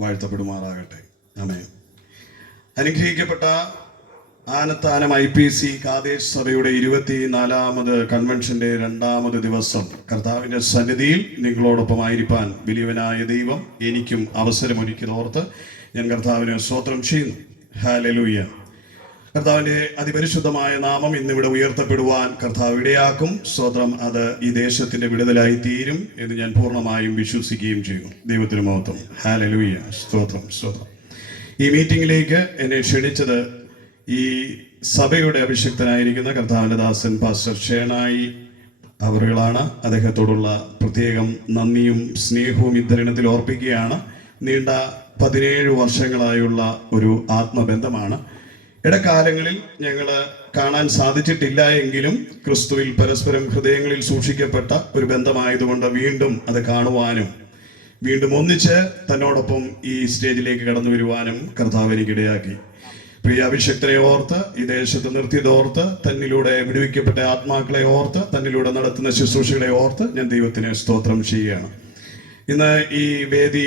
വാഴ്ത്തപ്പെടുമാറാകട്ടെ. ആമേൻ. അനുഗ്രഹിക്കപ്പെട്ട ആനത്താനം IPC കാദേശ് സഭയുടെ 24ാമത് കൺവെൻഷന്റെ 2ാമത് ദിവസം കർത്താവിൻ്റെ സന്നിധിയിൽ നിങ്ങളോടൊപ്പമായിരിക്കാൻ വലിയവനായ ദൈവം എനിക്കും അവസരമൊരുക്കിയതോർത്ത് ഞാൻ കർത്താവിനെ സ്തോത്രം ചെയ്യുന്നു. ഹല്ലേലൂയ. കർത്താവിൻ്റെ അതിപരിശുദ്ധമായ നാമം ഇന്നിവിടെ ഉയർത്തപ്പെടുവാൻ കർത്താവ് ഇടയാക്കും. സ്തോത്രം. അത് ഈ ദേശത്തിൻ്റെ വിടുതലായി തീരും എന്ന് ഞാൻ പൂർണ്ണമായും വിശ്വസിക്കുകയും ചെയ്യുന്നു. ദൈവത്തിന് മഹത്വം. ഹല്ലേലൂയ. സ്തോത്രം സ്തോത്രം. ഈ മീറ്റിംഗിലേക്ക് എന്നെ ക്ഷണിച്ചത് ഈ സഭയുടെ അഭിഷിക്തനായിരിക്കുന്ന കർത്താവിൻ്റെ ദാസൻ പാസ്റ്റർ ഷേണായി അവറുകളാണ്. അദ്ദേഹത്തോടുള്ള പ്രത്യേകം നന്ദിയും സ്നേഹവും ഇത്തരണത്തിൽ ഓർപ്പിക്കുകയാണ്. നീണ്ട 17 വർഷങ്ങളായുള്ള ഒരു ആത്മബന്ധമാണ്. ഇടക്കാലങ്ങളിൽ ഞങ്ങൾ കാണാൻ സാധിച്ചിട്ടില്ല എങ്കിലും ക്രിസ്തുവിൽ പരസ്പരം ഹൃദയങ്ങളിൽ സൂക്ഷിക്കപ്പെട്ട ഒരു ബന്ധമായതുകൊണ്ട് വീണ്ടും അത് കാണുവാനും വീണ്ടും ഒന്നിച്ച് തന്നോടൊപ്പം ഈ സ്റ്റേജിലേക്ക് കടന്നു വരുവാനും കർത്താവ് എനിക്കിടയാക്കി. പ്രിയ അഭിഷക്തനെ ഓർത്ത്, ഈ ദേശത്ത് നിർത്തിയതോർത്ത്, തന്നിലൂടെ വിടുവിക്കപ്പെട്ട ആത്മാക്കളെ ഓർത്ത്, തന്നിലൂടെ നടത്തുന്ന ശുശ്രൂഷകളെ ഓർത്ത് ഞാൻ ദൈവത്തിന് സ്തോത്രം ചെയ്യുകയാണ്. ഇന്ന് ഈ വേദി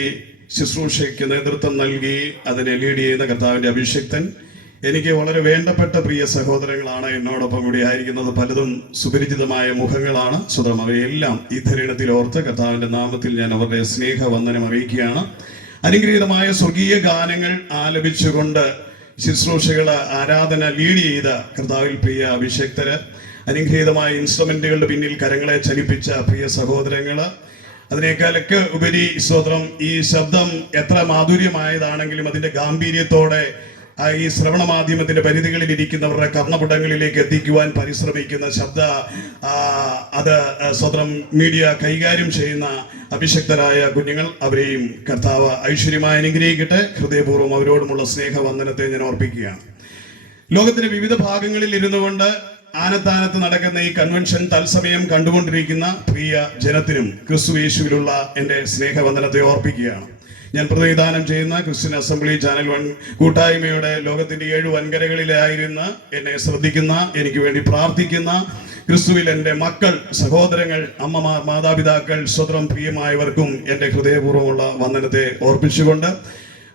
ശുശ്രൂഷയ്ക്ക് നേതൃത്വം നൽകി അതിനെ ലീഡ് ചെയ്യുന്ന കർത്താവിൻ്റെ അഭിഷിക്തൻ എനിക്ക് വളരെ വേണ്ടപ്പെട്ട പ്രിയ സഹോദരങ്ങളാണ് എന്നോടൊപ്പം ഇവിടെ ആയിരിക്കുന്നത്. പലതും സുപരിചിതമായ മുഖങ്ങളാണ്. സ്വതം അവയെല്ലാം ഈ ധരണത്തിൽ ഓർത്ത് കർത്താവിൻ്റെ നാമത്തിൽ ഞാൻ അവരുടെ സ്നേഹവന്ദനം അറിയിക്കുകയാണ്. അനുഗ്രഹീതമായ സ്വർഗീയ ഗാനങ്ങൾ ആലപിച്ചുകൊണ്ട് ശുശ്രൂഷകൾ ആരാധന ലീഡ് ചെയ്ത കർത്താവിൽ പ്രിയ അഭിഷക്തര്, അനുഗ്രഹീതമായ ഇൻസ്ട്രുമെന്റുകളുടെ പിന്നിൽ കരങ്ങളെ ചലിപ്പിച്ച പ്രിയ സഹോദരങ്ങള്, അതിനേക്കാളൊക്കെ ഉപരി സ്തോത്രം, ഈ ശബ്ദം എത്ര മാധുര്യമായതാണെങ്കിലും അതിന്റെ ഗാംഭീര്യത്തോടെ ഈ ശ്രവണ മാധ്യമത്തിന്റെ പരിധികളിൽ ഇരിക്കുന്നവരുടെ കർണപുടങ്ങളിലേക്ക് എത്തിക്കുവാൻ പരിശ്രമിക്കുന്ന അത് സ്വതന്ത്രം മീഡിയ കൈകാര്യം ചെയ്യുന്ന അഭിഷക്തരായ കുഞ്ഞുങ്ങൾ, അവരെയും കർത്താവ് ഐശ്വര്യമായി അനുഗ്രഹിക്കട്ടെ. ഹൃദയപൂർവ്വം അവരോടുമുള്ള സ്നേഹവന്ദനത്തെ ഞാൻ ഓർപ്പിക്കുകയാണ്. ലോകത്തിന്റെ വിവിധ ഭാഗങ്ങളിൽ ഇരുന്നു കൊണ്ട് ആനത്താനത്ത് നടക്കുന്ന ഈ കൺവെൻഷൻ തത്സമയം കണ്ടുകൊണ്ടിരിക്കുന്ന പ്രിയ ജനത്തിനും ക്രിസ്തു യേശുവിലുള്ള എൻ്റെ സ്നേഹവന്ദനത്തെ ഓർപ്പിക്കുകയാണ്. ഞാൻ പ്രതിനിധാനം ചെയ്യുന്ന ക്രിസ്ത്യൻ അസംബ്ലി ചാനൽ 1 കൂട്ടായ്മയുടെ ലോകത്തിന്റെ 7 വൻകരകളിലായിരുന്ന് എന്നെ ശ്രദ്ധിക്കുന്ന, എനിക്ക് വേണ്ടി പ്രാർത്ഥിക്കുന്ന ക്രിസ്തുവിൽ എൻ്റെ മക്കൾ, സഹോദരങ്ങൾ, അമ്മമാർ, മാതാപിതാക്കൾ, സ്വതന്ത്രം പ്രിയമായവർക്കും എൻ്റെ ഹൃദയപൂർവ്വമുള്ള വന്ദനത്തെ ഓർപ്പിച്ചുകൊണ്ട്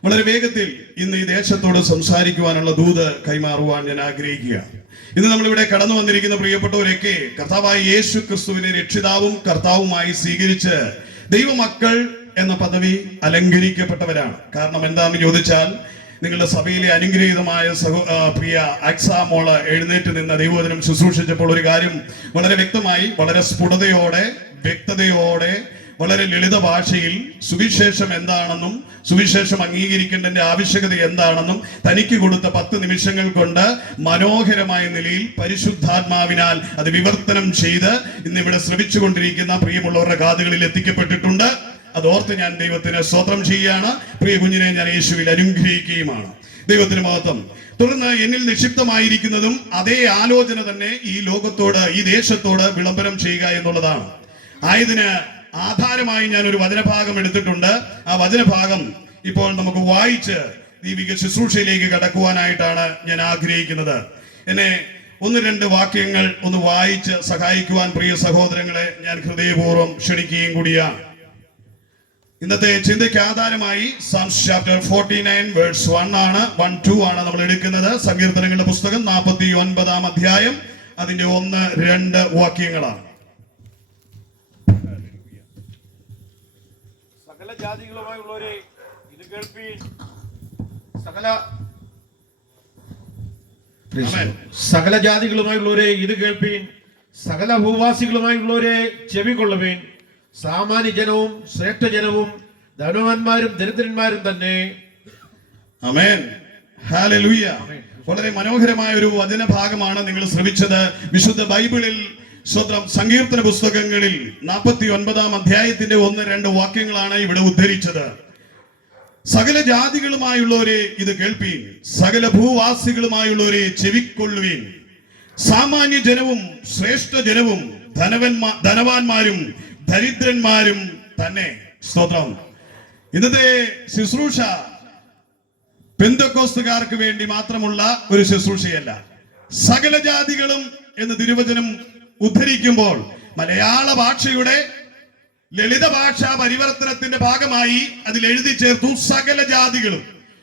വളരെ വേഗത്തിൽ ഇന്ന് ഈ ദേശത്തോട് സംസാരിക്കുവാനുള്ള ദൂത് കൈമാറുവാൻ ഞാൻ ആഗ്രഹിക്കുകയാണ്. ഇന്ന് നമ്മളിവിടെ കടന്നു വന്നിരിക്കുന്ന പ്രിയപ്പെട്ടവരൊക്കെ കർത്താവായ യേശു ക്രിസ്തുവിനെ രക്ഷിതാവും കർത്താവുമായി സ്വീകരിച്ച് ദൈവമക്കൾ എന്ന പദവി അലങ്കരിക്കപ്പെട്ടവരാണ്. കാരണം എന്താണെന്ന് ചോദിച്ചാൽ, നിങ്ങളുടെ സഭയിലെ അനുഗ്രഹീതമായ പ്രിയ അക്സാമോള് എഴുന്നേറ്റ് നിന്ന് ദൈവവചനം ശുശ്രൂഷിച്ചപ്പോൾ ഒരു കാര്യം വളരെ വ്യക്തമായി, വളരെ സ്ഫുടതയോടെ, വ്യക്തതയോടെ, വളരെ ലളിത ഭാഷയിൽ സുവിശേഷം എന്താണെന്നും സുവിശേഷം അംഗീകരിക്കേണ്ടതിന്റെ ആവശ്യകത എന്താണെന്നും തനിക്ക് കൊടുത്ത 10 നിമിഷങ്ങൾ കൊണ്ട് മനോഹരമായ നിലയിൽ പരിശുദ്ധാത്മാവിനാൽ അത് വിവർത്തനം ചെയ്ത് ഇന്നിവിടെ ശ്രമിച്ചുകൊണ്ടിരിക്കുന്ന പ്രിയമുള്ളവരുടെ കാതുകളിൽ എത്തിക്കപ്പെട്ടിട്ടുണ്ട്. അതോർത്ത് ഞാൻ ദൈവത്തിന് സ്തോത്രം ചെയ്യുകയാണ്. പ്രിയ കുഞ്ഞിനെ ഞാൻ യേശുവിൽ അനുഗ്രഹിക്കുകയുമാണ്. ദൈവത്തിന് മഹത്വം. തുടർന്ന് എന്നിൽ നിക്ഷിപ്തമായിരിക്കുന്നതും അതേ ആലോചന തന്നെ ഈ ലോകത്തോട്, ഈ ദേശത്തോട് വിളംബരം ചെയ്യുക എന്നുള്ളതാണ്. ആയതിന് ആധാരമായി ഞാൻ ഒരു വചനഭാഗം എടുത്തിട്ടുണ്ട്. ആ വചനഭാഗം ഇപ്പോൾ നമുക്ക് വായിച്ച് ദൈവിക ശുശ്രൂഷയിലേക്ക് കടക്കുവാനായിട്ടാണ് ഞാൻ ആഗ്രഹിക്കുന്നത്. എന്നെ 1-2 വാക്യങ്ങൾ ഒന്ന് വായിച്ച് സഹായിക്കുവാൻ പ്രിയ സഹോദരങ്ങളെ ഞാൻ ഹൃദയപൂർവ്വം ക്ഷണിക്കുകയും കൂടിയാണ്. ഇന്നത്തെ ചിന്തയ്ക്ക് ആധാരമായി Psalms chapter 49 verse 1 ആണ്, 1-2 ആണ് നമ്മൾ എടുക്കുന്നത്. സങ്കീർത്തനങ്ങളുടെ പുസ്തകം 49-ാം അധ്യായം, അതിന്റെ 1-2 വാക്യങ്ങളാണ്. സകല ജാതികളുമായുള്ളവരെ ഇത് കേൾപ്പീൻ, സകല ജാതികളുമായുള്ളവരെ ഇത് കേൾപ്പീൻ, സകല ഭൂവാസികളുമായുള്ളവരെ ചെവികൊള്ളുവീൻ. സാമാന്യ ജനവും ശ്രേഷ്ഠ ജനവും ധനവാന്മാരും ദരിദ്രന്മാരും തന്നെ. ആമേൻ. ഹല്ലേലൂയ. വളരെ മനോഹരമായ ഒരു വചനഭാഗമാണ് നിങ്ങൾ ശ്രവിച്ചത്. വിശുദ്ധ ബൈബിളിൽ സ്വതന്ത്രം സങ്കീർത്തന പുസ്തകങ്ങളിൽ 49-ാം അധ്യായത്തിന്റെ 1-2 വാക്യങ്ങളാണ് ഇവിടെ ഉദ്ധരിച്ചത്. സകല ജാതികളുമായുള്ളവരെ ഇത് കേൾപ്പീൻ, സകല ഭൂവാസികളുമായുള്ളവരെ ചെവിക്കൊള്ളുവീൻ. സാമാന്യ ജനവും ശ്രേഷ്ഠ ജനവും ധനവാന്മാരും ദരിദ്രന്മാരും തന്നെ. സ്തോത്രം. ഇന്നത്തെ ശുശ്രൂഷ പെന്തക്കോസ്തുകാർക്ക് വേണ്ടി മാത്രമുള്ള ഒരു ശുശ്രൂഷയല്ല. സകല ജാതികളും എന്ന് തിരുവചനം ഉദ്ധരിക്കുമ്പോൾ മലയാള ഭാഷയുടെ ലളിത ഭാഷാ പരിവർത്തനത്തിന്റെ ഭാഗമായി അതിൽ എഴുതി ചേർത്തു സകല ജാതികളും.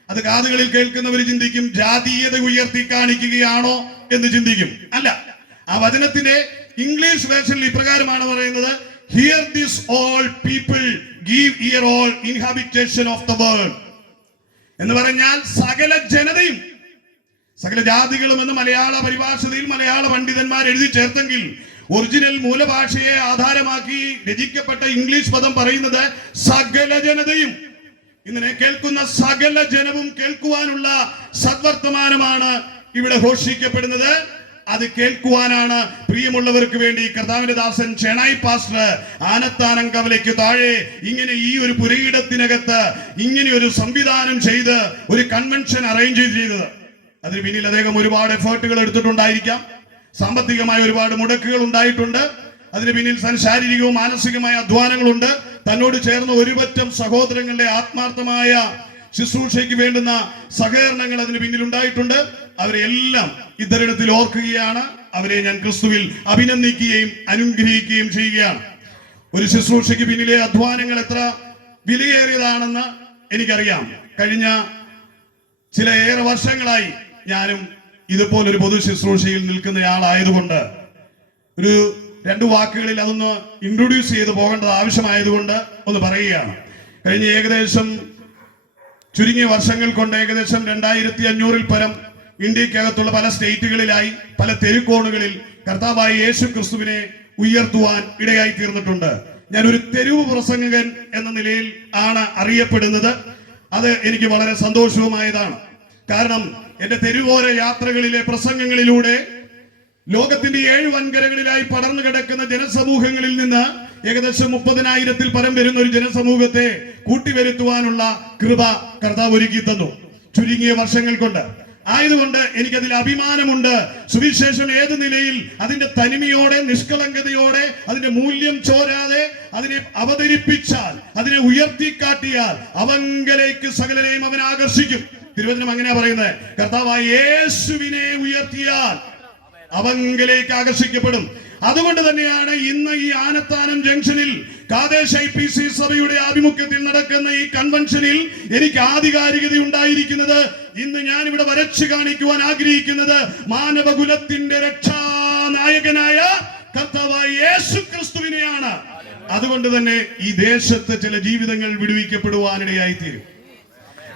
അത് കാതുകളിൽ കേൾക്കുന്നവർ ചിന്തിക്കും, ജാതീയത ഉയർത്തി കാണിക്കുകയാണോ എന്ന് ചിന്തിക്കും. അല്ല, ആ വചനത്തിന്റെ ഇംഗ്ലീഷ് വേർഷനിൽ ഇപ്രകാരമാണ് പറയുന്നത്: hear this all people give ear all inhabitation of the world എന്ന് പറഞ്ഞാൽ സകല ജനതയും, സകല ജാതികളും എന്ന് മലയാള പരിഭാഷയിൽ മലയാള പണ്ഡിതന്മാർ എഴുതി ചേർത്തെങ്കിൽ ഒറിജിനൽ മൂലഭാഷയെ ആധാരമാക്കി രചിക്കപ്പെട്ട ഇംഗ്ലീഷ് പദം പറയുന്നത് സകല ജനതയും. ഇങ്ങനെ കേൾക്കുന്ന സകല ജനവും കേൾക്കുവാനുള്ള സദ്വർത്തമാനമാണ് ഇവിടെ ഘോഷിക്കപ്പെടുന്നത്. അത് കേൾക്കുവാനാണ് പ്രിയമുള്ളവർക്ക് വേണ്ടി കർത്താവിന്റെ ദാസൻ ചേണായി പാസ്റ്റർ ആനത്താനം കവലയ്ക്ക് താഴെ ഇങ്ങനെ ഈ ഒരു പുരയിടത്തിനകത്ത് ഇങ്ങനെ ഒരു സംവിധാനം ചെയ്ത് ഒരു കൺവെൻഷൻ അറേഞ്ച് ചെയ്തത്. അതിന് പിന്നിൽ അദ്ദേഹം ഒരുപാട് എഫേർട്ടുകൾ എടുത്തിട്ടുണ്ടായിരിക്കാം. സാമ്പത്തികമായ ഒരുപാട് മുടക്കുകൾ ഉണ്ടായിട്ടുണ്ട്. അതിന് പിന്നിൽ ശാരീരികവും മാനസികമായ അധ്വാനങ്ങളുണ്ട്. തന്നോട് ചേർന്ന ഒരുപറ്റം സഹോദരങ്ങളുടെ ആത്മാർത്ഥമായ ശുശ്രൂഷയ്ക്ക് വേണ്ടുന്ന സഹകരണങ്ങൾ അതിന് പിന്നിൽ ഉണ്ടായിട്ടുണ്ട്. അവരെ എല്ലാം ഇത്തരണത്തിൽ ഓർക്കുകയാണ്. അവരെ ഞാൻ ക്രിസ്തുവിൽ അഭിനന്ദിക്കുകയും അനുഗ്രഹിക്കുകയും ചെയ്യുകയാണ്. ഒരു ശുശ്രൂഷയ്ക്ക് പിന്നിലെ അധ്വാനങ്ങൾ എത്ര വിലയേറിയതാണെന്ന് എനിക്കറിയാം. കഴിഞ്ഞ ചില ഏറെ വർഷങ്ങളായി ഞാനും ഇതുപോലൊരു പൊതു ശുശ്രൂഷയിൽ നിൽക്കുന്നയാളായതുകൊണ്ട് ഒരു 2 വാക്കുകളിൽ അതൊന്ന് ഇൻട്രൊഡ്യൂസ് ചെയ്ത് പോകേണ്ടത് ആവശ്യമായതുകൊണ്ട് ഒന്ന് പറയുകയാണ്. കഴിഞ്ഞ ഏകദേശം ചുരുങ്ങിയ വർഷങ്ങൾ കൊണ്ട് ഏകദേശം 2500-ൽ പരം ഇന്ത്യക്കകത്തുള്ള പല സ്റ്റേറ്റുകളിലായി പല തെരുക്കോണുകളിൽ കർത്താവായ യേശു ക്രിസ്തുവിനെ ഉയർത്തുവാൻ ഇടയായി തീർന്നിട്ടുണ്ട്. ഞാനൊരു തെരുവ് പ്രസംഗകൻ എന്ന നിലയിൽ ആണ് അറിയപ്പെടുന്നത്. അത് എനിക്ക് വളരെ സന്തോഷവുമായതാണ്. കാരണം എന്റെ തെരുവോര യാത്രകളിലെ പ്രസംഗങ്ങളിലൂടെ ലോകത്തിന്റെ 7 വൻകരകളിലായി പടർന്നു കിടക്കുന്ന ജനസമൂഹങ്ങളിൽ നിന്ന് ഏകദേശം 30,000-ൽ പരം വരുന്ന ഒരു ജനസമൂഹത്തെ കൂട്ടിവരുത്തുവാനുള്ള കൃപ കർത്താവ് ഒരുക്കി തന്നു ചുരുങ്ങിയ വർഷങ്ങൾ കൊണ്ട്. ആയതുകൊണ്ട് എനിക്കതിൽ അഭിമാനമുണ്ട്. സുവിശേഷം ഏത് നിലയിൽ അതിന്റെ തനിമയോടെ നിഷ്കളങ്കതയോടെ അതിന്റെ മൂല്യം ചോരാതെ അതിനെ അവതരിപ്പിച്ചാൽ, അതിനെ ഉയർത്തിക്കാട്ടിയാൽ അവങ്കലേക്ക് സകലരെയും അവൻ ആകർഷിക്കും. തിരുവചനം അങ്ങനെയാ പറയുന്നത്. കർത്താവായ യേശുവിനെ ഉയർത്തിയാൽ അവങ്കലേക്ക് ആകർഷിക്കപ്പെടും. അതുകൊണ്ട് തന്നെയാണ് ഇന്ന് ഈ ആനത്താനം ജംഗ്ഷനിൽ കാദേശ് IPC സഭയുടെ ആഭിമുഖ്യത്തിൽ നടക്കുന്ന ഈ കൺവെൻഷനിൽ എനിക്ക് ആധികാരികത ഉണ്ടായിരിക്കുന്നത്. ഇന്ന് ഞാൻ ഇവിടെ വരച്ചു കാണിക്കുവാൻ ആഗ്രഹിക്കുന്നത് മാനവകുലത്തിന്റെ രക്ഷാനായകനായ കർത്താവായ യേശു ക്രിസ്തുവിനെയാണ്. അതുകൊണ്ട് തന്നെ ഈ ദേശത്ത് ചില ജീവിതങ്ങൾ വിടുവിക്കപ്പെടുവാനിടയായി തീരും.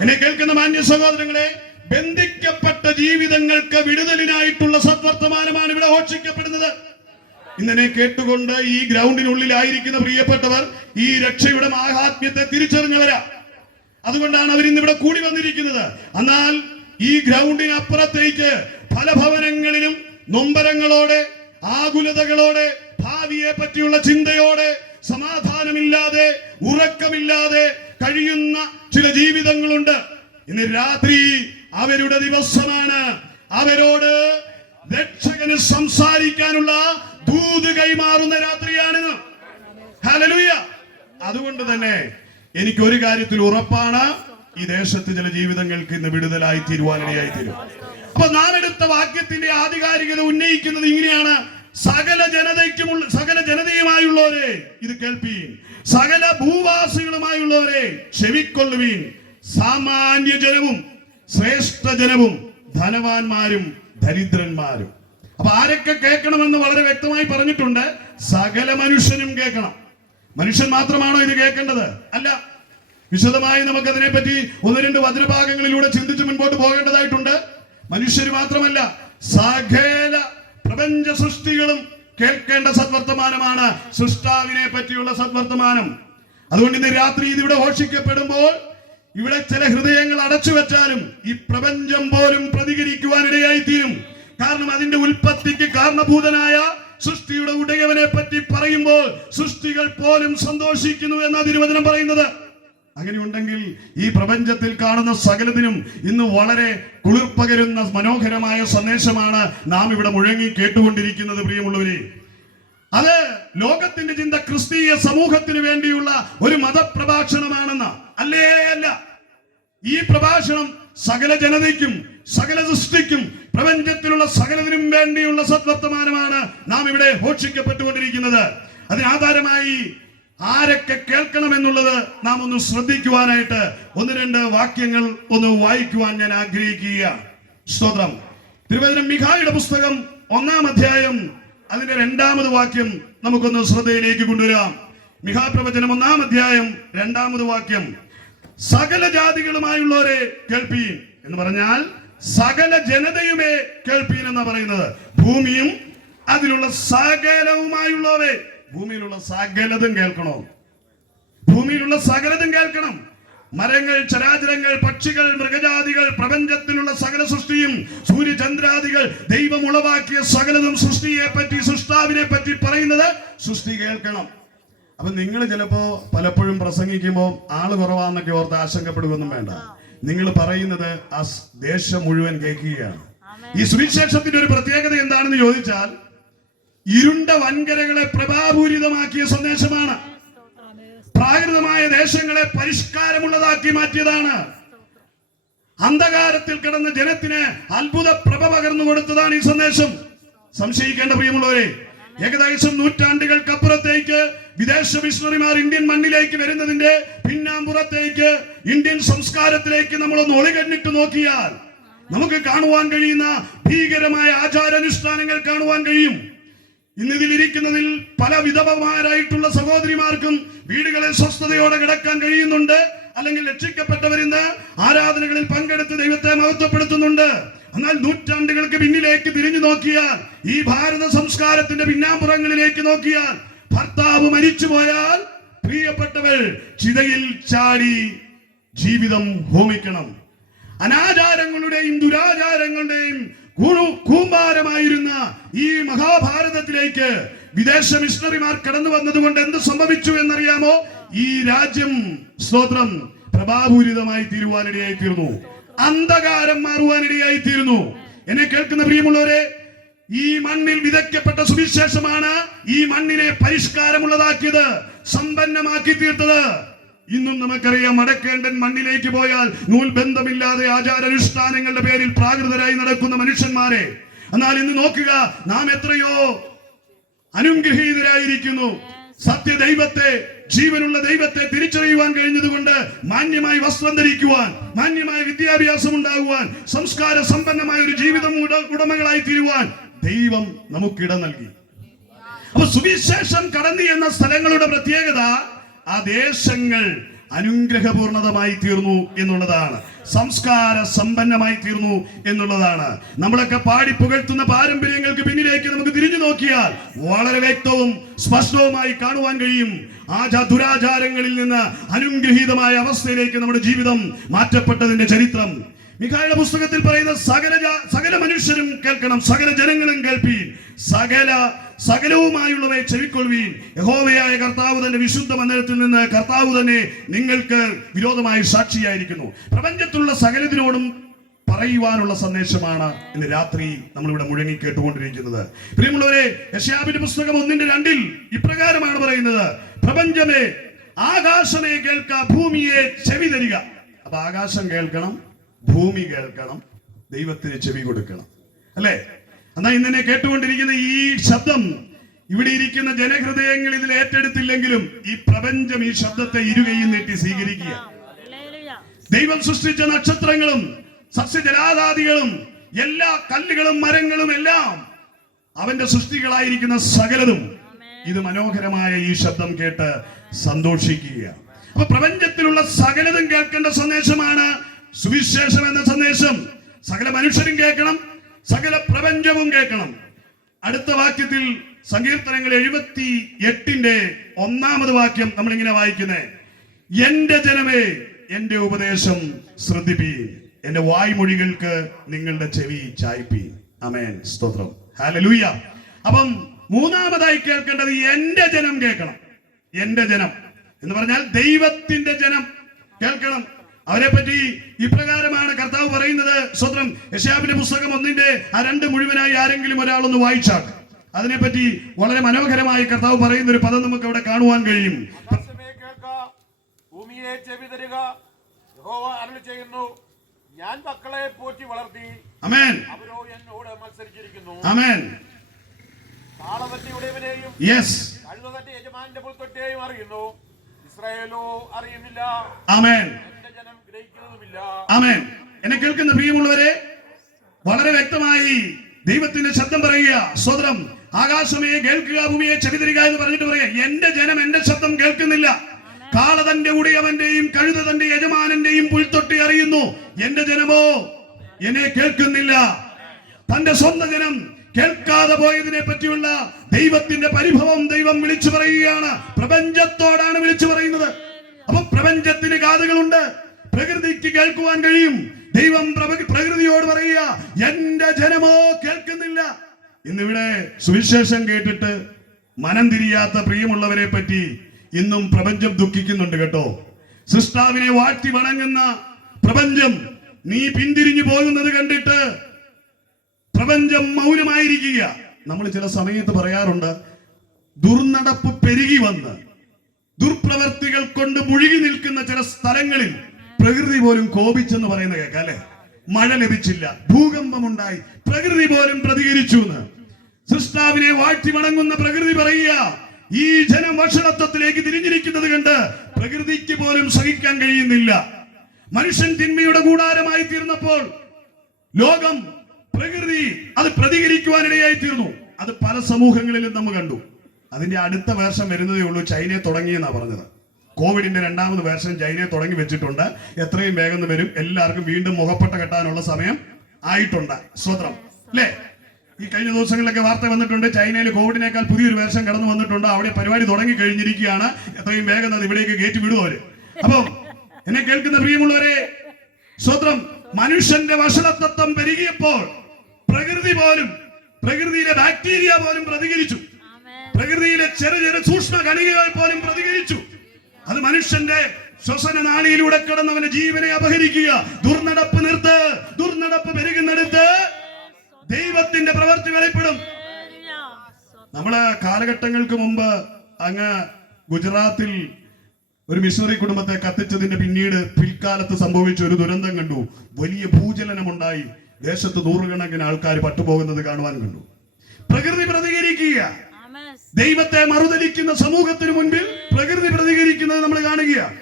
എന്നെ കേൾക്കുന്ന മാന്യ സഹോദരങ്ങളെ, ബന്ധിക്കപ്പെട്ട ജീവിതങ്ങൾക്ക് വിടുതലിനായിട്ടുള്ള സദ്വർത്തമാനമാണ് ഇവിടെ ഘോഷിക്കപ്പെടുന്നത്. ഇന്നെ കേട്ടുകൊണ്ട് ഈ ഗ്രൗണ്ടിനുള്ളിലായിരിക്കുന്ന പ്രിയപ്പെട്ടവർ ഈ രക്ഷയുടെ മാഹാത്മ്യത്തെ തിരിച്ചറിഞ്ഞവരാ. അതുകൊണ്ടാണ് അവർ ഇന്ന് ഇവിടെ കൂടി വന്നിരിക്കുന്നത്. എന്നാൽ ഈ ഗ്രൗണ്ടിനപ്പുറത്തേക്ക് പല ഭവനങ്ങളിലും നൊമ്പരങ്ങളോടെ, ആകുലതകളോടെ, ഭാവിയെ പറ്റിയുള്ള ചിന്തയോടെ, സമാധാനമില്ലാതെ, ഉറക്കമില്ലാതെ കഴിയുന്ന ചില ജീവിതങ്ങളുണ്ട്. ഇന്ന് രാത്രി അവരുടെ ദിവസമാണ്. അവരോട് രക്ഷകന് സംസാരിക്കാനുള്ള ദൂത് കൈമാറുന്ന രാത്രിയാണിത്. ഹല്ലേലൂയ. അതുകൊണ്ട് തന്നെ എനിക്ക് ഒരു കാര്യത്തിൽ ഉറപ്പാണ്, ഈ ദേശത്ത് ചില ജീവിതങ്ങൾക്ക് ഇന്ന് വിടുതലായി തീരുവാനിടയായി തീരും. അപ്പൊ നാം എടുത്ത വാക്യത്തിന്റെ ആധികാരികത ഉന്നയിക്കുന്നത് ഇങ്ങനെയാണ്: സകല ജനതയുമായുള്ളവരെ ഇത് കേൾപ്പീൻ, സകല ഭൂവാസികളുമായുള്ളവരെ ചെവിക്കൊള്ളുവീൻ. സാമാന്യ ജനവും ശ്രേഷ്ഠ ജനവും ധനവാന്മാരും ദരിദ്രന്മാരും. അപ്പൊ ആരൊക്കെ കേൾക്കണമെന്ന് വളരെ വ്യക്തമായി പറഞ്ഞിട്ടുണ്ട്. സകല മനുഷ്യനും കേൾക്കണം. മനുഷ്യൻ മാത്രമാണോ ഇത് കേൾക്കേണ്ടത്? അല്ല. വിശദമായി നമുക്ക് അതിനെപ്പറ്റി 1-2 വചനഭാഗങ്ങളിലൂടെ ചിന്തിച്ച് മുൻപോട്ട് പോകേണ്ടതായിട്ടുണ്ട്. മനുഷ്യര് മാത്രമല്ല, സകല പ്രപഞ്ച സൃഷ്ടികളും കേൾക്കേണ്ട സദ്വർത്തമാനമാണ് സൃഷ്ടാവിനെ പറ്റിയുള്ള സദ്വർത്തമാനം. അതുകൊണ്ട് ഇന്ന് രാത്രി ഇതിവിടെ ഘോഷിക്കപ്പെടുമ്പോൾ ഇവിടെ ചില ഹൃദയങ്ങൾ അടച്ചു വെച്ചാലും ഈ പ്രപഞ്ചം പോലും പ്രതികരിക്കുവാനിടയായി തീരും. കാരണം അതിന്റെ ഉൽപ്പത്തിക്ക് കാരണഭൂതനായ സൃഷ്ടിയുടെ ഉടയവനെ പറ്റി പറയുമ്പോൾ സൃഷ്ടികൾ പോലും സന്തോഷിക്കുന്നു എന്ന തിരുവചനം പറയുന്നത്. അങ്ങനെയുണ്ടെങ്കിൽ ഈ പ്രപഞ്ചത്തിൽ കാണുന്ന സകലത്തിനും ഇന്ന് വളരെ കുളിർപ്പകരുന്ന മനോഹരമായ സന്ദേശമാണ് നാം ഇവിടെ മുഴങ്ങി കേട്ടുകൊണ്ടിരിക്കുന്നത്. പ്രിയമുള്ളവരെ, അത് ലോകത്തിന്റെ ചിന്ത ക്രിസ്തീയ സമൂഹത്തിന് വേണ്ടിയുള്ള ഒരു മതപ്രഭാഷണമാണെന്ന് അല്ലേ? അല്ല. ഈ പ്രഭാഷണം സകല ജനതയ്ക്കും സകല സൃഷ്ടിക്കും പ്രപഞ്ചത്തിലുള്ള സകലതിനും വേണ്ടിയുള്ള സദ്വർത്തമാനമാണ് നാം ഇവിടെ ഘോഷിക്കപ്പെട്ടുകൊണ്ടിരിക്കുന്നത്. അതിനാധാരമായി ആരൊക്കെ കേൾക്കണം എന്നുള്ളത് നാം ഒന്ന് ശ്രദ്ധിക്കുവാനായിട്ട് ഒന്ന് രണ്ട് വാക്യങ്ങൾ ഒന്ന് വായിക്കുവാൻ ഞാൻ ആഗ്രഹിക്കുകയാണ്. സ്തോത്രം. തിരുവചനം മിഖായുടെ പുസ്തകം 1-ാം അധ്യായം അതിന്റെ 2-ാമത് വാക്യം നമുക്കൊന്ന് ശ്രദ്ധയിലേക്ക് കൊണ്ടുവരാം. മിഖാ പ്രവചനം 1-ാം അധ്യായം 2-ാമത് വാക്യം. സകല ജാതികളുമായുള്ളവരെ കേൾപ്പീൻ എന്ന് പറഞ്ഞാൽ സകല ജനതയുമേ കേൾപ്പീൻ എന്നാ പറയുന്നത്. ഭൂമിയും അതിലുള്ള സകലവുമായുള്ളവരെ, ഭൂമിയിലുള്ള സകലതും കേൾക്കണോ? ഭൂമിയിലുള്ള സകലതും കേൾക്കണം. മരങ്ങൾ, ചരാചരങ്ങൾ, പക്ഷികൾ, മൃഗജാതികൾ, പ്രപഞ്ചത്തിലുള്ള സകല സൃഷ്ടിയും, സൂര്യചന്ദ്രാദികൾ, ദൈവം ഉളവാക്കിയ സകലതും സൃഷ്ടിയെ പറ്റി, സൃഷ്ടാവിനെ പറ്റി പറയുന്നത് സൃഷ്ടി കേൾക്കണം. അപ്പൊ നിങ്ങൾ ചിലപ്പോ പലപ്പോഴും പ്രസംഗിക്കുമ്പോൾ ആള് കുറവാന്നൊക്കെ ഓർത്ത് ആശങ്കപ്പെടുകയൊന്നും വേണ്ട. നിങ്ങൾ പറയുന്നത് ആ ദേശം മുഴുവൻ കേൾക്കുകയാണ്. ഈ സുവിശേഷത്തിന്റെ ഒരു പ്രത്യേകത എന്താണെന്ന് ചോദിച്ചാൽ ഇരുണ്ട വൻകരകളെ പ്രഭാപൂരിതമാക്കിയ സന്ദേശമാണ്. പ്രാകൃതമായ ദേശങ്ങളെ പരിഷ്കാരമുള്ളതാക്കി മാറ്റിയതാണ്. അന്ധകാരത്തിൽ കിടന്ന ജനത്തിന് അത്ഭുത പ്രഭ പകർന്നു കൊടുത്തതാണ് ഈ സന്ദേശം. സംശയിക്കേണ്ട പ്രിയമുള്ളവരെ, ഏകദേശം നൂറ്റാണ്ടുകൾക്കപ്പുറത്തേക്ക് വിദേശ മിഷണറിമാർ ഇന്ത്യൻ മണ്ണിലേക്ക് വരുന്നതിന്റെ പിന്നാമ്പുറത്തേക്ക് ഇന്ത്യൻ സംസ്കാരത്തിലേക്ക് നമ്മളൊന്ന് ഒളികണ്ണിട്ട് നോക്കിയാൽ നമുക്ക് കാണുവാൻ കഴിയുന്ന ഭീകരമായ ആചാരാനുഷ്ഠാനങ്ങൾ കാണുവാൻ കഴിയും. ഇന്നിതിലിരിക്കുന്നതിൽ പല വിധവമാരായിട്ടുള്ള സഹോദരിമാർക്കും വീടുകളിൽ സ്വസ്ഥതയോടെ കിടക്കാൻ കഴിയുന്നുണ്ട്. അല്ലെങ്കിൽ രക്ഷിക്കപ്പെട്ടവരിന്ന് ആരാധനകളിൽ പങ്കെടുത്ത് ദൈവത്തെ മഹത്വപ്പെടുത്തുന്നുണ്ട്. എന്നാൽ നൂറ്റാണ്ടുകൾക്ക് പിന്നിലേക്ക് തിരിഞ്ഞു നോക്കിയാൽ, ഈ ഭാരത സംസ്കാരത്തിന്റെ പിന്നാമ്പുറങ്ങളിലേക്ക് നോക്കിയാൽ, ഭർത്താവ് മരിച്ചുപോയാൽ പ്രിയപ്പെട്ടവൾ ചിതയിൽ ചാടി ജീവിതം ഹോമിക്കണം. അനാചാരങ്ങളുടെയും ദുരാചാരങ്ങളുടെയും കൂമ്പാരമായിരുന്ന ഈ മഹാഭാരതത്തിലേക്ക് വിദേശ മിഷണറിമാർ കടന്നു വന്നതുകൊണ്ട് എന്ത് സംഭവിച്ചു എന്നറിയാമോ? ഈ രാജ്യം സ്തോത്രം പ്രഭാപൂരിതമായി തീരുവാനിടയായി തീർന്നു. അന്ധകാരം മാറുവാനിടയായി തീർന്നു. എന്നെ കേൾക്കുന്ന പ്രിയമുള്ളവരെ, ഈ മണ്ണിൽ വിതയ്ക്കപ്പെട്ട സുവിശേഷമാണ് ഈ മണ്ണിനെ പരിഷ്കാരമുള്ളതാക്കിയത്, സമ്പന്നമാക്കി തീർത്തത്. ഇന്നും നമുക്കറിയാം, വടക്കേണ്ടൻ മണ്ണിലേക്ക് പോയാൽ നൂൽബന്ധമില്ലാതെ ആചാരാനുഷ്ഠാനങ്ങളുടെ പേരിൽ പ്രാകൃതരായി നടക്കുന്ന മനുഷ്യന്മാരെ. എന്നാൽ ഇന്ന് നോക്കുക, നാം എത്രയോ അനുഗ്രഹീതരായിരിക്കുന്നു. സത്യദൈവത്തെ, ജീവനുള്ള ദൈവത്തെ തിരിച്ചറിയുവാൻ കഴിഞ്ഞതുകൊണ്ട് മാന്യമായി വസ്ത്രം ധരിക്കുവാൻ, മാന്യമായ വിദ്യാഭ്യാസം ഉണ്ടാകുവാൻ, സംസ്കാര സമ്പന്നമായ ഒരു ജീവിതം ഉടമകളായി തീരുവാൻ ദൈവം നമുക്കിട നൽകി. അപ്പൊ സുവിശേഷം കടന്നു എന്ന സ്ഥലങ്ങളുടെ പ്രത്യേകത ആ ദേശങ്ങൾ അനുഗ്രഹപൂർണതമായി തീർന്നു എന്നുള്ളതാണ്, സംസ്കാര സമ്പന്നമായി തീർന്നു എന്നുള്ളതാണ്. നമ്മളൊക്കെ പാടി പുകഴ്ത്തുന്ന പാരമ്പര്യങ്ങൾക്ക് പിന്നിലേക്ക് നമുക്ക് തിരിഞ്ഞു നോക്കിയാൽ വളരെ വ്യക്തവും സ്പഷ്ടവുമായി കാണുവാൻ കഴിയും. ദുരാചാരങ്ങളിൽ നിന്ന് അനുഗ്രഹീതമായ അവസ്ഥയിലേക്ക് നമ്മുടെ ജീവിതം മാറ്റപ്പെട്ടതിന്റെ ചരിത്രം. മിഖായുടെ പുസ്തകത്തിൽ പറയുന്ന സകല മനുഷ്യരും കേൾക്കണം, സകല ജനങ്ങളും കേൾപ്പീൻ, സകലവുമായുള്ളവയെ ചെവിക്കൊള്ളുവീൻ. യഹോവയായ കർത്താവ് തന്റെ വിശുദ്ധ മന്ദിരത്തിൽ നിന്ന് കർത്താവ് തന്നെ നിങ്ങൾക്ക് വിരോധമായി സാക്ഷിയായിരിക്കുന്നു. പ്രപഞ്ചത്തിലുള്ള സകലത്തിനോടും പറയുവാനുള്ള സന്ദേശമാണ് ഇന്ന് രാത്രി നമ്മളിവിടെ മുഴങ്ങി കേട്ടുകൊണ്ടിരിക്കുന്നത്. പ്രിയമുള്ളവരെ, യെശയ്യാവിന്റെ പുസ്തകം 1:2 ഇപ്രകാരമാണ് പറയുന്നത്: പ്രപഞ്ചമേ, ആകാശമേ കേൾക്ക, ഭൂമിയെ ചെവി തരിക. അപ്പൊ ആകാശം കേൾക്കണം, ഭൂമി കേൾക്കണം, ദൈവത്തിന് ചെവി കൊടുക്കണം, അല്ലേ? എന്നാൽ ഇന്നെ കേട്ടുകൊണ്ടിരിക്കുന്ന ഈ ശബ്ദം ഇവിടെ ഇരിക്കുന്ന ജനഹൃദയങ്ങൾ ഇതിൽ ഏറ്റെടുത്തില്ലെങ്കിലും ഈ പ്രപഞ്ചം ഈ ശബ്ദത്തെ ഇരുകൈയും നീട്ടി സ്വീകരിക്കുക. ദൈവം സൃഷ്ടിച്ച നക്ഷത്രങ്ങളും സസ്യജലാദാദികളും എല്ലാ കല്ലുകളും മരങ്ങളും എല്ലാം അവന്റെ സൃഷ്ടികളായിരിക്കുന്ന സകലതും ഇത് മനോഹരമായ ഈ ശബ്ദം കേട്ട് സന്തോഷിക്കുക. അപ്പൊ പ്രപഞ്ചത്തിലുള്ള സകലതും കേൾക്കേണ്ട സന്ദേശമാണ് സുവിശേഷം എന്ന സന്ദേശം. സകല മനുഷ്യരും കേൾക്കണം, സകല പ്രപഞ്ചവും കേൾക്കണം. അടുത്ത വാക്യത്തിൽ സങ്കീർത്തനങ്ങൾ 78 1-ാമത് വാക്യം നമ്മളിങ്ങനെ വായിക്കുന്നേ: എന്റെ ജനമേ, എന്റെ ഉപദേശം ശ്രദ്ധിപ്പീൻ, എന്റെ വായ്മൊഴികൾക്ക് നിങ്ങളുടെ ചെവി ചായ്പീൻ. ആമേൻ, സ്തോത്രം, ഹല്ലേലൂയ. അപ്പം മൂന്നാമതായി കേൾക്കേണ്ടത് എന്റെ ജനം കേൾക്കണം. എന്റെ ജനം എന്ന് പറഞ്ഞാൽ ദൈവത്തിന്റെ ജനം കേൾക്കണം. അവരെ പറ്റി ഇപ്രകാരമാണ് കർത്താവ് പറയുന്നത്. സ്തോത്രം. യെശയ്യാവിന്റെ പുസ്തകം 1:2 മുഴുവനായി ആരെങ്കിലും ഒരാളൊന്ന് വായിച്ചാൽ അതിനെപ്പറ്റി വളരെ മനോഹരമായി കർത്താവ് പറയുന്ന ഒരു പദം നമുക്ക് അവിടെ കാണുവാൻ കഴിയും. ഭൂമിയെ ചെവി തരിക, യഹോവ അരുളിച്ചെയ്യുന്നു, ഞാൻ മക്കളെ പോറ്റി വളർത്തി, ആമേൻ, അവരോ എന്നോട് മത്സരിച്ചിരിക്കുന്നു. ആമേൻ. കാളവന്റെ ഉടയവനെയും യെസ്, കഴുതന്റെ യജമാന്റെ പുൽത്തൊട്ടിയെയും അറിയുന്നു, ഇസ്രായേലോ അറിയുന്നില്ല. ആമേൻ, എന്റെ ജനം ഗ്രഹിക്കുന്നതുമില്ല. ആമേൻ. എന്നെ കേൾക്കുന്ന പ്രിയമുള്ളവരെ, വളരെ വ്യക്തമായി ദൈവത്തിന്റെ ശബ്ദം പറയുക. സ്വതന്ത്രം ആകാശമേ കേൾക്കുക, ഭൂമിയെ ചെവിതരിക എന്ന് പറഞ്ഞിട്ട് പറയുക, എന്റെ ജനം എന്റെ ശബ്ദം കേൾക്കുന്നില്ല. കാള തന്റെ ഉടയവന്റെയും കഴുത തന്റെ യജമാനന്റെയും പുൽത്തൊട്ടി അറിയുന്നു, എന്റെ ജനമോ എന്നെ കേൾക്കുന്നില്ല. തന്റെ സ്വന്തം ജനം കേൾക്കാതെ പോയതിനെ പറ്റിയുള്ള ദൈവത്തിന്റെ പരിഭവം ദൈവം വിളിച്ചു പറയുകയാണ്. പ്രപഞ്ചത്തോടാണ് വിളിച്ചു പറയുന്നത്. അപ്പൊ പ്രപഞ്ചത്തിന് കാതുകളുണ്ട്, പ്രകൃതിക്ക് കേൾക്കുവാൻ കഴിയും. ദൈവം പ്രകൃതിയോട് പറയുക, എന്റെ ജനമോ കേൾക്കുന്നില്ല. ഇന്നിവിടെ സുവിശേഷം കേട്ടിട്ട് മനം തിരിയാത്ത പ്രിയമുള്ളവരെ പറ്റി ഇന്നും പ്രപഞ്ചം ദുഃഖിക്കുന്നുണ്ട് കേട്ടോ. സൃഷ്ടാവിനെ വാഴ്ത്തി വണങ്ങുന്ന പ്രപഞ്ചം നീ പിന്തിരിഞ്ഞു പോകുന്നത് കണ്ടിട്ട് പ്രപഞ്ചം മൗനമായിരിക്കുക. നമ്മൾ ചില സമയത്ത് പറയാറുണ്ട്, ദുർനടപ്പ് പെരുകി വന്ന് ദുർപ്രവർത്തികൾ കൊണ്ട് മുഴുകി നിൽക്കുന്ന ചില സ്ഥലങ്ങളിൽ പ്രകൃതി പോലും കോപിച്ചെന്ന് പറയുന്ന കേൾക്കാം അല്ലെ. മഴ ലഭിച്ചില്ല, ഭൂകമ്പമുണ്ടായി, പ്രകൃതി പോലും പ്രതികരിച്ചു എന്ന്. സൃഷ്ടാവിനെ വാഴ്ത്തി വണങ്ങുന്ന പ്രകൃതി പറയുക, ഈ ജനം വഷളത്വത്തിലേക്ക് തിരിഞ്ഞിരിക്കുന്നത് കണ്ട് പ്രകൃതിക്ക് പോലും സഹിക്കാൻ കഴിയുന്നില്ല. മനുഷ്യൻ തിന്മയുടെ കൂടാരമായി തീർന്നപ്പോൾ ലോകം, പ്രകൃതി അത് പ്രതികരിക്കുവാനിടയായി തീർന്നു. അത് പല സമൂഹങ്ങളിലും നമ്മൾ കണ്ടു. അതിന്റെ അടുത്ത വേർഷം വരുന്നതേ ഉള്ളൂ. ചൈനയെ തുടങ്ങിയെന്നാ പറഞ്ഞത്. കോവിഡിന്റെ രണ്ടാമത് വേർഷൻ ചൈനയെ തുടങ്ങി വെച്ചിട്ടുണ്ട്. എത്രയും വേഗം വരും. എല്ലാവർക്കും വീണ്ടും മുഖപ്പട്ട കെട്ടാനുള്ള സമയം ആയിട്ടുണ്ട്. സ്വതന്ത്രം അല്ലേ? ഈ കഴിഞ്ഞ ദിവസങ്ങളിലൊക്കെ വാർത്ത വന്നിട്ടുണ്ട്, ചൈനയിൽ കോവിഡിനേക്കാൾ പുതിയൊരു വേർഷൻ കടന്നു വന്നിട്ടുണ്ട്. അവിടെ പരിപാടി തുടങ്ങി കഴിഞ്ഞിരിക്കുകയാണ്. എത്രയും വേഗം അത് ഇവിടേക്ക് കയറ്റി വിടും അവര്. അപ്പം എന്നെ കേൾക്കുന്ന പ്രിയമുള്ളവരെ, സ്വതന്ത്രം മനുഷ്യന്റെ വഷളത്വം പെരുകിയപ്പോൾ പ്രകൃതി പോലും, പ്രകൃതിയിലെ ബാക്ടീരിയ പോലും പ്രതികരിച്ചു. പ്രകൃതിയിലെ ചെറിയ സൂക്ഷ്മ കണികകൾ പോലും പ്രതികരിച്ചു. അത് മനുഷ്യന്റെ ശ്വസന നാളിയിലൂടെ കിടന്ന് അവന്റെ ജീവനെ അപഹരിക്കുക. ദുർനടപ്പ് നിർത്ത്, ദുർനടപ്പ് പെരുകുന്നിടത്ത് ദൈവത്തിന്റെ പ്രവൃത്തി വെളിപ്പെടും. നമ്മള് കാലഘട്ടങ്ങൾക്ക് മുമ്പ് അങ്ങ് ഗുജറാത്തിൽ ഒരു മിഷണറി കുടുംബത്തെ കത്തിച്ചതിന്റെ പിന്നീട് പിൽക്കാലത്ത് സംഭവിച്ച ഒരു ദുരന്തം കണ്ടു. വലിയ ഭൂചലനമുണ്ടായി. ദേശത്ത് നൂറുകണക്കിന് ആൾക്കാർ പട്ടുപോകുന്നത് കാണുവാൻ കണ്ടു. പ്രകൃതി പ്രതികരിക്കുക. ദൈവത്തെ മറുതലിക്കുന്ന സമൂഹത്തിന് മുൻപിൽ പ്രകൃതി പ്രതികരിക്കുന്നത് നമ്മൾ കാണുകയാണ്.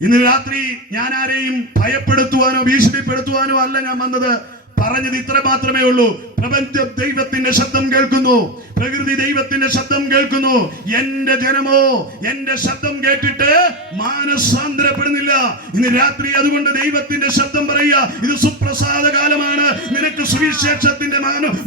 ഇന്ന് രാത്രി ഞാൻ ആരെയും ഭയപ്പെടുത്തുവാനോ ഭീഷണിപ്പെടുത്തുവാനോ അല്ല ഞാൻ വന്നത്. പറഞ്ഞത് ഇത്ര മാത്രമേ ഉള്ളൂ. പ്രപഞ്ചം ദൈവത്തിന്റെ ശബ്ദം കേൾക്കുന്നു, പ്രകൃതി ദൈവത്തിന്റെ ശബ്ദം കേൾക്കുന്നു. എന്റെ ജനമോ എന്റെ ശബ്ദം കേട്ടിട്ട് മാനസാന്തരപ്പെടുന്നില്ല. ഇന്ന് രാത്രി അതുകൊണ്ട് ദൈവത്തിന്റെ ശബ്ദം പറയുക, ഇത് സുപ്രസാദ കാലമാണ്. നിനക്ക് സുവിശേഷത്തിന്റെ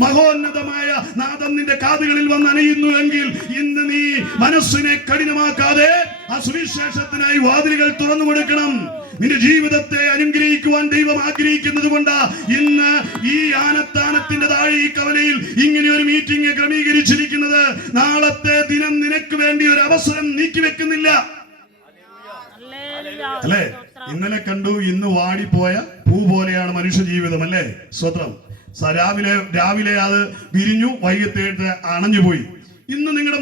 മഹോന്നതമായ നാദം നിന്റെ കാതുകളിൽ വന്ന് അണയുന്നുവെങ്കിൽ ഇന്ന് നീ മനസ്സിനെ കഠിനമാക്കാതെ ആ സുവിശേഷത്തിനായി വാതിലുകൾ തുറന്നു കൊടുക്കണം. നിന്റെ ജീവിതത്തെ അനുഗ്രഹിക്കുവാൻ ദൈവം ആഗ്രഹിക്കുന്നത് കൊണ്ട് ഇന്ന് ഈ ആനത്താനത്തിന്റെ താഴെ ഈ കവലയിൽ ഇങ്ങനെ ഒരു മീറ്റിംഗ് ക്രമീകരിച്ചിരിക്കുന്നത്. നാളത്തെ ദിനം നിനക്ക് വേണ്ടി ഒരു അവസരം നീക്കിവെക്കുന്നില്ല അല്ലേ? ഇന്നലെ കണ്ടു, ഇന്ന് വാടിപ്പോയ പൂ പോലെയാണ് മനുഷ്യ ജീവിതം അല്ലേ? സ്വത്രം രാവിലെ അത് വിരിഞ്ഞു, വൈകിട്ട് അണഞ്ഞുപോയി. ഇന്ന് നിങ്ങളുടെ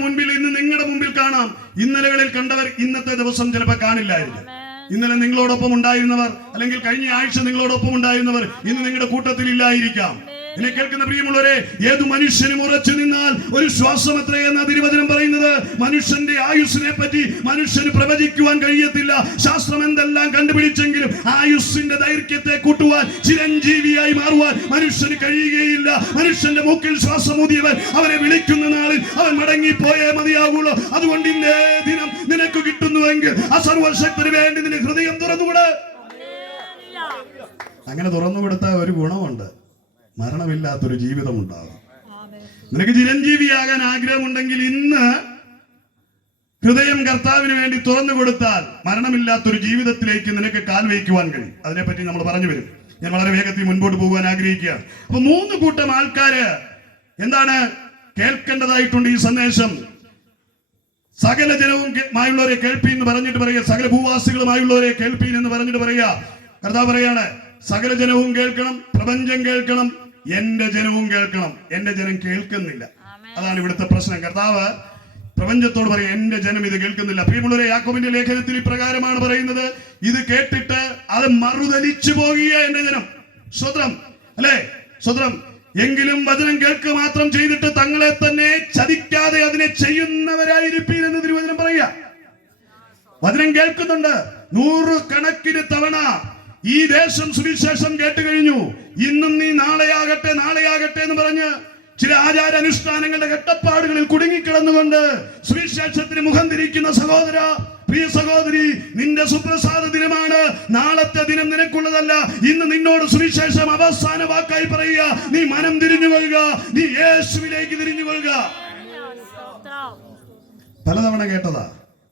മുമ്പിൽ കാണാം. ഇന്നലകളിൽ കണ്ടവർ ഇന്നത്തെ ദിവസം ചിലപ്പോൾ കാണില്ലായിരിക്കും. ഇന്നലെ നിങ്ങളോടൊപ്പം ഉണ്ടായിരുന്നവർ, അല്ലെങ്കിൽ കഴിഞ്ഞ ആഴ്ച നിങ്ങളോടൊപ്പം ഉണ്ടായിരുന്നവർ ഇന്ന് നിങ്ങളുടെ കൂട്ടത്തിൽ ഇല്ലായിരിക്കാം. എന്നെ കേൾക്കുന്ന പ്രിയമുള്ളവരെ, ഏതു മനുഷ്യനും ഉറച്ചു നിന്നാൽ ഒരു ശ്വാസം എത്രയെന്ന തിരുവചനം പറയുന്നത്. മനുഷ്യന്റെ ആയുസ്സിനെ പറ്റി മനുഷ്യന് പ്രവചിക്കുവാൻ കഴിയത്തില്ല. ശാസ്ത്രം എന്തെല്ലാം കണ്ടുപിടിച്ചെങ്കിലും ആയുസ്സിന്റെ ദൈർഘ്യത്തെ കൂട്ടുവാൻ, ചിരഞ്ജീവിയായി മാറുവാൻ മനുഷ്യന് കഴിയുകയില്ല. മനുഷ്യന്റെ മൂക്കിൽ ശ്വാസം ഊതിയവൻ അവനെ വിളിക്കുന്ന നാളിൽ അവൻ മടങ്ങിപ്പോയേ മതിയാകുള്ളൂ. അതുകൊണ്ട് ഇന്നേ ദിനം നിനക്ക് കിട്ടുന്നുവെങ്കിൽ ആ സർവശക്തന് വേണ്ടി നിന്റെ ഹൃദയം തുറന്നുകൂടെ. അങ്ങനെ തുറന്നുകൊടുത്ത ഒരു ഗുണമുണ്ട്, മരണമില്ലാത്തൊരു ജീവിതം ഉണ്ടാകും. നിനക്ക് ചിരഞ്ജീവിയാകാൻ ആഗ്രഹമുണ്ടെങ്കിൽ ഇന്ന് ഹൃദയം കർത്താവിന് വേണ്ടി തുറന്നു കൊടുത്താൽ മരണമില്ലാത്തൊരു ജീവിതത്തിലേക്ക് നിനക്ക് കാൽ വയ്ക്കുവാൻ കഴിയും. അതിനെപ്പറ്റി നമ്മൾ പറഞ്ഞു വരും. ഞാൻ വളരെ വേഗത്തിൽ മുൻപോട്ട് പോകാൻ ആഗ്രഹിക്കുകയാണ്. അപ്പൊ 3 കൂട്ടം ആൾക്കാര് എന്താണ് കേൾക്കേണ്ടതായിട്ടുണ്ട് ഈ സന്ദേശം. സകല ജനവുമായുള്ളവരെ കേൾപ്പീൻ എന്ന് പറഞ്ഞിട്ട് പറയുക, സകല ഭൂവാസികളുമായുള്ളവരെ കേൾപ്പീൻ എന്ന് പറഞ്ഞിട്ട് പറയുക. കർത്താവ് പറയാണ്, സകല ജനവും കേൾക്കണം, പ്രപഞ്ചം കേൾക്കണം, എന്റെ ജനവും കേൾക്കണം. എന്റെ ജനം കേൾക്കുന്നില്ല. അതാണ് ഇവിടുത്തെ പ്രശ്നം. കർത്താവ് പ്രപഞ്ചത്തോട് പറയും, എന്റെ ജനം ഇത് കേൾക്കുന്നില്ല. പ്രിയമുള്ളവരെ, യാക്കോബിന്റെ ലേഖനത്തിൽ ഇപ്രകാരമാണ് പറയുന്നത്, ഇത് കേട്ടിട്ട് അത് മറുതലിച്ചു പോകുക എന്റെ ജനം. സ്വത്രം അല്ലേ? സ്വത്രം. എങ്കിലും വചനം കേൾക്കുക മാത്രം ചെയ്തിട്ട് തങ്ങളെ തന്നെ ചതിക്കാതെ അതിനെ ചെയ്യുന്നവരായിരിക്കും എന്ന് തിരുവചനം പറയുക. വചനം കേൾക്കുന്നുണ്ട്. 100 കണക്കിന് തവണ ഈ ദേശം സുവിശേഷം കേട്ട് കഴിഞ്ഞു. ഇന്നും നീ നാളെയാകട്ടെ നാളെയാകട്ടെ എന്ന് പറഞ്ഞ് ചില ആചാരാനുഷ്ഠാനങ്ങളുടെ കെട്ടപ്പാടുകളിൽ കുടുങ്ങിക്കിടന്നുകൊണ്ട് സുവിശേഷത്തിന് മുഖം തിരിക്കുന്ന സഹോദര, പ്രിയ സഹോദരി, നിന്റെ സുപ്രസാദ ദിനമാണ്. നാളത്തെ ദിനം നിനക്കുള്ളതല്ല. ഇന്ന് നിന്നോട് സുവിശേഷം അവസാന വാക്കായി പറയുക. നീ മനം തിരിഞ്ഞു കൊള്ളുക, നീ യേശുവിലേക്ക് തിരിഞ്ഞു കൊള്ളുക. പലതവണ കേട്ടതാ.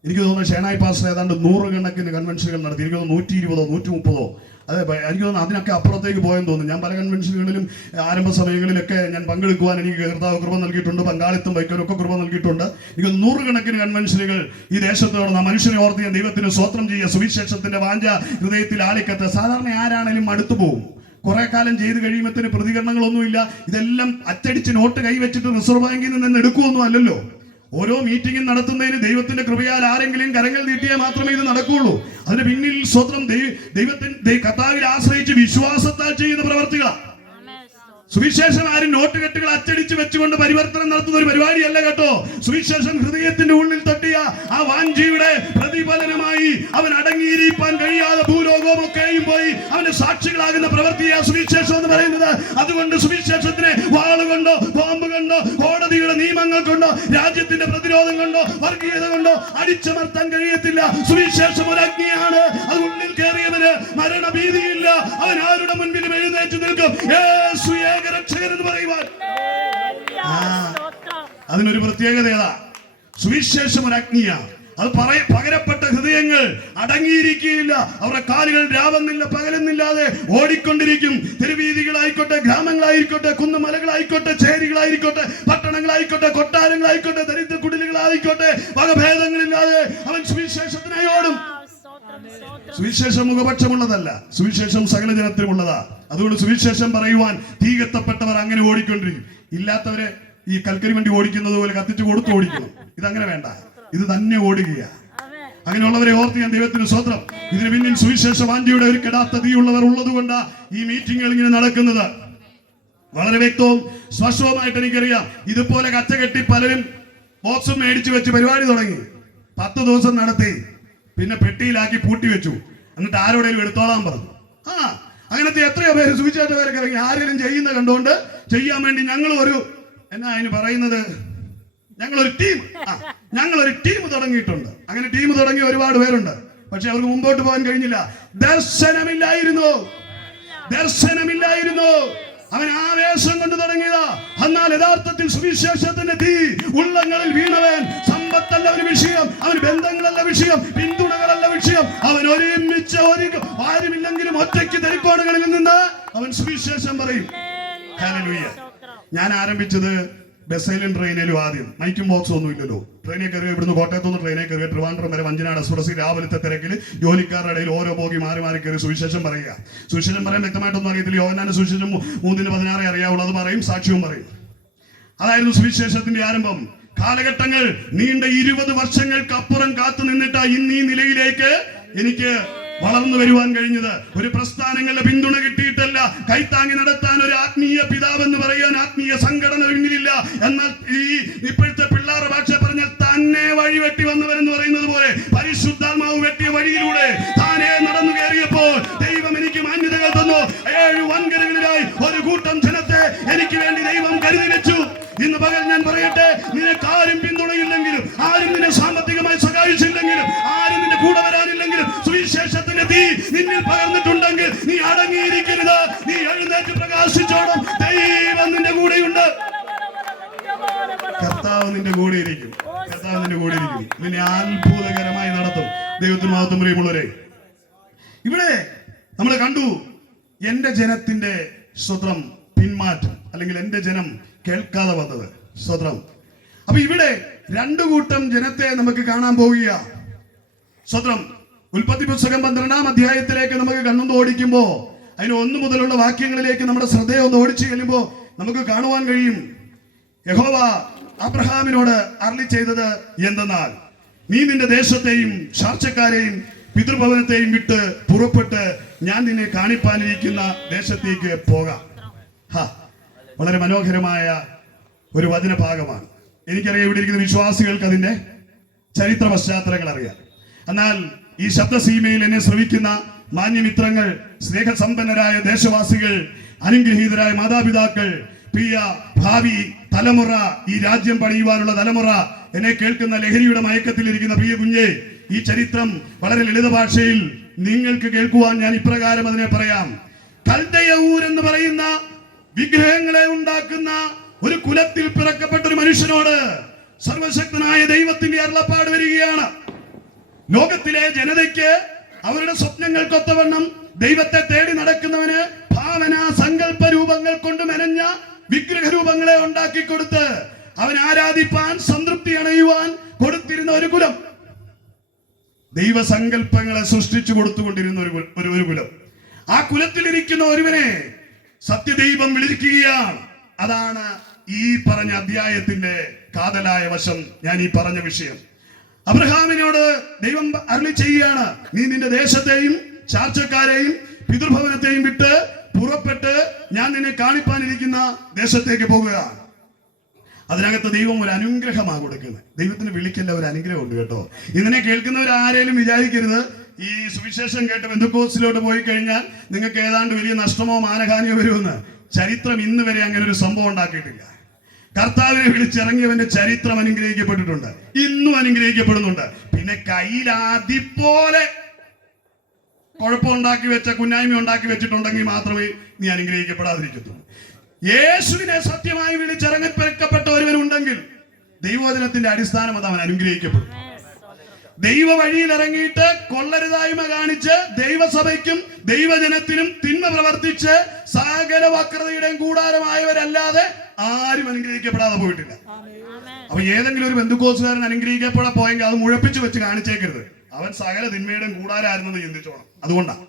എനിക്ക് തോന്നുന്നു ഷേനായി പാസ്റ്റർ ഏതാണ്ട് 100 കണക്കിന് കൺവെൻഷനുകൾ നടത്തി. എനിക്ക് തോന്നുന്നു 120 130 അതെ, എനിക്ക് തോന്നുന്നു അതിനൊക്കെ അപ്പുറത്തേക്ക് പോയെന്ന് തോന്നുന്നു. ഞാൻ പല കൺവെൻഷനുകളിലും ആരംഭ സമയങ്ങളിലൊക്കെ ഞാൻ പങ്കെടുക്കുവാൻ എനിക്ക് കർത്താവ് കൃപ നൽകിയിട്ടുണ്ട്. പങ്കാളിത്തം വഹിക്കാനൊക്കെ കൃപ നൽകിയിട്ടുണ്ട്. എനിക്ക് 100 കണക്കിന് കൺവെൻഷനുകൾ ഈ ദേശത്തോട് മനുഷ്യനെ ഓർത്ത് ഞാൻ ദൈവത്തിന് സ്തോത്രം ചെയ്യുക. സുവിശേഷത്തിന്റെ വാഞ്ച ഹൃദയത്തിൽ ആളിക്കത്ത്. സാധാരണ ആരാണേലും മടുത്തു പോകും. കുറെ കാലം ചെയ്ത് കഴിയുമ്പത്തിന് പ്രതികരണങ്ങളൊന്നുമില്ല. ഇതെല്ലാം അച്ചടിച്ച് നോട്ട് കൈവച്ചിട്ട് റിസർവ് ബാങ്കിൽ നിന്ന് എടുക്കുമൊന്നും അല്ലല്ലോ. ഓരോ മീറ്റിംഗും നടത്തുന്നതിന് ദൈവത്തിന്റെ കൃപയാൽ ആരെങ്കിലും കരങ്ങൾ നീട്ടിയാൽ മാത്രമേ ഇത് നടക്കുകയുള്ളൂ. അതിന് പിന്നിൽ സ്വന്തം ദൈവത്തിന്റെ കർത്താവിൽ ആശ്രയിച്ച് വിശ്വാസത്താൽ ചെയ്യുന്ന പ്രവർത്തികളാണ്. സുവിശേഷം ആരും നോട്ട് കെട്ടുകൾ അച്ചടിച്ച് വെച്ചുകൊണ്ട് പരിവർത്തനം നടത്തുന്ന ഒരു പരിപാടിയല്ല കേട്ടോ. സുവിശേഷം ഹൃദയത്തിന്റെ ഉള്ളിൽ തട്ടിയ ആ വാഞ്ചിയുടെ പ്രതിഫലനമായി അവൻ അടങ്ങിയിരിക്കാൻ കഴിയാതെ ഭൂലോകമൊക്കെയും പോയി അവന്റെ സാക്ഷികളാകുന്ന പ്രവൃത്തിയാ സുവിശേഷം എന്ന് പറയുന്നത്. അതുകൊണ്ട് സുവിശേഷത്തിനെ വാളുകൊണ്ടോ ബോംബ് കൊണ്ടോ കോടതിയുടെ നിയമങ്ങൾ കൊണ്ടോ രാജ്യത്തിന്റെ പ്രതിരോധം കൊണ്ടോ വർഗീയത കൊണ്ടോ അടിച്ചമർത്താൻ കഴിയത്തില്ല. സുവിശേഷം ഒരു അഗ്നിയാണ്. അത് ഉള്ളിൽ കയറിയവന് മരണഭീതിയില്ല. അവൻ ആരുടെ മുൻപിലും എഴുന്നേറ്റ് നിൽക്കും. യേശു രക്ഷകൻ എന്ന് പറയുവാൻ അതിനൊരു പ്രത്യേകത ഏതാ? സുവിശേഷം ഒരു അഗ്നിയാ. അത് പകരപ്പെട്ട ഹൃദയങ്ങൾ അടങ്ങിയിരിക്കുകയില്ല. അവരുടെ കാലുകൾ രാവെന്നില്ല പകലെന്നില്ലാതെ ഓടിക്കൊണ്ടിരിക്കും. തെരുവീതികളായിക്കോട്ടെ, ഗ്രാമങ്ങളായിക്കോട്ടെ, കുന്നുമലകളായിക്കോട്ടെ, ചേരികളായിരിക്കോട്ടെ, പട്ടണങ്ങളായിക്കോട്ടെ, കൊട്ടാരങ്ങളായിക്കോട്ടെ, ദരിദ്ര കുടിലുകളായിക്കോട്ടെ, വകഭേദങ്ങളില്ലാതെ അവൻ സുവിശേഷത്തിനായി ഓടും. സുവിശേഷം മുഖപക്ഷമുള്ളതല്ല, സുവിശേഷം സകല ജനത്തിനുമുള്ളതാ. അതുകൊണ്ട് സുവിശേഷം പറയുവാൻ തീ കത്തപ്പെട്ടവർ അങ്ങനെ ഓടിക്കൊണ്ടിരിക്കും. ഇല്ലാത്തവരെ ഈ കൽക്കരി വണ്ടി ഓടിക്കുന്നത് പോലെ കത്തിച്ച് കൊടുത്ത് ഓടിക്കണം. ഇതങ്ങനെ വേണ്ട, ഇത് തന്നെ ഓടുകയാ. അങ്ങനെയുള്ളവരെ ഓർത്ത് ഞാൻ ദൈവത്തിന് സ്തോത്രം. ഇതിന് പിന്നിൽ സുവിശേഷ വാഞ്ചിയുടെ ഒരു കെടാത്ത തീയുള്ളവർ ഉള്ളത് കൊണ്ടാ ഈ മീറ്റിങ്ങുകൾ ഇങ്ങനെ നടക്കുന്നത്. വളരെ വ്യക്തവും സ്പഷ്ടവുമായിട്ട് എനിക്കറിയാം. ഇതുപോലെ കച്ചകെട്ടി പലരും ബോക്സും മേടിച്ചു വെച്ച് പരിപാടി തുടങ്ങി. 10 ദിവസം നടത്തി, പിന്നെ പെട്ടിയിലാക്കി പൂട്ടി വെച്ചു. എന്നിട്ട് ആരോടെങ്കിലും എടുത്തോളാൻ പറഞ്ഞു. അങ്ങനത്തെ എത്രയോ പേര് സുവിശേഷകരൊക്കെ ഇറങ്ങി. ആരെങ്കിലും ചെയ്യുന്ന കണ്ടുകൊണ്ട് ചെയ്യാൻ വേണ്ടി ഞങ്ങളൊരു അതിന് പറയുന്നത് ഞങ്ങളൊരു ടീം തുടങ്ങിയിട്ടുണ്ട്. അങ്ങനെ ടീം തുടങ്ങിയ ഒരുപാട് പേരുണ്ട്. പക്ഷെ അവർക്ക് മുമ്പോട്ട് പോകാൻ കഴിഞ്ഞില്ല. ദർശനമില്ലായിരുന്നു. അവൻ ആവേശം കൊണ്ട് തുടങ്ങിയതാ. എന്നാൽ യഥാർത്ഥത്തിൽ സുവിശേഷത്തിന്റെ തീ ഉള്ളങ്ങളിൽ വീണവൻ സമ്പത്തല്ല ഒരു വിഷയം, അവൻ ബന്ധങ്ങളല്ല വിഷയം, പിന്തുണകളല്ല വിഷയം. അവൻ ഒരുമിച്ച് ആരുമില്ലെങ്കിലും ഒറ്റയ്ക്ക് തെരിക്കോണുകളിൽ നിന്ന് അവൻ സുവിശേഷം പറയും. ഹല്ലേലൂയ. ഞാൻ ആരംഭിച്ചത് ബസ്സിലും ട്രെയിനിലും. ആദ്യം മൈക്കും ബോക്സും ഒന്നും ഇല്ലല്ലോ. ട്രെയിനിൽ കയറി ഇവിടുന്ന് കോട്ടയത്തുനിന്ന് ട്രെയിനിൽ കയറി ട്രിവാൻഡ്രം വരെ വഞ്ചനാട് എക്സ്പ്രസ് രാവിലത്തെ തിരക്കിൽ ജോലിക്കാരുടെ ഇടയിൽ ഓരോ ബോഗി മാറി മാറി കയറി സുവിശേഷം പറയുക. സുവിശേഷം പറയാൻ വ്യക്തമായിട്ടൊന്നും അറിയത്തില്ല. യോഹന്നാന്റെ സുവിശേഷം 3:16 അറിയാവുള്ളൂ. അത് പറയും, സാക്ഷ്യവും പറയും. അതായിരുന്നു സുവിശേഷത്തിന്റെ ആരംഭം. കാലഘട്ടങ്ങൾ നീണ്ട 20 വർഷങ്ങൾക്ക് അപ്പുറം കാത്തു നിന്നിട്ട് ഇന്ന് ഈ നിലയിലേക്ക് എനിക്ക് വളർന്നു വരുവാൻ കഴിഞ്ഞത്. ഒരു പ്രസ്ഥാനങ്ങളുടെ പിന്തുണ കിട്ടിയിട്ടല്ല. കൈത്താങ്ങി നടത്താൻ ഒരു ആത്മീയ പിതാവെന്ന് പറയാൻ ആത്മീയ സംഘടന പിന്നിലില്ല. എന്നാൽ ഈ ഇപ്പോഴത്തെ പിള്ളേരുടെ ഭാഷ പറഞ്ഞാൽ തന്നെ വഴി വെട്ടി വന്നവരെന്ന് പറയുന്നത് പോലെ പരിശുദ്ധാത്മാവ് വെട്ടിയ വഴിയിലൂടെ താനേ നടന്നു കയറിയപ്പോൾ ദൈവം എനിക്ക് മാന്യതകൾ തന്നു. 7 വൻകരകളിലായി ഒരു കൂട്ടം ജനത്തെ എനിക്ക് വേണ്ടി ദൈവം കരുതി വെച്ചു. ഇന്ന് പകൽ ഞാൻ പറയട്ടെ, നിനക്ക് ആരും പിന്തുണയില്ലെങ്കിലും, ആരും നിന്നെ സാമ്പത്തികമായി സഹായിച്ചില്ലെങ്കിലും, ആരും നിന്റെ കൂടെ വരാനില്ലെങ്കിലും, സുവിശേഷത്തിന്റെ തീ നിന്നിൽ പകർന്നിട്ടുണ്ടെങ്കിൽ നീ അടങ്ങിയിരിക്കരുത്. നീ എഴുന്നേറ്റ് പ്രകാശിച്ചോണം. ദൈവം നിന്റെ കൂടെയുണ്ട്. കർത്താവ് നിന്റെ കൂടെ ഇരിക്കും. കർത്താവ് നിന്റെ കൂടെ ഇരിക്കും. നിന്നെ അത്ഭുതകരമായി നടത്തും. ദൈവത്തിന് മഹത്വം. പ്രിയമുള്ളവരെ, ഇവിടെ നമ്മൾ കണ്ടു എന്റെ ജനത്തിന്റെ സ്വത്രം പിന്മാറ്റം, അല്ലെങ്കിൽ എന്റെ ജനം കേൾക്കാതെ വന്നത് സ്വത്രം. അപ്പൊ ഇവിടെ 2 കൂട്ടം ജനത്തെ നമുക്ക് കാണാൻ പോവുക. സ്വത്രം ഉൽപ്പത്തി പുസ്തകം 12-ാം അധ്യായത്തിലേക്ക് നമുക്ക് കണ്ണൊന്ന് ഓടിക്കുമ്പോ അതിന് 1 മുതലുള്ള വാക്യങ്ങളിലേക്ക് നമ്മുടെ ശ്രദ്ധയെ ഒന്ന് ഓടിച്ചു ചെല്ലുമ്പോ നമുക്ക് കാണുവാൻ കഴിയും. യഹോവ അബ്രഹാമിനോട് അരുളി ചെയ്തത് എന്തെന്നാൽ, നീ നിന്റെ ദേശത്തെയും ചാർച്ചക്കാരെയും പിതൃഭവനത്തെയും വിട്ട് പുറപ്പെട്ട് ഞാൻ നിന്നെ കാണിപ്പാനിരിക്കുന്ന ദേശത്തേക്ക് പോകാം. വളരെ മനോഹരമായ ഒരു വചനഭാഗമാണ്. എനിക്കറിയാം ഇവിടെ ഇരിക്കുന്ന വിശ്വാസികൾക്ക് അതിന്റെ ചരിത്ര പശ്ചാത്തലങ്ങൾ അറിയാം. എന്നാൽ ഈ ശബ്ദസീമയിൽ എന്നെ ശ്രവിക്കുന്ന മാന്യമിത്രങ്ങൾ, സ്നേഹസമ്പന്നരായ ദേശവാസികൾ, അനുഗ്രഹീതരായ മാതാപിതാക്കൾ, പ്രിയ ഭാവി തലമുറ, ഈ രാജ്യം പണിയുവാനുള്ള തലമുറ, എന്നെ കേൾക്കുന്ന ലഹരിയുടെ മയക്കത്തിലിരിക്കുന്ന പ്രിയ കുഞ്ഞെ, ഈ ചരിത്രം വളരെ ലളിത ഭാഷയിൽ നിങ്ങൾക്ക് കേൾക്കുവാൻ ഞാൻ ഇപ്രകാരം അതിനെ പറയാം. കൽദയ ഊർ എന്ന് പറയുന്ന വിഗ്രഹങ്ങളെ ഉണ്ടാക്കുന്ന ഒരു കുലത്തിൽ പിറക്കപ്പെട്ട ഒരു മനുഷ്യനോട് സർവശക്തനായ ദൈവത്തിന്റെ അരുളപ്പാട് വരികയാണ്. ലോകത്തിലെ ജനതയ്ക്ക് അവരുടെ സ്വപ്നങ്ങൾക്കൊത്തവണ്ണം ദൈവത്തെ തേടി നടക്കുന്നവന് ഭാവന സങ്കല്പ രൂപങ്ങൾ കൊണ്ട് മെനഞ്ഞ വിഗ്രഹ രൂപങ്ങളെ ഉണ്ടാക്കി കൊടുത്ത് അവൻ ആരാധിപ്പാൻ സംതൃപ്തി അണയുവാൻ കൊടുത്തിരുന്ന ഒരു കുലം, ദൈവസങ്കല്പങ്ങളെ സൃഷ്ടിച്ചു കൊടുത്തുകൊണ്ടിരുന്ന ഒരു കുലം. ആ കുലത്തിലിരിക്കുന്ന ഒരുവനെ സത്യദൈവം വിളിക്കുകയാണ്. അതാണ് ഈ പറഞ്ഞ അധ്യായത്തിന്റെ കാതലായ വശം, ഞാൻ ഈ പറഞ്ഞ വിഷയം. അബ്രഹാമിനോട് ദൈവം അരുളി ചെയ്യുകയാണ്, നീ നിന്റെ ദേശത്തെയും ചാർച്ചക്കാരെയും പിതൃഭവനത്തെയും വിട്ട് പുറപ്പെട്ട് ഞാൻ നിന്നെ കാണിപ്പാനിരിക്കുന്ന ദേശത്തേക്ക് പോകുക. അതിനകത്ത് ദൈവം ഒരു അനുഗ്രഹമാണ് കൊടുക്കുന്നത്. ദൈവത്തിന് വിളിക്കേണ്ട ഒരു അനുഗ്രഹം ഉണ്ട് കേട്ടോ. ഇതിനെ കേൾക്കുന്നവർ ആരെങ്കിലും വിചാരിക്കരുത് ഈ സുവിശേഷം കേട്ട് പെന്തക്കോസ്തിലോട്ട് പോയി കഴിഞ്ഞാൽ നിങ്ങൾക്ക് ഏതാണ്ട് വലിയ നഷ്ടമോ മാനഹാനിയോ വരുമെന്ന്. ചരിത്രം ഇന്ന് വരെ അങ്ങനെ ഒരു സംഭവം ഉണ്ടാക്കിയിട്ടില്ല. കർത്താവിനെ വിളിച്ചിറങ്ങിയവന്റെ ചരിത്രം അനുഗ്രഹിക്കപ്പെട്ടിട്ടുണ്ട്, ഇന്നും അനുഗ്രഹിക്കപ്പെടുന്നുണ്ട്. പിന്നെ കയ്യിലാദിപോലെ കുഴപ്പമുണ്ടാക്കി വെച്ച, കുന്നായ്മ ഉണ്ടാക്കി വെച്ചിട്ടുണ്ടെങ്കിൽ മാത്രമേ നീ അനുഗ്രഹിക്കപ്പെടാതിരിക്കത്തുള്ളൂ. യേശുവിനെ സത്യമായി വിളിച്ചിറങ്ങിപ്പെക്കപ്പെട്ട ഒരുവനുണ്ടെങ്കിൽ ദൈവവചനത്തിന്റെ അടിസ്ഥാനം അത് അവൻ അനുഗ്രഹിക്കപ്പെടും. ദൈവ വഴിയിൽ ഇറങ്ങിയിട്ട് കൊള്ളരുതായ്മ കാണിച്ച് ദൈവസഭയ്ക്കും ദൈവജനത്തിനും തിന്മ പ്രവർത്തിച്ച് സകല വക്രതയുടെയും കൂടാരമായവരല്ലാതെ ആരും അനുഗ്രഹിക്കപ്പെടാതെ പോയിട്ടില്ല. അപ്പൊ ഏതെങ്കിലും ഒരു ബന്ധുക്കോസുകാരൻ അനുഗ്രഹിക്കപ്പെടാൻ പോയെങ്കിൽ അത് മുഴപ്പിച്ചു വെച്ച് കാണിച്ചേക്കരുത്. അവൻ സകല തിന്മയുടെയും കൂടാരായിരുന്നത് ചിന്തിച്ചോണം. അതുകൊണ്ടാണ്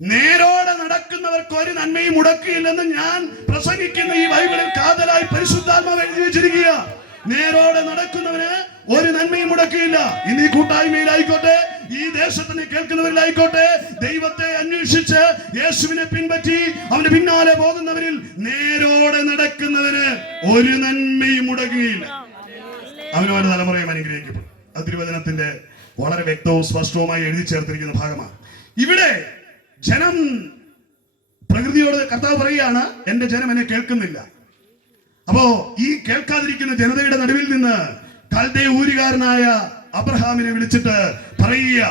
നേരോടെ നടക്കുന്നവർക്ക് ഒരു നന്മയും മുടക്കിയില്ലെന്ന് ഞാൻ പ്രസംഗിക്കുന്ന ഈ ബൈബിളിൽ കാതലായി പരിശുദ്ധാത്മാവ് എഴുതി വെച്ചിരിക്കുക. നേരോടെ നടക്കുന്നവന് ഒരു നന്മയും മുടക്കിയില്ല. ഇന്ന് ഈ കൂട്ടായ്മയിലായിക്കോട്ടെ, ഈ ദേശത്തിന് കേൾക്കുന്നവരിലായിക്കോട്ടെ, ദൈവത്തെ അന്വേഷിച്ച് യേശുവിനെ പിൻപറ്റി അവന്റെ പിന്നാലെ പോകുന്നവരിൽ നേരോടെ നടക്കുന്നവന് ഒരു നന്മയും മുടക്കുകയില്ല. അവനവന്റെ തലമുറയും അനുഗ്രഹിക്കപ്പെടും. അത് തിരുവചനത്തിന്റെ വളരെ വ്യക്തവും സ്പഷ്ടവുമായി എഴുതി ചേർത്തിരിക്കുന്ന ഭാഗമാണ്. ഇവിടെ ജനം, പ്രകൃതിയോട് കർത്താവ് പറയുകയാണ്, എന്റെ ജനം എന്നെ കേൾക്കുന്നില്ല. അപ്പോ ഈ കേൾക്കാതിരിക്കുന്ന ജനതയുടെ നടുവിൽ നിന്ന് കൽദയ ഊരുകാരനായ അബ്രഹാമിനെ വിളിച്ചിട്ട് പറയുക,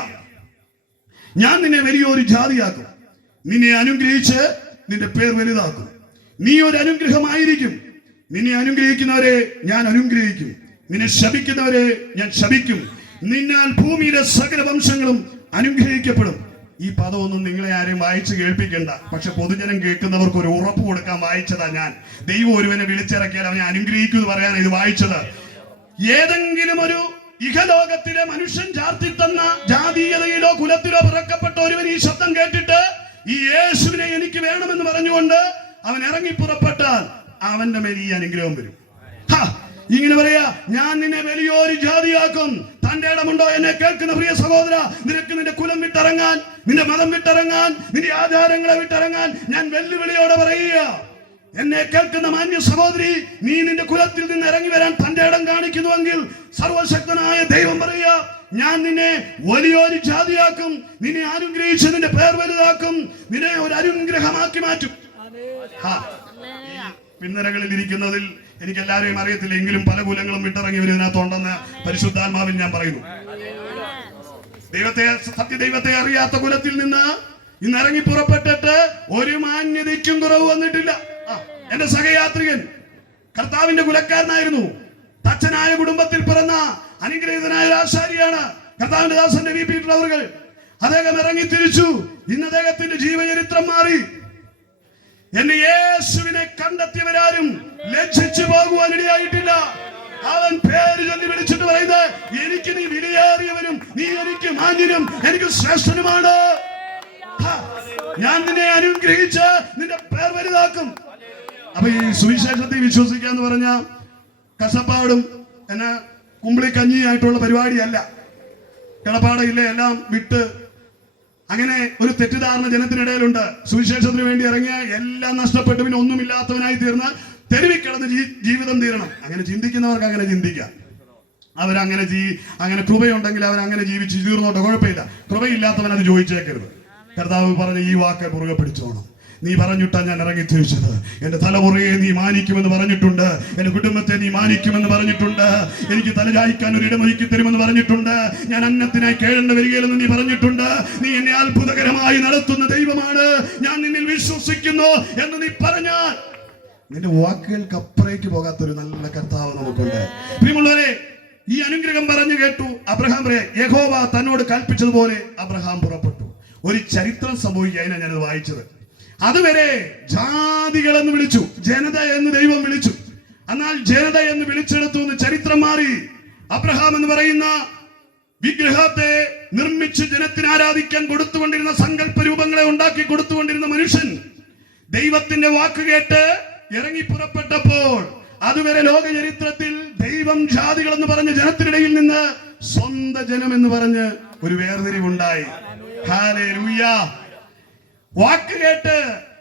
ഞാൻ നിന്നെ വലിയൊരു ജാതിയാക്കും, നിന്നെ അനുഗ്രഹിച്ച് നിന്റെ പേർ വലുതാക്കും, നീ ഒരു അനുഗ്രഹമായിരിക്കും. നിന്നെ അനുഗ്രഹിക്കുന്നവരെ ഞാൻ അനുഗ്രഹിക്കും, നിന്നെ ശപിക്കുന്നവരെ ഞാൻ ശപിക്കും, നിന്നാൽ ഭൂമിയിലെ സകല വംശങ്ങളും അനുഗ്രഹിക്കപ്പെടും. ഈ പദമൊന്നും നിങ്ങളെ ആരെയും വായിച്ച് കേൾപ്പിക്കണ്ട. പക്ഷെ പൊതുജനം കേൾക്കുന്നവർക്ക് ഒരു ഉറപ്പ് കൊടുക്കാൻ വായിച്ചതാ ഞാൻ. ദൈവം ഒരുവനെ വിളിച്ചിറക്കിയാൽ അവനെ അനുഗ്രഹിക്കുമെന്ന് പറയാൻ ഇത് വായിച്ചത്. ഏതെങ്കിലും ഒരു ഇഹലോകത്തിലെ മനുഷ്യൻ ചാർത്തി തന്ന ജാതീയതയിലോ കുലത്തിലോ പിറക്കപ്പെട്ട ഒരുവൻ ഈ ശബ്ദം കേട്ടിട്ട് ഈ യേശുവിനെ എനിക്ക് വേണമെന്ന് പറഞ്ഞുകൊണ്ട് അവൻ ഇറങ്ങി പുറപ്പെട്ടാൽ അവന്റെ മേൽ ഈ അനുഗ്രഹം വരും. ഇങ്ങനെ പറയാ, ഞാൻ നിന്നെ വലിയൊരു ജാതിയാക്കും. തന്റെ ഇടമുണ്ടോ എന്നെ കേൾക്കുന്ന പ്രിയ സഹോദര? നിനക്ക് നിന്റെ കുലം വിട്ടിറങ്ങാൻ, നിന്റെ മതം വിട്ടിറങ്ങാൻ, നിന്റെ ആചാരങ്ങളെ വിട്ടിറങ്ങാൻ ഞാൻ വെല്ലുവിളിയോടെ പറയുക. എന്നെ കേൾക്കുന്ന മാന്യ സഹോദരി, നീ നിന്റെ കുലത്തിൽ നിന്ന് ഇറങ്ങി വരാൻ തന്റെ ഇടം കാണിക്കുന്നുവെങ്കിൽ സർവശക്തനായ ദൈവം പറയുക, ഞാൻ നിന്നെ വലിയൊരു ജാതിയാക്കും, നിന്നെ അനുഗ്രഹിച്ച് നിന്റെ പേർ വലുതാക്കും, നിന്നെ ഒരു അനുഗ്രഹമാക്കി മാറ്റും. പിന്നരകളിൽ ഇരിക്കുന്നതിൽ എനിക്ക് എല്ലാവരെയും അറിയത്തില്ല, എങ്കിലും പല കുലങ്ങളും വിട്ടിറങ്ങി വരുന്നതിനകത്തുണ്ടെന്ന് പരിശുദ്ധാത്മാവിൽ ഞാൻ പറയുന്നു. സത്യദൈവത്തെ അറിയാത്ത കുലത്തിൽ നിന്ന് ഇന്ന് ഇറങ്ങി പുറപ്പെട്ടിട്ട് ഒരു മാന്യതയ്ക്കും കുറവ് വന്നിട്ടില്ല. എന്റെ സഹയാത്രികൻ കർത്താവിന്റെ കുലക്കാരനായിരുന്നു. തച്ചനായ കുടുംബത്തിൽ പിറന്ന അനുഗ്രഹീതനായ ആശാരിയാണ് കർത്താവിന്റെ ദാസന്റെ വി പീറ്റർ അവർ. അദ്ദേഹം ഇറങ്ങി തിരിച്ചു. ഇന്ന് അദ്ദേഹത്തിന്റെ ജീവചരിത്രം മാറി. എന്നെ യേശുവിനെ കണ്ടെത്തിയവരാരും ലജ്ജിച്ചു പോകുവാൻ ഇടയായിട്ടില്ല. അവൻ പേര് ചൊല്ലി വിളിച്ചിട്ട് പറയുന്നത്, എനിക്ക് നീ വിലയേറിയവനും നീ എനിക്ക് മാന്യനും എനിക്ക് ശ്രേഷ്ഠനുമാണ്. ഞാൻ നിന്നെ അനുഗ്രഹിച്ച് നിന്റെ പേർ വലുതാക്കും. അപ്പൊ ഈ സുവിശേഷത്തെ വിശ്വസിക്കുക എന്ന് പറഞ്ഞ കഷ്ടപ്പാടും എന്നെ കുമ്പിളി കഞ്ഞിയായിട്ടുള്ള പരിപാടിയല്ല. കിടപ്പാടയില്ല, എല്ലാം വിട്ട് അങ്ങനെ ഒരു തെറ്റിദ്ധാരണ ജനത്തിനിടയിലുണ്ട്. സുവിശേഷത്തിന് വേണ്ടി ഇറങ്ങിയ എല്ലാം നഷ്ടപ്പെട്ടു, പിന്നെ ഒന്നുമില്ലാത്തവനായി തീർന്ന് തെരുവിൽ കിടന്ന് ജീവിതം തീരണം. അങ്ങനെ ചിന്തിക്കുന്നവർക്ക് അങ്ങനെ ചിന്തിക്കാം. അവരങ്ങനെ അങ്ങനെ കൃപയുണ്ടെങ്കിൽ അവരങ്ങനെ ജീവിച്ച് തീർന്നോട്ടെ, കുഴപ്പമില്ല. കൃപയില്ലാത്തവൻ അത് ചോദിച്ചേക്കരുത്. കർത്താവ് പറഞ്ഞ ഈ വാക്ക് മുറുകെ പിടിച്ചോണം. നീ പറഞ്ഞിട്ടാ ഞാൻ ഇറങ്ങി തിരിച്ചത്. എന്റെ തലമുറയെ നീ മാനിക്കുമെന്ന് പറഞ്ഞിട്ടുണ്ട്, എന്റെ കുടുംബത്തെ നീ മാനിക്കുമെന്ന് പറഞ്ഞിട്ടുണ്ട്, എനിക്ക് തലചായ്ക്കാൻ ഒരു ഇടമൊരുക്കി തരുമെന്ന് പറഞ്ഞിട്ടുണ്ട്, ഞാൻ അന്നത്തിനായി കേഴേണ്ട വരികയില്ലെന്ന് നീ പറഞ്ഞിട്ടുണ്ട്, നീ എന്നെ അത്ഭുതകരമായി നടത്തുന്ന ദൈവമാണ്, ഞാൻ നിന്നിൽ വിശ്വസിക്കുന്നു എന്ന് നീ പറഞ്ഞാൽ നിന്റെ വാക്കുകൾക്ക് അപ്പുറേക്ക് പോകാത്തൊരു നല്ല കർത്താവ് നമുക്കുണ്ട്. പ്രിയമുള്ളവരെ, ഈ അനുഗ്രഹം പറഞ്ഞു കേട്ടു അബ്രഹാം. യഹോവ തന്നോട് കൽപ്പിച്ചതുപോലെ അബ്രഹാം പുറപ്പെട്ടു. ഒരു ചരിത്രം സംഭവിക്കുക, അതിനാണ് ഞാനത് വായിച്ചത്. അതുവരെ ജാതികൾ എന്ന് വിളിച്ചു, ജനത എന്ന് ദൈവം വിളിച്ചു. എന്നാൽ ജനത എന്ന് വിളിച്ചെടുത്തു എന്ന് ചരിത്രം മാറി. അബ്രഹാം എന്ന് പറയുന്ന വിഗ്രഹത്തെ നിർമ്മിച്ച് ജനത്തിന് ആരാധിക്കാൻ കൊടുത്തുകൊണ്ടിരുന്ന സങ്കല്പ രൂപങ്ങളെ ഉണ്ടാക്കി കൊടുത്തുകൊണ്ടിരുന്ന മനുഷ്യൻ ദൈവത്തിന്റെ വാക്ക് കേട്ട് ഇറങ്ങി പുറപ്പെട്ടപ്പോൾ അതുവരെ ലോക ചരിത്രത്തിൽ ദൈവം ജാതികൾ എന്ന് പറഞ്ഞ ജനത്തിനിടയിൽ നിന്ന് സ്വന്തം ജനം എന്ന് പറഞ്ഞ് ഒരു വേർതിരിവുണ്ടായി. ഹല്ലേലൂയ. വാക്ക് കേട്ട്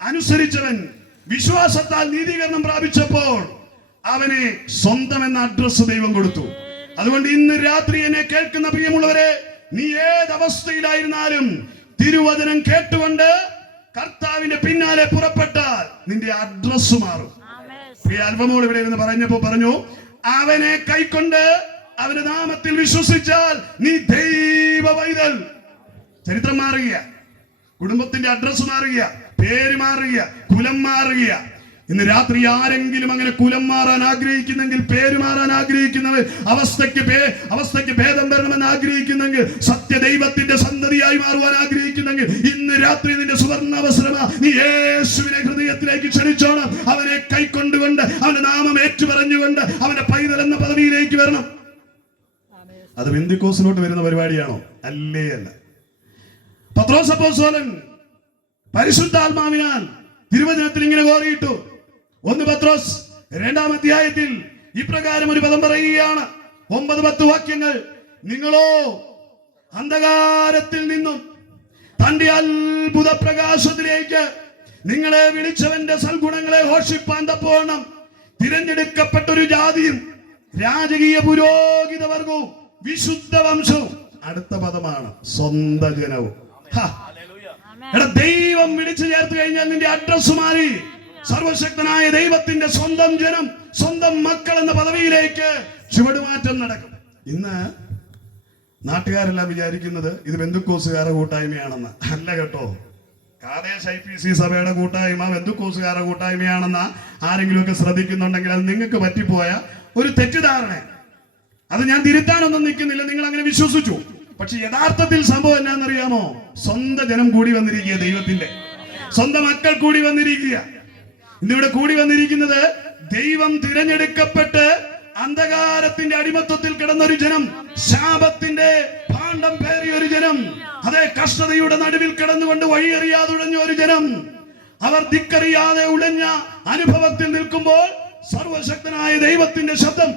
അനുസരിച്ചവൻ വിശ്വാസത്താൽ നീതീകരണം പ്രാപിച്ചപ്പോൾ അവനെ സ്വന്തം എന്ന അഡ്രസ് ദൈവം കൊടുത്തു. അതുകൊണ്ട് ഇന്ന് രാത്രി എന്നെ കേൾക്കുന്ന പ്രിയമുള്ളവരെ, നീ ഏതവസ്ഥയിലായിരുന്നാലും തിരുവചനം കേട്ടുകൊണ്ട് കർത്താവിന്റെ പിന്നാലെ പുറപ്പെട്ടാൽ നിന്റെ അഡ്രസ് മാറും. അല്പമോട് ഇവിടെ ഇരുന്ന് പറഞ്ഞപ്പോ പറഞ്ഞു, അവനെ കൈക്കൊണ്ട് അവന്റെ നാമത്തിൽ വിശ്വസിച്ചാൽ നീ ദൈവ പൈതൽ. ചരിത്രം മാറുക, കുടുംബത്തിന്റെ അഡ്രസ് മാറുക, പേര് മാറുക, കുലം മാറുക. ഇന്ന് രാത്രി ആരെങ്കിലും അങ്ങനെ കുലം മാറാൻ ആഗ്രഹിക്കുന്നെങ്കിൽ, പേര് മാറാൻ ആഗ്രഹിക്കുന്നവർ, അവസ്ഥയ്ക്ക് ഭേദം വരണമെന്ന് ആഗ്രഹിക്കുന്നെങ്കിൽ, സത്യദൈവത്തിന്റെ സന്തതിയായി മാറുവാൻ ആഗ്രഹിക്കുന്നെങ്കിൽ ഇന്ന് രാത്രി നിന്റെ സുവർണ്ണ അവസരമാ. നീ യേശുവിനെ ഹൃദയത്തിലേക്ക് ക്ഷണിച്ചോണം. അവനെ കൈക്കൊണ്ടുകൊണ്ട് അവന്റെ നാമം ഏറ്റുപറഞ്ഞുകൊണ്ട് അവന്റെ പൈതൽ എന്ന പദവിയിലേക്ക് വരണം. അത് പെന്തിക്കോസിലോട്ട് വരുന്ന പരിപാടിയാണോ? അല്ലേ അല്ല. പത്രോസ് അപ്പോസ്തലൻ പരിശുദ്ധാത്മാവിനാൽ തിരുവചനത്തിൽ ഇങ്ങനെ കോറിയിട്ടു. 1 പത്രോസ് 2-ാം അധ്യായത്തിൽ ഇപ്രകാരം ഒരു പദം പറയുകയാണ്, 9-10 വാക്യങ്ങൾ. നിങ്ങളോ അന്ധകാരത്തിൽ നിന്നും തന്റെ അത്ഭുത പ്രകാശത്തിലേക്ക് നിങ്ങളെ വിളിച്ചവന്റെ സൽഗുണങ്ങളെ ഘോഷിപ്പാൻ തക്കവണ്ണം തിരഞ്ഞെടുക്കപ്പെട്ടൊരു ജാതിയും രാജകീയ പുരോഹിത വർഗവും വിശുദ്ധ വംശവും. അടുത്ത പദമാണ് സ്വന്തം ജനവും. ദൈവം വിളിച്ചു ചേർത്ത് കഴിഞ്ഞാൽ നിന്റെ അഡ്രസ് മാറി. സർവശക്തനായ ദൈവത്തിന്റെ സ്വന്തം ജനം, സ്വന്തം മക്കൾ എന്ന പദവിയിലേക്ക് ചുവടുമാറ്റം നടക്കും. ഇന്ന് നാട്ടുകാരെല്ലാം വിചാരിക്കുന്നത് ഇത് ബന്ധുക്കോസുകാരുടെ കൂട്ടായ്മയാണെന്ന്. അല്ല കേട്ടോ. കാദേശ് IPC സഭയുടെ കൂട്ടായ്മ ബന്ധുക്കോസുകാരുടെ കൂട്ടായ്മയാണെന്ന ആരെങ്കിലുമൊക്കെ ശ്രദ്ധിക്കുന്നുണ്ടെങ്കിൽ അത് നിങ്ങൾക്ക് പറ്റിപ്പോയ ഒരു തെറ്റിദ്ധാരണ. അത് ഞാൻ തിരുത്താനൊന്നും നിൽക്കുന്നില്ല, നിങ്ങൾ അങ്ങനെ വിശ്വസിച്ചു. പക്ഷെ യഥാർത്ഥത്തിൽ സംഭവം എന്നാണെന്നറിയാമോ? സ്വന്തം ജനം കൂടി വന്നിരിക്കുക, ദൈവത്തിന്റെ സ്വന്തം മക്കൾ കൂടി വന്നിരിക്കുക. ഇന്നിവിടെ കൂടി വന്നിരിക്കുന്നത് ദൈവം തിരഞ്ഞെടുക്കപ്പെട്ട് അന്ധകാരത്തിന്റെ അടിമത്വത്തിൽ കിടന്നൊരു ജനം, ശാപത്തിന്റെ ഭാണ്ഡം പേറിയ ഒരു ജനം, അതേ കഷ്ടതയുടെ നടുവിൽ കിടന്നുകൊണ്ട് വഴിയറിയാതെ ഉഴഞ്ഞ ഒരു ജനം. അവർ ദിക്കറിയാതെ ഉഴഞ്ഞ അനുഭവത്തിൽ നിൽക്കുമ്പോൾ സർവശക്തനായ ദൈവത്തിന്റെ ശബ്ദം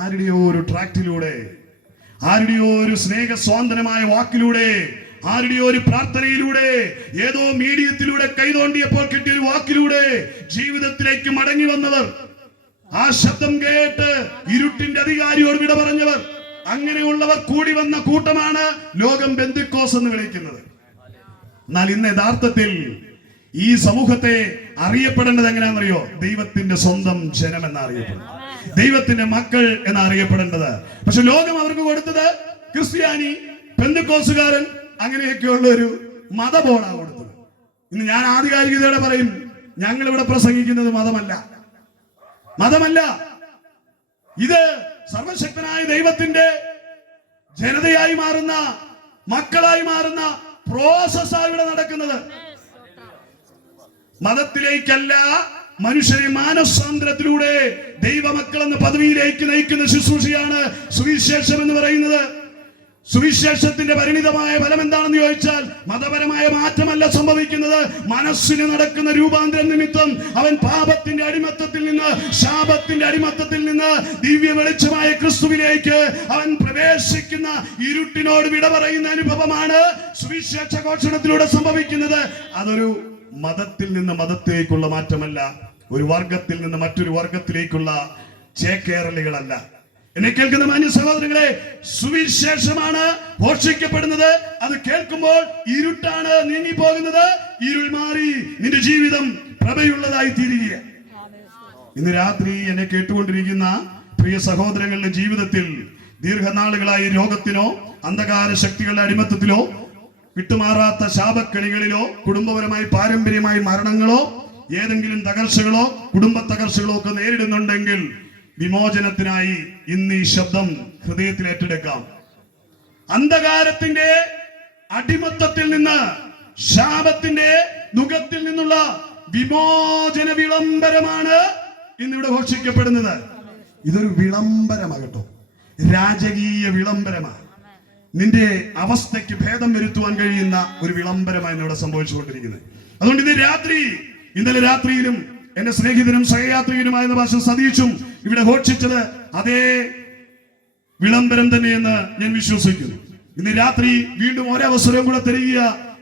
ആരുടെയോ ഒരു ട്രാക്റ്റിലൂടെ, ആരുടെയോ ഒരു സ്നേഹസ്വാന്തനമായ വാക്കിലൂടെ, ആരുടെയോ ഒരു പ്രാർത്ഥനയിലൂടെ, ഏതോ മീഡിയത്തിലൂടെ കൈതോണ്ടിയപ്പോൾ കിട്ടിയ ഒരു വാക്കിലൂടെ ജീവിതത്തിലേക്ക് മടങ്ങി വന്നവർ, ആ ശബ്ദം കേട്ട് ഇരുട്ടിന്റെ അധികാരിയോട് വിട പറഞ്ഞവർ, അങ്ങനെയുള്ളവർ കൂടി വന്ന കൂട്ടമാണ് ലോകം പെന്തക്കോസ്ത് എന്ന് വിളിക്കുന്നത്. എന്നാൽ ഇന്ന് യഥാർത്ഥത്തിൽ ഈ സമൂഹത്തെ അറിയപ്പെടേണ്ടത് എങ്ങനെയാണെന്നറിയോ? ദൈവത്തിന്റെ സ്വന്തം ജനം എന്നറിയപ്പെടുന്നത്, ദൈവത്തിന്റെ മക്കൾ എന്നറിയപ്പെടേണ്ടത്. പക്ഷെ ലോകം അവർക്ക് കൊടുത്തത് ക്രിസ്ത്യാനി, പെന്തക്കോസ്തുകാരൻ, അങ്ങനെയൊക്കെയുള്ള ഒരു മതബോർഡാണ് കൊടുത്തത്. ഇന്ന് ഞാൻ ആധികാരികതയോടെ പറയും, ഞങ്ങൾ ഇവിടെ പ്രസംഗിക്കുന്നത് മതമല്ല. ഇത് സർവശക്തനായ ദൈവത്തിന്റെ ജനതയായി മാറുന്ന, മക്കളായി മാറുന്ന പ്രോസസ്സാണ് ഇവിടെ നടക്കുന്നത്. മതത്തിലേക്കല്ല, മനുഷ്യരെ മാനസാന്തരത്തിലൂടെ ദൈവമക്കൾ എന്ന പദവിയിലേക്ക് നയിക്കുന്ന ശുശ്രൂഷയാണ് സുവിശേഷം എന്ന് പറയുന്നത്. സുവിശേഷത്തിന്റെ പരിണിതമായ ഫലം എന്താണെന്ന് ചോദിച്ചാൽ മതപരമായ മാറ്റമല്ല സംഭവിക്കുന്നത്. മനസ്സിന് നടക്കുന്ന രൂപാന്തരം നിമിത്തം അവൻ പാപത്തിന്റെ അടിമത്തത്തിൽ നിന്ന്, ശാപത്തിന്റെ അടിമത്തത്തിൽ നിന്ന് ദിവ്യ വെളിച്ചമായ ക്രിസ്തുവിലേക്ക് അവൻ പ്രവേശിക്കുന്ന ഇരുട്ടിനോട് വിട പറയുന്ന അനുഭവമാണ് സുവിശേഷ ഘോഷണത്തിലൂടെ സംഭവിക്കുന്നത്. അതൊരു മതത്തിൽ നിന്ന് മതത്തിലേക്കുള്ള മാറ്റമല്ല, ഒരു വർഗത്തിൽ നിന്ന് മറ്റൊരു വർഗത്തിലേക്കുള്ള ചേക്കേറലുകളല്ല. എന്നെ കേൾക്കുന്ന മാന്യ സഹോദരങ്ങളെ, സുവിശേഷമാണ് ഘോഷിക്കപ്പെടുന്നത്. അത് കേൾക്കുമ്പോൾ ഇരുട്ടാണ് നീങ്ങിപ്പോകുന്നത്. ഇരുൾ മാറി നിന്റെ ജീവിതം പ്രഭയുള്ളതായി തീരുക. ഇന്ന് രാത്രി എന്നെ കേട്ടുകൊണ്ടിരിക്കുന്ന പ്രിയ സഹോദരങ്ങളുടെ ജീവിതത്തിൽ ദീർഘനാളുകളായി രോഗത്തിനോ അന്ധകാര ശക്തികളുടെ അടിമത്തത്തിലോ വിട്ടുമാറാത്ത ശാപക്കെണികളിലോ കുടുംബപരമായി പാരമ്പര്യമായി മരണങ്ങളോ ഏതെങ്കിലും തകർച്ചകളോ കുടുംബ തകർച്ചകളോ ഒക്കെ നേരിടുന്നുണ്ടെങ്കിൽ വിമോചനത്തിനായി ഇന്ന് ഈ ശബ്ദം ഹൃദയത്തിൽ ഏറ്റെടുക്കാം. അന്ധകാരത്തിന്റെ അടിമത്തത്തിൽ നിന്ന്, ശാപത്തിന്റെ നുകത്തിൽ നിന്നുള്ള വിമോചന വിളംബരമാണ് ഇന്നിവിടെ ഘോഷിക്കപ്പെടുന്നത്. ഇതൊരു വിളംബരമാകട്ടോ, രാജകീയ വിളംബരമാണ്. നിന്റെ അവസ്ഥയ്ക്ക് ഭേദം വരുത്തുവാൻ കഴിയുന്ന ഒരു വിളംബരമാണ് ഇന്നിവിടെ സംഭവിച്ചുകൊണ്ടിരിക്കുന്നത്. അതുകൊണ്ട് ഇന്നലെ രാത്രിയിലും എന്റെ സ്നേഹിതനും സഹയാത്രികനുമായിരുന്ന ഭാഷ സതീഷും ഇവിടെ ഘോഷിച്ചത് അതേ വിളംബരം തന്നെയെന്ന് ഞാൻ വിശ്വസിക്കുന്നു. ഇന്ന് രാത്രി വീണ്ടും ഒരവസരം കൂടെ തരിക.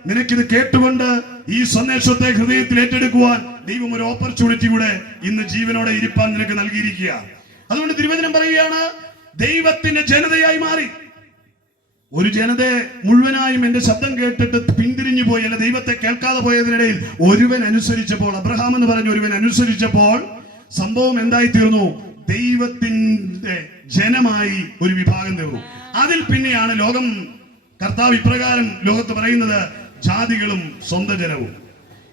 നിനക്കിത് കേട്ടുകൊണ്ട് ഈ സന്ദേശത്തെ ഹൃദയത്തിൽ ഏറ്റെടുക്കുവാൻ ദൈവം ഒരു ഓപ്പർച്യൂണിറ്റി കൂടെ ഇന്ന് ജീവനോടെ ഇരിപ്പാൻ നിനക്ക് നൽകിയിരിക്കുക. അതുകൊണ്ട് തിരുവചനം പറയുകയാണ്, ദൈവത്തിന്റെ ജനതയായി മാറി. ഒരു ജനത മുഴുവനായും എന്റെ ശബ്ദം കേട്ടിട്ട് പിന്തിരിഞ്ഞു പോയി, അല്ല ദൈവത്തെ കേൾക്കാതെ പോയതിനിടയിൽ ഒരുവൻ അനുസരിച്ചപ്പോൾ, അബ്രഹാം എന്ന് പറഞ്ഞ ഒരുവൻ അനുസരിച്ചപ്പോൾ സംഭവം എന്തായി തീർന്നു? ദൈവത്തിന്റെ ജനമായി ഒരു വിഭാഗം തീർന്നു. അതിൽ പിന്നെയാണ് ലോകം, കർത്താവ് ഇപ്രകാരം ലോകത്ത് പറയുന്നത്, ജാതികളും സ്വന്തം ജനവും.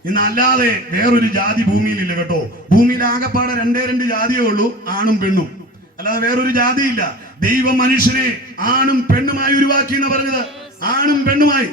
ഇന്ന് അല്ലാതെ വേറൊരു ജാതി ഭൂമിയിലില്ല കേട്ടോ. ഭൂമിയിൽ ആകെപ്പാടെ രണ്ട് ജാതിയേ ഉള്ളൂ, ആണും പെണ്ണും. അല്ലാതെ വേറൊരു ജാതിയില്ല. ദൈവം മനുഷ്യനെ ആണും പെണ്ണുമായി ഉരുവാക്കി എന്ന് പറഞ്ഞത്, ആണും പെണ്ണുമായി.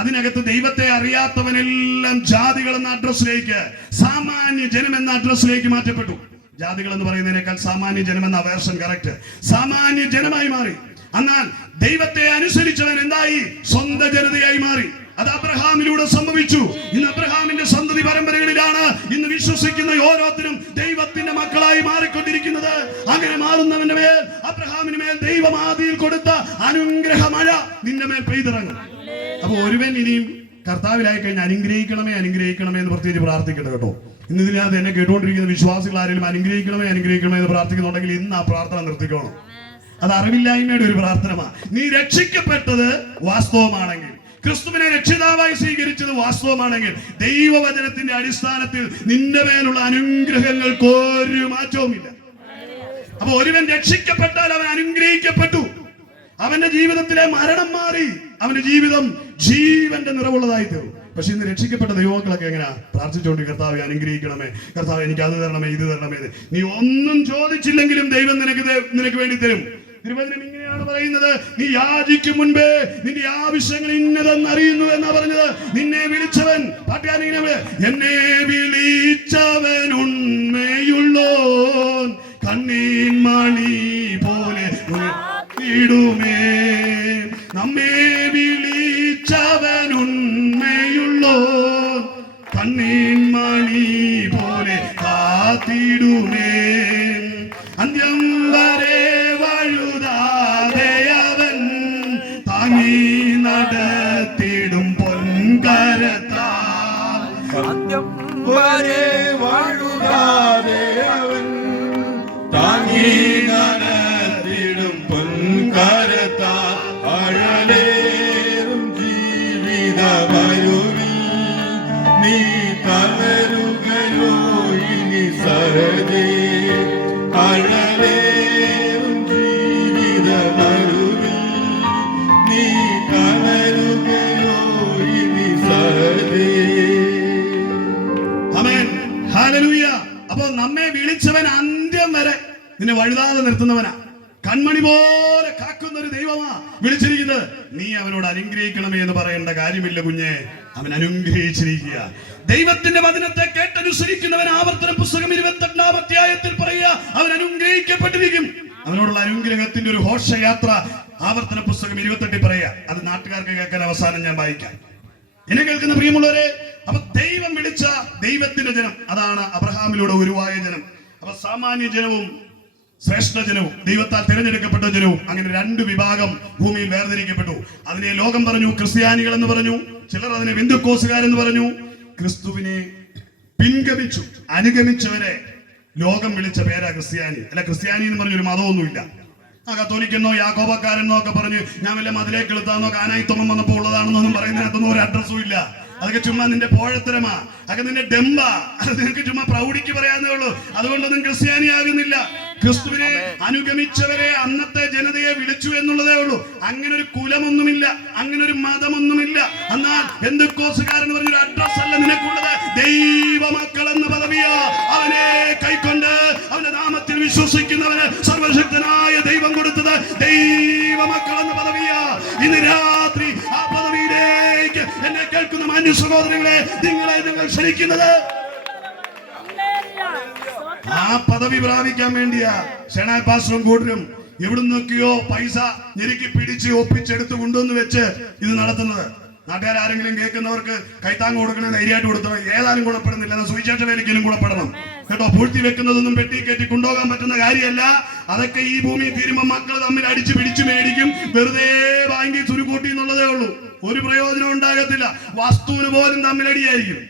അതിനകത്ത് ദൈവത്തെ അറിയാത്തവനെല്ലാം ജാതികൾ എന്ന അഡ്രസ്സിലേക്ക്, സാമാന്യ ജനം എന്ന അഡ്രസ്സിലേക്ക് മാറ്റപ്പെട്ടു. ജാതികൾ എന്ന് പറയുന്നതിനേക്കാൾ സാമാന്യ ജനം എന്ന വേർഷൻ കറക്റ്റ്. സാമാന്യ ജനമായി മാറി. എന്നാൽ ദൈവത്തെ അനുസരിച്ചവൻ എന്തായി? സ്വന്തം ജനതയായി മാറി. അത് അബ്രഹാമിലൂടെ സംഭവിച്ചു. ഇന്ന് അബ്രഹാമിന്റെ സന്തതി പരമ്പരകളിലാണ് ഇന്ന് വിശ്വസിക്കുന്ന ഓരോരുത്തരും ദൈവത്തിന്റെ മക്കളായി മാറിക്കൊണ്ടിരിക്കുന്നത്. അങ്ങനെ മാറുന്നവന്റെ മേൽ, അബ്രഹാമിന് മേൽ ദൈവം ആദിയിൽ കൊടുത്ത അനുഗ്രഹ മഴ നിന്റെ മേൽ പെയ്തിറങ്ങും. അപ്പൊ ഒരുവൻ ഇനിയും കർത്താവിലായി കഴിഞ്ഞാൽ അനുഗ്രഹിക്കണമേ എന്ന് പ്രത്യേകിച്ച് പ്രാർത്ഥിക്കണം കേട്ടോ. ഇന്ന് ഇതിനകത്ത് എന്നെ കേട്ടുകൊണ്ടിരിക്കുന്ന വിശ്വാസികൾ ആരെങ്കിലും അനുഗ്രഹിക്കണമേ എന്ന് പ്രാർത്ഥിക്കുന്നുണ്ടെങ്കിൽ ഇന്ന് ആ പ്രാർത്ഥന നിർത്തിക്കണം. അത് അറിവില്ലായ്മയുടെ ഒരു പ്രാർത്ഥനമാണ്. നീ രക്ഷിക്കപ്പെട്ടത് വാസ്തവമാണെങ്കിൽ, ക്രിസ്തുവിനെ രക്ഷിതാവായി സ്വീകരിച്ചത് വാസ്തവമാണെങ്കിൽ, ദൈവവചനത്തിന്റെ അടിസ്ഥാനത്തിൽ നിന്റെ മേലുള്ള അനുഗ്രഹങ്ങൾക്ക് ഒരു മാറ്റവുമില്ല. അപ്പൊ ഒരുവൻ രക്ഷിക്കപ്പെട്ടാൽ അവൻ അനുഗ്രഹിക്കപ്പെട്ടു. അവന്റെ ജീവിതത്തിലെ മരണം മാറി, അവന്റെ ജീവിതം ജീവന്റെ നിറവുള്ളതായി തീർന്നു. പക്ഷെ ഇന്ന് രക്ഷിക്കപ്പെട്ട ദൈവമക്കളൊക്കെ എങ്ങനെയാ പ്രാർത്ഥിച്ചുകൊണ്ട്, കർത്താവെ അനുഗ്രഹിക്കണമേ, കർത്താവ് എനിക്ക് അത് തരണമേ, ഇത് തരണമേ. നീ ഒന്നും ചോദിച്ചില്ലെങ്കിലും ദൈവം നിനക്ക് വേണ്ടി തരും. തിരുവചനം ഇങ്ങനെയാണ് പറയുന്നത്, നീ യാചിക്കും മുൻപേ നിന്റെ ആവശ്യങ്ങൾ ഇന്നതെന്ന് അറിയുന്നു എന്നാ പറഞ്ഞത്. നിന്നെ വിളിച്ചവൻ, പാട്ടുകാരനെ, എന്നെ വിളിച്ചവൻ ഉണ്മയുള്ളോൻ, കണ്ണീൻ മണി പോലെ ഇടുമേ. നമ്മെ വിളിച്ചവൻ ഉണ്മയുള്ളോൻ, കണ്ണീൻ മണി പോലെ കാത്തിടുമേ. അന്ത്യം വരെ വഴുതാതെയവൻ താങ്ങി നടത്തിടും പൊൻകരത്താൽ. അന്ത്യം വരെ വഴുതാതെയവൻ താങ്ങി നടത്തിടും പൊൻകരത്താൽ. അഴലേറും ജീവിത വരുവിൽ നീ തളരുകയോ ഇനി സഹജേ. അഴലേറും ജീവിത വരുവിൽ നീ തളരുകയോ ഇനി സഹജേ. ആമേൻ, ഹല്ലേലൂയ. അപ്പോൾ നമ്മെ വിളിച്ചവൻ അന്ത്യം വരെ നിന്നെ വഴുതാതെ നിർത്തുന്നവനാ. കൺമണി പോലെ കാക്കുന്ന ഒരു ദൈവമാ വിളിച്ചിരിക്കുന്നത്. നീ അവനോട് അനുഗ്രഹിക്കണമേ എന്ന് പറയേണ്ട കാര്യമില്ല കുഞ്ഞെ, അവൻ അനുഗ്രഹിച്ചിരിക്കുക. ദൈവത്തിന്റെ വചനത്തെ കേട്ടനുസരിക്കുന്നവൻ, ആവർത്തന പുസ്തകം 28-ാം അധ്യായത്തിൽ പറയുക, അവൻ അനുഗ്രഹിക്കപ്പെട്ടിരിക്കും. അവനോടുള്ള അനുഗ്രഹത്തിന്റെ ഒരു ഘോഷയാത്ര ആവർത്തന പുസ്തകം 28 പറയാ. അത് നാട്ടുകാർക്ക് കേൾക്കാൻ അവസാനം ഞാൻ വായിക്കാം. എന്നെ കേൾക്കുന്ന പ്രിയമുള്ളവരെ, അപ്പൊ ദൈവം വിളിച്ച ദൈവത്തിന്റെ ജനം, അതാണ് അബ്രഹാമിലൂടെ ഉരുവായ ജനം. അപ്പൊ സാമാന്യ ജനവും ശ്രേഷ്ഠ ജനവും, ദൈവത്താൽ തിരഞ്ഞെടുക്കപ്പെട്ട ജനവും, അങ്ങനെ രണ്ട് വിഭാഗം ഭൂമിയിൽ വേർതിരിക്കപ്പെട്ടു. അതിനെ ലോകം പറഞ്ഞു ക്രിസ്ത്യാനികൾ എന്ന് പറഞ്ഞു, ചിലർ അതിനെ ബെന്തക്കോസുകാരെന്ന് പറഞ്ഞു. ക്രിസ്തുവിനെ പിൻഗമിച്ചു അനുഗമിച്ചവരെ ലോകം വിളിച്ച പേരാ ക്രിസ്ത്യാനി. അല്ല, ക്രിസ്ത്യാനി എന്ന് പറഞ്ഞൊരു മതമൊന്നുമില്ല. ആ കത്തോലിക്കെന്നോ യാക്കോബക്കാരെന്നോ ഒക്കെ പറഞ്ഞു ഞാൻ വല്ല മതിലേക്ക് എളുത്താന്നോ കാനായി തൊമ്മം വന്നപ്പോ ഉള്ളതാണെന്നൊന്നും പറയുന്നതിനകത്തൊന്നും ഒരു അഡ്രസ്സും ഇല്ല. അതൊക്കെ ചുമ്മാ നിന്റെ പോഴത്തരമാ, അതൊക്കെ നിന്റെ ഡെമ്പാ, അത് നിനക്ക് ചുമ്മാ പ്രൗഢിക്ക് പറയാന്നേ ഉള്ളൂ. അതുകൊണ്ടൊന്നും ക്രിസ്ത്യാനി ആകുന്നില്ല. ക്രിസ്തുവിനെ അനുഗമിച്ചവരെ അന്നത്തെ ജനതയെ വിളിച്ചു എന്നുള്ളതേ ഉള്ളൂ. അങ്ങനെ ഒരു കുലമൊന്നുമില്ല, അങ്ങനെ ഒരു മതമൊന്നുമില്ല. എന്നാൽ ബെന്തക്കോസുകാരൻ പറഞ്ഞൊരു അഡ്രസ് അല്ല നിനക്കുള്ളത്. ദൈവമക്കൾ എന്ന പദവിയാ. അവനെ കൈക്കൊണ്ട് അവന്റെ നാമത്തിൽ വിശ്വസിക്കുന്നവന് സർവശക്തനായ ദൈവം കൊടുത്തത് ദൈവമക്കൾ എന്ന പദവിയാ. ഇന്ന് രാത്രി ആ പദവിയിലേക്ക് എന്നെ കേൾക്കുന്ന മാന്യ സഹോദരങ്ങളെ, നിങ്ങളെ ഞങ്ങൾ ക്ഷണിക്കുന്നത് ആ പദവി പ്രാപിക്കാൻ വേണ്ടിയാ. ഷെനായ് പാസ്റ്ററും കൂട്ടരും എവിടുന്നൊക്കെയോ പൈസ ഞെരുക്കി പിടിച്ച് ഒപ്പിച്ചെടുത്ത് കൊണ്ടുവന്ന് വെച്ച് ഇത് നടത്തുന്നത്. നാട്ടുകാരെങ്കിലും കേൾക്കുന്നവർക്ക് കൈത്താങ് കൊടുക്കണേ, ധൈര്യമായിട്ട് കൊടുത്തണം. ഏതായാലും ഗുണപ്പെടുന്നില്ല, സുവിശേഷ വേലയ്ക്കലും ഗുണപ്പെടണം കേട്ടോ. പൂഴ്ത്തി വെക്കുന്നതൊന്നും പെട്ടി കെട്ടി കൊണ്ടുപോകാൻ പറ്റുന്ന കാര്യമല്ല. അതൊക്കെ ഈ ഭൂമി തീരുമ്പോ മക്കൾ തമ്മിൽ അടിച്ച് പിടിച്ചു മേടിക്കും. വെറുതെ വാങ്ങി ചുരുക്കൂട്ടി എന്നുള്ളതേ ഉള്ളൂ. ഒരു പ്രയോജനം ഉണ്ടാകത്തില്ല. വസ്തുവിന് പോലും തമ്മിലടിയായിരിക്കും.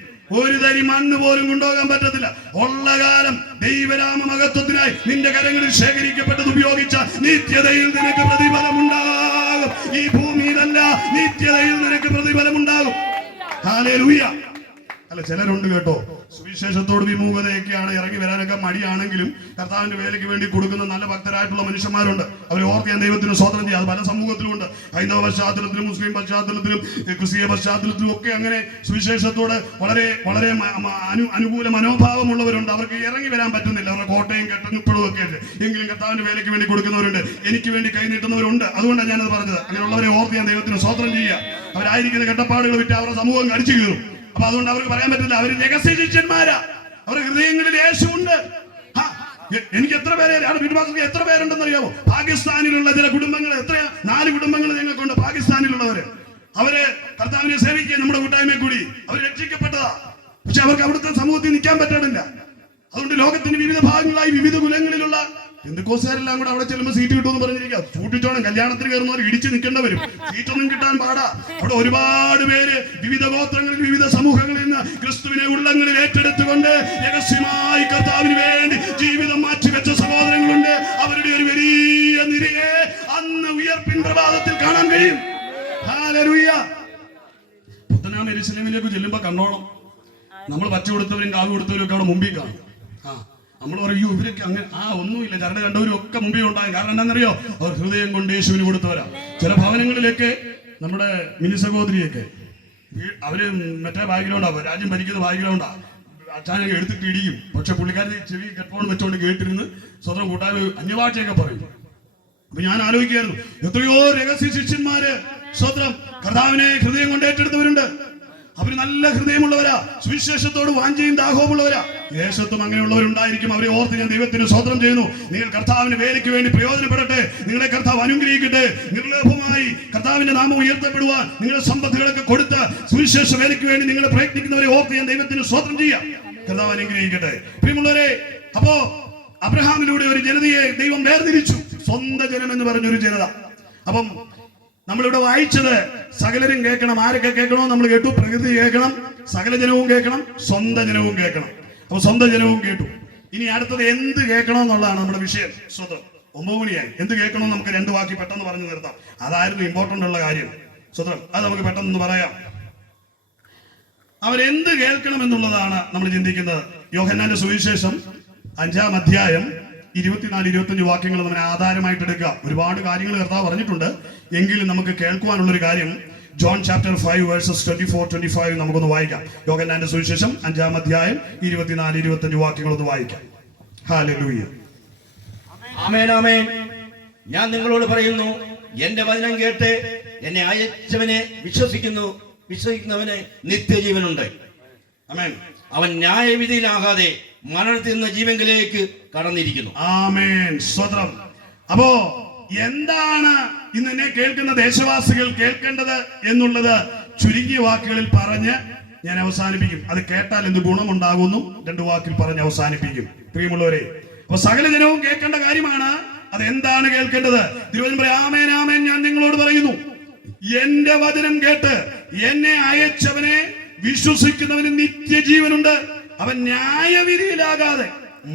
ഒരു തരി മണ്ണ് പോലും കൊണ്ടുപോകാൻ പറ്റത്തില്ല. ഉള്ള കാലം ദൈവരാമ മഹത്വത്തിനായി നിന്റെ കരങ്ങളിൽ ശേഖരിക്കപ്പെട്ടത് ഉപയോഗിച്ച നിത്യതയിൽ നിനക്ക് പ്രതിഫലമുണ്ടാകും. ഈ ഭൂമിയിലല്ല, നിത്യതയിൽ നിനക്ക് പ്രതിഫലമുണ്ടാകും. ഹല്ലേലൂയ. അല്ല, ചിലരുണ്ട് കേട്ടോ, സുവിശേഷത്തോട് വിമുഖതയൊക്കെയാണ്, ഇറങ്ങി വരാനൊക്കെ മടിയാണെങ്കിലും കർത്താവിന്റെ വേലയ്ക്ക് വേണ്ടി കൊടുക്കുന്ന നല്ല ഭക്തരായിട്ടുള്ള മനുഷ്യന്മാരുണ്ട്. അവരെ ഓർത്ത് ഞാൻ ദൈവത്തിന് സ്തോത്രം ചെയ്യാം. അത് പല സമൂഹത്തിലുമുണ്ട്. ഹൈന്ദവ പശ്ചാത്തലത്തിലും മുസ്ലിം പശ്ചാത്തലത്തിലും ക്രിസ്തീയ പശ്ചാത്തലത്തിലും ഒക്കെ അങ്ങനെ സുവിശേഷത്തോട് വളരെ വളരെ അനുകൂല മനോഭാവമുള്ളവരുണ്ട്. അവർക്ക് ഇറങ്ങി വരാൻ പറ്റുന്നില്ല. അവരുടെ കോട്ടയും കെട്ടങ്ങിപ്പഴും ഒക്കെ ഉണ്ട്. എങ്കിലും കർത്താവിന്റെ വേലയ്ക്ക് വേണ്ടി കൊടുക്കുന്നവരുണ്ട്, എനിക്ക് വേണ്ടി കൈനീട്ടുന്നവരുണ്ട്. അതുകൊണ്ടാണ് ഞാനത് പറഞ്ഞത്. അങ്ങനെയുള്ളവരെ ഓർത്ത് ഞാൻ ദൈവത്തിന് സ്തോത്രം ചെയ്യുക. അവരായിരിക്കുന്ന കെട്ടപ്പാടുകൾ വിറ്റ് അവരുടെ സമൂഹം കടിച്ചു കീറും. അപ്പൊ അതുകൊണ്ട് അവർക്ക് പറയാൻ പറ്റില്ല അവർ രഹസ്യ ശിഷ്യന്മാരാ. അവരുടെ ഹൃദയങ്ങളിൽ യേശുണ്ട്. എനിക്ക് എത്ര പേരെ വീട്ടുവാസികൾ എത്ര പേരുണ്ടെന്ന് അറിയാമോ? പാകിസ്ഥാനിലുള്ള ചില കുടുംബങ്ങൾ, എത്രയാ, 4 കുടുംബങ്ങൾ ഞങ്ങൾക്കുണ്ട് പാകിസ്ഥാനിലുള്ളവര്. അവര് കർത്താവിനെ സേവിക്കുക നമ്മുടെ കൂട്ടായ്മയെ കൂടി അവർ രക്ഷിക്കപ്പെട്ടതാ. പക്ഷെ അവർക്ക് അവിടുത്തെ സമൂഹത്തിൽ നിൽക്കാൻ പറ്റാനില്ല. അതുകൊണ്ട് ലോകത്തിന്റെ വിവിധ ഭാഗങ്ങളായി വിവിധ കുലങ്ങളിലുള്ള ബെന്തക്കോസുകാരെല്ലാം കൂടെ അവിടെ ചെല്ലുമ്പോൾ സീറ്റ് കിട്ടുമെന്ന് പറഞ്ഞിരിക്കുക. സൂക്ഷിച്ചോണം, കല്യാണത്തിന് കയറുന്നവർ ഇടിച്ച് നിൽക്കേണ്ടവരും. സീറ്റൊന്നും കിട്ടാൻ പാടാ. അവിടെ ഒരുപാട് പേര് വിവിധ ഗോത്രങ്ങളിൽ വിവിധ സമൂഹങ്ങളിൽ നിന്ന് ക്രിസ്തുവിനെ ഉള്ളങ്ങളിൽ ഏറ്റെടുത്തുകൊണ്ട് രഹസ്യമായി കർത്താവിന് വേണ്ടി ജീവിതം മാറ്റിവെച്ച സഹോദരങ്ങളുണ്ട്. അവരുടെ ഒരു വലിയ നിരയെ അന്ന് ഉയർപ്പിൻ പ്രഭാതത്തിൽ കാണാൻ കഴിയും. ഹല്ലേലൂയ. പുത്തനാം യെരൂശലേമിലേക്ക് ചെല്ലുമ്പോ കണ്ടോണം, നമ്മൾ പച്ച കൊടുത്തവരും കാവ് കൊടുത്തവരും ഒക്കെ അവിടെ മുമ്പിൽ കാണും. നമ്മൾ പറയൂ ഇവരൊക്കെ അങ്ങനെ ഒന്നുമില്ല. ചരട് കണ്ടവരും ഒക്കെ മുമ്പിൽ ഉണ്ടാകും. കാരണം എന്താണെന്നറിയോ? അവർ ഹൃദയം കൊണ്ട് യേശുവിന് കൊടുത്തവരാ. ചില ഭവനങ്ങളിലേക്ക് നമ്മുടെ മിനി സഹോദരിയൊക്കെ അവര് മറ്റേ ബാക്ക്ഗ്രൗണ്ടാവും, രാജ്യം ഭരിക്കുന്ന ബാക്ക്ഗ്രൗണ്ടാ. അച്ഛനൊക്കെ എടുത്തിട്ട് ഇടിയും. പക്ഷെ പുള്ളിക്കാരി ചെവി ഹെഡ്ഫോൺ വെച്ചോണ്ട് കേട്ടിരുന്ന് സ്വന്തം കൂട്ടാൻ അന്യഭാഷയൊക്കെ പറയും. അപ്പൊ ഞാൻ ആലോചിക്കായിരുന്നു, എത്രയോ രഹസ്യ ശിഷ്യന്മാര് സ്വന്തം കർത്താവിനെ ഹൃദയം കൊണ്ട് ഏറ്റെടുത്തവരുണ്ട്. അവര് നല്ല ഹൃദയമുള്ളവരാ, സുവിശേഷത്തോട് വാഞ്ചയും ദാഹവുമുള്ളവരാ. ദേശത്തും അങ്ങനെയുള്ളവരുണ്ടായിരിക്കും. അവരെ ഓർത്ത് ഞാൻ ദൈവത്തിന് സ്തോത്രം ചെയ്യുന്നു. നിങ്ങൾ കർത്താവിന്റെ വേലയ്ക്ക് വേണ്ടി പ്രയോജനപ്പെടട്ടെ. നിങ്ങളെ കർത്താവ് അനുഗ്രഹിക്കട്ടെ. നിർലോഭമായി കർത്താവിന്റെ നാമം ഉയർത്തപ്പെടുവാൻ നിങ്ങളുടെ സമ്പത്തുകളൊക്കെ കൊടുത്ത് സുവിശേഷ വേലയ്ക്ക് വേണ്ടി നിങ്ങൾ പ്രയത്നിക്കുന്നവരെ ഓർത്ത് ഞാൻ ദൈവത്തിന് സ്തോത്രം ചെയ്യാം. കർത്താവ് അനുഗ്രഹിക്കട്ടെ. പ്രിയമുള്ളവരെ, അപ്പോ അബ്രഹാമിലൂടെ ഒരു ജനതയെ ദൈവം വേർതിരിച്ചു. സ്വന്തം ജനം എന്ന് പറഞ്ഞൊരു ജനത. അപ്പം നമ്മളിവിടെ വായിച്ചത് സകലരും കേൾക്കണം. ആരൊക്കെ കേൾക്കണോ? നമ്മൾ കേട്ടു. പ്രകൃതി കേൾക്കണം, സകല ജനവും കേൾക്കണം, സ്വന്തം ജനവും കേൾക്കണം. അപ്പൊ സ്വന്തം ജനവും കേട്ടു. ഇനി അടുത്തത് എന്ത് കേൾക്കണമെന്നുള്ളതാണ് നമ്മുടെ വിഷയം. സ്വന്തം 9 മണിയായി. എന്ത് കേൾക്കണമെന്ന് നമുക്ക് 2 വാക്കി പെട്ടെന്ന് പറഞ്ഞു നിർത്താം. അതായിരുന്നു ഇമ്പോർട്ടന്റ് ഉള്ള കാര്യം. സ്വന്തം അത് നമുക്ക് പെട്ടെന്ന് പറയാം. അവരെന്ത് കേൾക്കണം എന്നുള്ളതാണ് നമ്മൾ ചിന്തിക്കുന്നത്. യോഹന്നാന്റെ സുവിശേഷം 5-ാം അധ്യായം 24-25 വാക്യങ്ങൾ നമ്മൾ ആധാരമായിട്ട് എടുക്കുക. ഒരുപാട് കാര്യങ്ങൾ കർത്താവ് പറഞ്ഞിട്ടുണ്ട്. എങ്കിലും നമുക്ക് കേൾക്കുവാനുള്ളൊരു കാര്യം ജോൺ ചാപ്റ്റർ 5 വേഴ്സസ് 24-25 നമുക്കൊന്ന് വായിക്കാം. യോഹന്നാന്റെ സുവിശേഷം 5-ാം അധ്യായം 24-25 വാക്യങ്ങളൊന്ന് വായിക്കാം. ഹല്ലേലൂയ. ആമേൻ, ആമേൻ. ഞാൻ നിങ്ങളോട് പറയുന്നു, എന്റെ വചനം കേട്ട് എന്നെ അയച്ചവനെ വിശ്വസിക്കുന്നവന് നിത്യജീവനുണ്ട്. ആമേൻ. അവൻ ന്യായവിധിയിലാകാതെ മരണത്തിൽ നിന്ന് ജീവങ്കിലേക്ക് കടന്നിരിക്കുന്നു. ആമേൻ. സ്തോത്രം. അപ്പോ എന്താണ് ഇന്ന് എന്നെ കേൾക്കുന്ന ദേശവാസികൾ കേൾക്കേണ്ടത് എന്നുള്ളത് ചുരുങ്ങിയ വാക്കുകളിൽ പറഞ്ഞ് ഞാൻ അവസാനിപ്പിക്കും. അത് കേട്ടാൽ എന്ത് ഗുണമുണ്ടാകുന്നു 2 വാക്കിൽ പറഞ്ഞ് അവസാനിപ്പിക്കും. പ്രിയമുള്ളവരെ, അപ്പൊ സകല ജനവും കേൾക്കേണ്ട കാര്യമാണ്. അതെന്താണ് കേൾക്കേണ്ടത്? തിരുവചനം പറയും, ആമേൻ ആമേൻ ഞാൻ നിങ്ങളോട് പറയുന്നു, എന്റെ വചനം കേട്ട് എന്നെ അയച്ചവനെ വിശ്വസിക്കുന്നവന് നിത്യജീവനുണ്ട്. അവൻ ന്യായവിധിയിലാകാതെ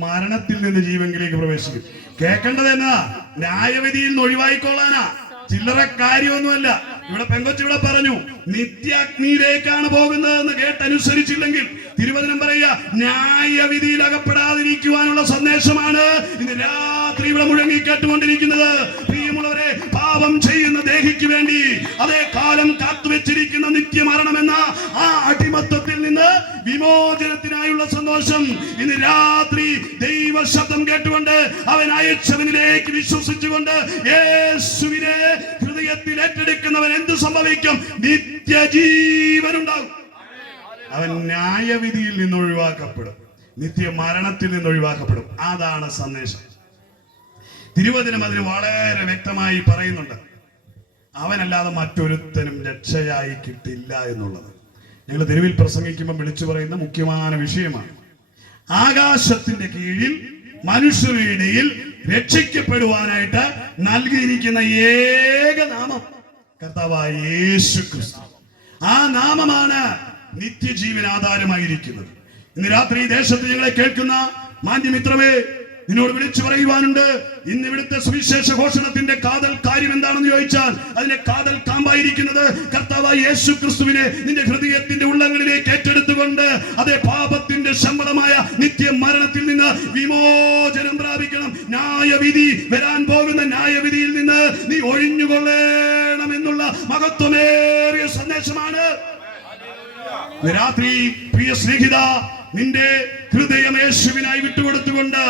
മരണത്തിൽ നിന്ന് ജീവനിലേക്ക് പ്രവേശിക്കും. കേൾക്കേണ്ടത് എന്നാ? ന്യായവിധിയിൽ നിന്ന് ഒഴിവായിക്കൊള്ളാനാ, ചില്ലറ കാര്യമൊന്നുമല്ല. ഇവിടെ പെങ്കൊച്ചിവിടെ പറഞ്ഞു നിത്യാഗ്നിയിലേക്കാണ് പോകുന്നതെന്ന് കേട്ടനുസരിച്ചില്ലെങ്കിൽ തിരുവചനം പറയുക ന്യായവിധിയിൽ അകപ്പെടാതിരിക്കുവാനുള്ള സന്ദേശമാണ് ഇന്ന് രാത്രി ഇവിടെ മുഴങ്ങി കേട്ടുകൊണ്ടിരിക്കുന്നത്. പ്രിയമുള്ളവരെ, പാപം ചെയ്യുന്ന ദേഹിക്ക് വേണ്ടി അതേ കാലം കാത്തുവെച്ചിരിക്കുന്ന നിത്യമരണമെന്ന ആ അടിമത്തത്തിൽ നിന്ന് വിമോചനത്തിനായുള്ള സന്തോഷം ഇന്ന് രാത്രി ദൈവ ശബ്ദം കേട്ടുകൊണ്ട് അവൻ അയച്ചവനിലേക്ക് വിശ്വസിച്ചുകൊണ്ട് യേശുവിനെ ഹൃദയത്തിൽ ഏറ്റെടുക്കുന്നവൻ എന്ത് സംഭവിക്കും? നിത്യജീവനുണ്ടാകും. അവൻ ന്യായവിധിയിൽ നിന്ന് ഒഴിവാക്കപ്പെടും, നിത്യമരണത്തിൽ നിന്ന് ഒഴിവാക്കപ്പെടും. അതാണ് സന്ദേശം. തിരുവചനം അതിന് വളരെ വ്യക്തമായി പറയുന്നുണ്ട്. അവനല്ലാതെ മറ്റൊരുത്തനും രക്ഷയായി കിട്ടില്ല എന്നുള്ളത് ഞങ്ങൾ തെരുവിൽ പ്രസംഗിക്കുമ്പോൾ വിളിച്ചു പറയുന്ന മുഖ്യമായ വിഷയമാണ്. ആകാശത്തിന്റെ കീഴിൽ മനുഷ്യരുടെ ഇടയിൽ രക്ഷിക്കപ്പെടുവാനായിട്ട് നൽകിയിരിക്കുന്ന ഏക നാമം കർത്താവായ യേശു ക്രിസ്തു. ആ നാമമാണ് നിത്യജീവൻ ആധാരമായിരിക്കുന്നത്. ഇന്ന് രാത്രി ഈ ദേശത്ത് ഞങ്ങളെ കേൾക്കുന്ന മാന്യമിത്രമേ, നിന്നോട് വിളിച്ചു പറയുവാനുണ്ട്. ഇന്ന് ഇവിടുത്തെ സുവിശേഷ ഘോഷണത്തിന്റെ കാതൽ കാര്യം എന്താണെന്ന് ചോദിച്ചാൽ അതിന്റെ കാതൽ കാമ്പായിരിക്കുന്നത് കർത്താവായ യേശു ക്രിസ്തുവിനെ നിന്റെ ഹൃദയത്തിന്റെ ഉള്ളങ്ങളിലേക്ക് ഏറ്റെടുത്തുകൊണ്ട് അതേ പാപത്തിന്റെ ശമ്പളമായ നിത്യമരണത്തിൽ നിന്ന് വിമോചനം പ്രാപിക്കണം. ന്യായവിധി വരാൻ പോകുന്ന ന്യായവിധിയിൽ നിന്ന് നീ ഒഴിഞ്ഞുകൊള്ളണം എന്നുള്ള മഹത്വമേറിയ സന്ദേശമാണ് രാത്രി. പ്രിയ സ്നേഹിത, നിന്റെ ഹൃദയം യേശുവിനായി വിട്ടുകൊടുത്തുകൊണ്ട്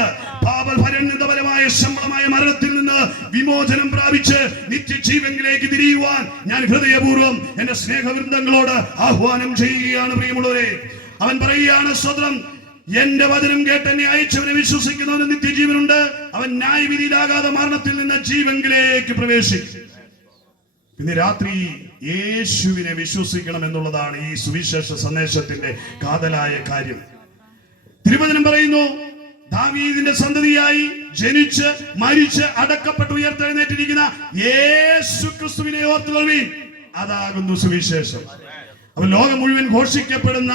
പാപപരമായ ശമ്പളമായ മരണത്തിൽ നിന്ന് വിമോചനം പ്രാപിച്ച് നിത്യജീവനിലേക്ക് തിരിയുവാൻ ഞാൻ ഹൃദയപൂർവ്വം എന്റെ സ്നേഹവൃന്ദങ്ങളോട് ആഹ്വാനം ചെയ്യുകയാണ്. പ്രിയമുള്ളവരെ, അവൻ പറയുകയാണ്, സ്വതന്ത്രം എന്റെ വചനം കേട്ട് എന്നെ അയച്ചവനെ വിശ്വസിക്കുന്നവന് നിത്യജീവനുണ്ട്. അവൻ ന്യായവിധിയിലാകാതെ മരണത്തിൽ നിന്ന് ജീവനിലേക്ക് പ്രവേശിക്കും. ഇന്ന് രാത്രി യേശുവിനെ വിശ്വസിക്കണം എന്നുള്ളതാണ് ഈ സുവിശേഷ സന്ദേശത്തിന്റെ കാതലായ കാര്യം. തിരുവചനം പറയുന്നു, ദാവീദിന്റെ സന്തതിയായി ജനിച്ച് മരിച്ച് അടക്കപ്പെട്ട് ഉയർത്തെഴുന്നേറ്റിരിക്കുന്ന യേശു ക്രിസ്തുവിനെ ഓർത്തുകൊള്ളുവീൻ. അതാകുന്നു സുവിശേഷം. അപ്പൊ ലോകം മുഴുവൻ ഘോഷിക്കപ്പെടുന്ന